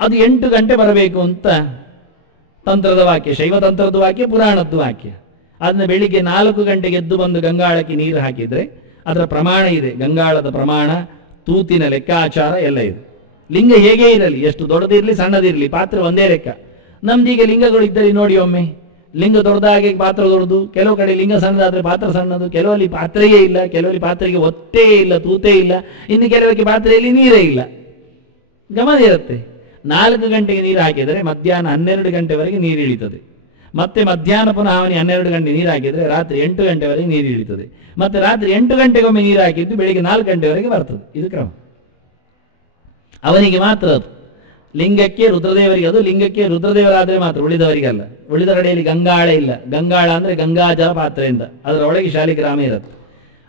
ಅದು 8 ಗಂಟೆ ಬರಬೇಕು ಅಂತ ತಂತ್ರದ ವಾಕ್ಯ, ಶೈವ ತಂತ್ರದ ವಾಕ್ಯ, ಪುರಾಣದ್ದು ವಾಕ್ಯ. ಅದನ್ನ ಬೆಳಿಗ್ಗೆ 4 ಗಂಟೆಗೆ ಎದ್ದು ಬಂದು ಗಂಗಾಳಕ್ಕೆ ನೀರು ಹಾಕಿದರೆ ಅದರ ಪ್ರಮಾಣ ಇದೆ, ಗಂಗಾಳದ ಪ್ರಮಾಣ, ತೂತಿನ ಲೆಕ್ಕಾಚಾರ ಎಲ್ಲ ಇದೆ. ಲಿಂಗ ಹೇಗೆ ಇರಲಿ, ಎಷ್ಟು ದೊಡ್ಡದಿರಲಿ ಸಣ್ಣದಿರಲಿ, ಪಾತ್ರೆ ಒಂದೇ ಲೆಕ್ಕ. ನಮ್ದೀಗ ಲಿಂಗಗಳು ಇದ್ದರೆ ನೋಡಿ ಒಮ್ಮೆ, ಲಿಂಗ ದೊಡ್ಡದಾಗಿ ಪಾತ್ರ ದೊಡ್ಡದು, ಕೆಲವು ಕಡೆ ಲಿಂಗ ಸಣ್ಣದಾದರೆ ಪಾತ್ರ ಸಣ್ಣದು, ಕೆಲವಲ್ಲಿ ಪಾತ್ರೆಯೇ ಇಲ್ಲ, ಕೆಲವಲ್ಲಿ ಪಾತ್ರೆಗೆ ಒತ್ತೇ ಇಲ್ಲ, ತೂತೇ ಇಲ್ಲ, ಇನ್ನು ಕೆಲವಕ್ಕೆ ಪಾತ್ರೆಯಲ್ಲಿ ನೀರೇ ಇಲ್ಲ. ಗಮನ ಇರುತ್ತೆ. 4 ಗಂಟೆಗೆ ನೀರು ಹಾಕಿದರೆ ಮಧ್ಯಾಹ್ನ 12 ಗಂಟೆವರೆಗೆ ನೀರು ಇಳಿತದೆ. ಮತ್ತೆ ಮಧ್ಯಾಹ್ನ ಪುನಃ ಅವನಿಗೆ 12 ಗಂಟೆ ನೀರು ಹಾಕಿದರೆ ರಾತ್ರಿ 8 ಗಂಟೆವರೆಗೆ ನೀರು ಇಳಿತದೆ. ಮತ್ತೆ ರಾತ್ರಿ 8 ಗಂಟೆಗೊಮ್ಮೆ ನೀರು ಹಾಕಿದ್ದು ಬೆಳಿಗ್ಗೆ 4 ಗಂಟೆವರೆಗೆ ಬರ್ತದೆ. ಇದು ಕ್ರಮ. ಅವನಿಗೆ ಮಾತ್ರ ಅದು, ಲಿಂಗಕ್ಕೆ ರುದ್ರದೇವರಿಗೆ ಅದು, ಲಿಂಗಕ್ಕೆ ರುದ್ರದೇವರಾದರೆ ಮಾತ್ರ, ಉಳಿದವರಿಗಲ್ಲ. ಉಳಿದ ಕಡೆಯಲ್ಲಿ ಗಂಗಾಳ ಇಲ್ಲ. ಗಂಗಾಳ ಅಂದರೆ ಗಂಗಾಜಲ ಪಾತ್ರೆಯಿಂದ, ಅದರ ಒಳಗೆ ಶಾಲಿಗ್ರಾಮ ಇರುತ್ತೆ.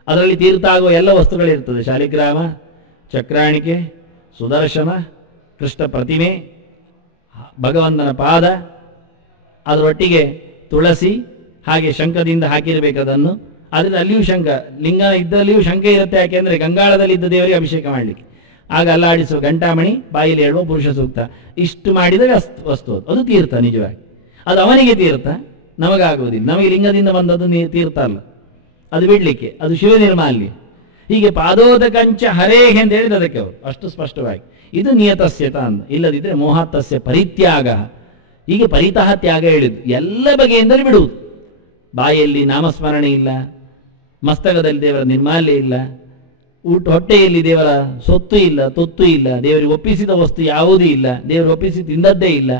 ಅದರಲ್ಲಿ ತೀರ್ಥ ಆಗುವ ಎಲ್ಲ ವಸ್ತುಗಳಿರ್ತದೆ, ಶಾಲಿಗ್ರಾಮ, ಚಕ್ರಾಣಿಕೆ, ಸುದರ್ಶನ, ಕೃಷ್ಣ ಪ್ರತಿಮೆ, ಭಗವಂತನ ಪಾದ, ಅದರೊಟ್ಟಿಗೆ ತುಳಸಿ, ಹಾಗೆ ಶಂಖದಿಂದ ಹಾಕಿರಬೇಕದನ್ನು. ಅದರಿಂದ ಅಲ್ಲಿಯೂ ಶಂಖ, ಲಿಂಗ ಇದ್ದಲ್ಲಿಯೂ ಶಂಖ ಇರುತ್ತೆ. ಯಾಕೆಂದರೆ ಗಂಗಾಳದಲ್ಲಿ ಇದ್ದ ದೇವರಿಗೆ ಅಭಿಷೇಕ ಮಾಡಲಿಕ್ಕೆ. ಆಗ ಅಲ್ಲಾಡಿಸುವ ಗಂಟಾಮಣಿ, ಬಾಯಿಲಿ ಹೇಳುವ ಪುರುಷ ಸೂಕ್ತ, ಇಷ್ಟು ಮಾಡಿದರೆ ವಸ್ತು ಅದು ತೀರ್ಥ. ನಿಜವಾಗಿ ಅದು ಅವನಿಗೆ ತೀರ್ಥ, ನಮಗಾಗುವುದಿಲ್ಲ. ನಮಗೆ ಲಿಂಗದಿಂದ ಬಂದದ್ದು ತೀರ್ಥ ಅಲ್ಲ, ಅದು ಬಿಡಲಿಕ್ಕೆ, ಅದು ಶಿವ ನಿರ್ಮಾಲ್ಯ. ಹೀಗೆ ಪಾದೋದಕಂಚ ಹರೇಹೆ ಅಂತ ಹೇಳಿದ ಅದಕ್ಕೆ ಅವರು ಅಷ್ಟು ಸ್ಪಷ್ಟವಾಗಿ. ಇದು ನಿಯತಸ್ಯತ ಅಂದ. ಇಲ್ಲದಿದ್ದರೆ ಮೋಹತ್ತಸ್ಯ ಪರಿತ್ಯಾಗ. ಹೀಗೆ ಪರಿತಃ ತ್ಯಾಗ ಹೇಳಿದ್ದು, ಎಲ್ಲ ಬಗೆಯಿಂದಲೂ ಬಿಡುವುದು. ಬಾಯಲ್ಲಿ ನಾಮಸ್ಮರಣೆ ಇಲ್ಲ, ಮಸ್ತಕದಲ್ಲಿ ದೇವರ ನಿರ್ಮಾಲ್ಯ ಇಲ್ಲ, ಹೊಟ್ಟೆಯಲ್ಲಿ ದೇವರ ಸೊತ್ತು ಇಲ್ಲ, ತೊತ್ತು ಇಲ್ಲ, ದೇವರಿಗೆ ಒಪ್ಪಿಸಿದ ವಸ್ತು ಯಾವುದೂ ಇಲ್ಲ, ದೇವರು ಒಪ್ಪಿಸಿ ತಿಂದದ್ದೇ ಇಲ್ಲ,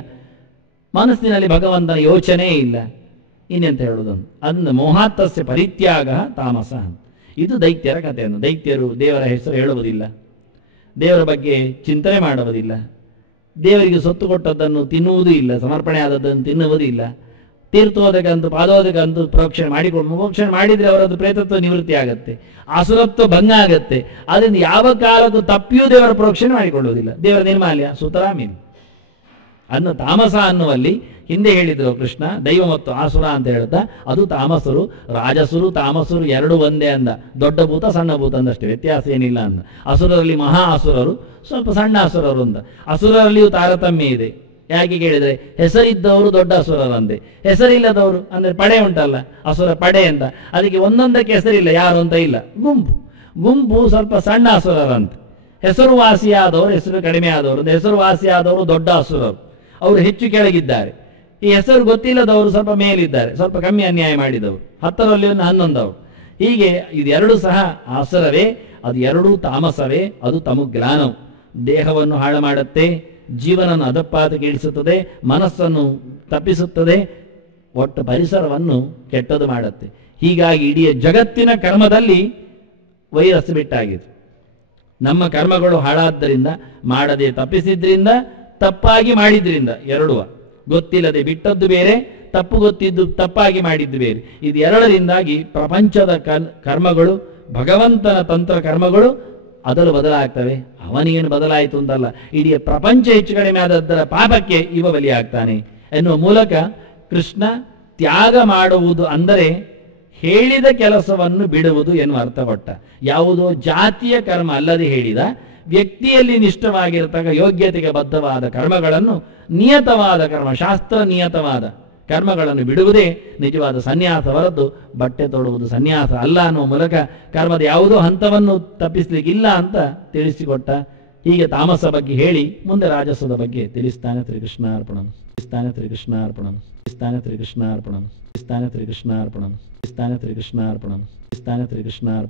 ಮನಸ್ಸಿನಲ್ಲಿ ಭಗವಂತನ ಯೋಚನೆ ಇಲ್ಲ. ಇನ್ನೆಂತ ಹೇಳುವುದನ್ನು ಅದನ್ನು ಮೋಹಾತ್ತಸ್ಯ ಪರಿತ್ಯಾಗ ತಾಮಸ. ಇದು ದೈತ್ಯರ ಕಥೆಯನ್ನು. ದೈತ್ಯರು ದೇವರ ಹೆಸರು ಹೇಳುವುದಿಲ್ಲ, ದೇವರ ಬಗ್ಗೆ ಚಿಂತನೆ ಮಾಡುವುದಿಲ್ಲ, ದೇವರಿಗೆ ಸೊತ್ತು ಕೊಟ್ಟದ್ದನ್ನು ತಿನ್ನುವುದೂ ಇಲ್ಲ, ಸಮರ್ಪಣೆ ಆದದ್ದನ್ನು ತಿನ್ನುವುದೂ ಇಲ್ಲ. ತೀರ್ಥೋದಕಂತೂ ಪಾದೋದಕಂತೂ ಪ್ರೋಕ್ಷಣೆ ಮಾಡಿಕೊಂಡು, ಮೋಕ್ಷಣೆ ಮಾಡಿದರೆ ಅವರದ್ದು ಪ್ರೇತತ್ವ ನಿವೃತ್ತಿ ಆಗತ್ತೆ, ಅಸುರತ್ವ ಭಂಗ ಆಗತ್ತೆ. ಅದರಿಂದ ಯಾವ ಕಾಲಕ್ಕೂ ತಪ್ಪಿಯೂ ದೇವರ ಪ್ರೋಕ್ಷಣೆ ಮಾಡಿಕೊಳ್ಳುವುದಿಲ್ಲ. ದೇವರ ನಿರ್ಮಾಲ್ಯ ಸುತರಾಮೀನು ಅನ್ನು ತಾಮಸ ಅನ್ನುವಲ್ಲಿ ಹಿಂದೆ ಹೇಳಿದ್ರು ಕೃಷ್ಣ, ದೈವ ಮತ್ತು ಆಸುರ ಅಂತ ಹೇಳ್ತಾ, ಅದು ತಾಮಸರು. ರಾಜಸುರು ತಾಮಸರು ಎರಡು ಒಂದೇ ಅಂದ. ದೊಡ್ಡ ಭೂತ ಸಣ್ಣ ಭೂತ ಅಂದಷ್ಟೇ, ವ್ಯತ್ಯಾಸ ಏನಿಲ್ಲ ಅಂದ. ಅಸುರರಲ್ಲಿ ಮಹಾ ಅಸುರರು, ಸ್ವಲ್ಪ ಸಣ್ಣ ಅಸುರರು ಅಂದ. ಅಸುರರಲ್ಲಿಯೂ ತಾರತಮ್ಯ ಇದೆ. ಯಾಕೆ ಕೇಳಿದರೆ ಹೆಸರಿದ್ದವರು ದೊಡ್ಡ ಅಸುರರಂತೆ, ಹೆಸರಿಲ್ಲದವರು ಅಂದರೆ ಪಡೆ ಉಂಟಲ್ಲ, ಅಸುರ ಪಡೆ ಅಂತ, ಅದಕ್ಕೆ ಒಂದೊಂದಕ್ಕೆ ಹೆಸರಿಲ್ಲ, ಯಾರು ಅಂತ ಇಲ್ಲ. ಗುಂಪು ಸ್ವಲ್ಪ ಸಣ್ಣ ಅಸುರರಂತೆ. ಹೆಸರುವಾಸಿಯಾದವರು, ಹೆಸರು ಕಡಿಮೆ ಆದವರು, ಹೆಸರುವಾಸಿಯಾದವರು ದೊಡ್ಡ ಅಸುರರು, ಅವರು ಹೆಚ್ಚು ಕೆಳಗಿದ್ದಾರೆ. ಈ ಹೆಸರು ಗೊತ್ತಿಲ್ಲದವರು ಸ್ವಲ್ಪ ಮೇಲಿದ್ದಾರೆ, ಸ್ವಲ್ಪ ಕಮ್ಮಿ ಅನ್ಯಾಯ ಮಾಡಿದವರು, 10ರಲ್ಲಿ 11 ಅವರು. ಹೀಗೆ ಇದೆರಡು ಸಹ ಅಸುರವೇ, ಅದು ಎರಡೂ ತಾಮಸವೇ, ಅದು ತಮಗ್ಲಾನವು. ದೇಹವನ್ನು ಹಾಳು ಮಾಡುತ್ತೆ, ಜೀವನವನ್ನು ಅಧಪಾತಕ್ಕೆ ಇಳಿಸುತ್ತದೆ, ಮನಸ್ಸನ್ನು ತಪ್ಪಿಸುತ್ತದೆ, ಒಟ್ಟು ಪರಿಸರವನ್ನು ಕೆಟ್ಟದು ಮಾಡುತ್ತೆ. ಹೀಗಾಗಿ ಇಡೀ ಜಗತ್ತಿನ ಕರ್ಮದಲ್ಲಿ ವೈರಸ್ ಬಿಟ್ಟಾಗಿದೆ. ನಮ್ಮ ಕರ್ಮಗಳು ಹಾಳಾದ್ದರಿಂದ, ಮಾಡದೆ ತಪ್ಪಿಸಿದ್ರಿಂದ, ತಪ್ಪಾಗಿ ಮಾಡಿದ್ರಿಂದ, ಎರಡುವ ಗೊತ್ತಿಲ್ಲದೆ ಬಿಟ್ಟದ್ದು ಬೇರೆ, ತಪ್ಪು ಗೊತ್ತಿದ್ದು ತಪ್ಪಾಗಿ ಮಾಡಿದ್ದು ಬೇರೆ. ಇದು ಎರಡರಿಂದಾಗಿ ಪ್ರಪಂಚದ ಕರ್ಮಗಳು, ಭಗವಂತನ ತಂತ್ರ ಕರ್ಮಗಳು ಅದಲು ಬದಲಾಗ್ತವೆ. ಅವನಿಗೇನು ಬದಲಾಯಿತು ಅಂತಲ್ಲ, ಇಡೀ ಪ್ರಪಂಚ ಹೆಚ್ಚು ಕಡಿಮೆ ಆದದ್ದರ ಪಾಪಕ್ಕೆ ಇವ ಬಲಿಯಾಗ್ತಾನೆ ಎನ್ನುವ ಮೂಲಕ ಕೃಷ್ಣ ತ್ಯಾಗ ಮಾಡುವುದು ಅಂದರೆ ಹೇಳಿದ ಕೆಲಸವನ್ನು ಬಿಡುವುದು ಎನ್ನುವ ಅರ್ಥ ಕೊಟ್ಟ. ಯಾವುದೋ ಜಾತಿಯ ಕರ್ಮ ಅಲ್ಲದೆ ಹೇಳಿದ, ವ್ಯಕ್ತಿಯಲ್ಲಿ ನಿಷ್ಠವಾಗಿರತಕ್ಕ ಯೋಗ್ಯತೆಗೆ ಬದ್ಧವಾದ ಕರ್ಮಗಳನ್ನು, ನಿಯತವಾದ ಕರ್ಮ, ಶಾಸ್ತ್ರ ನಿಯತವಾದ ಕರ್ಮಗಳನ್ನು ಬಿಡುವುದೇ ನಿಜವಾದ ಸನ್ಯಾಸ ಹೊರತು ಬಟ್ಟೆ ತೊಡುವುದು ಸನ್ಯಾಸ ಅಲ್ಲ ಅನ್ನುವ ಮೂಲಕ ಕರ್ಮದ ಯಾವುದೋ ಹಂತವನ್ನು ತಪ್ಪಿಸ್ಲಿಕ್ಕಿಲ್ಲ ಅಂತ ತಿಳಿಸಿಕೊಟ್ಟ. ಹೀಗೆ ತಾಮಸ ಬಗ್ಗೆ ಹೇಳಿ ಮುಂದೆ ರಾಜಸದ ಬಗ್ಗೆ ತಿಳಿಸ್ತಾನೆ. ಶ್ರೀಕೃಷ್ಣಾರ್ಪಣಂ. ಶ್ರೀಕೃಷ್ಣಾರ್ಪಣಂ. ಶ್ರೀಕೃಷ್ಣಾರ್ಪಣಂ. ಶ್ರೀಕೃಷ್ಣಾರ್ಪಣಂ. ಶ್ರೀಕೃಷ್ಣಾರ್ಪಣಂ. ಶ್ರೀಕೃಷ್ಣಾರ್ಪಣಂ.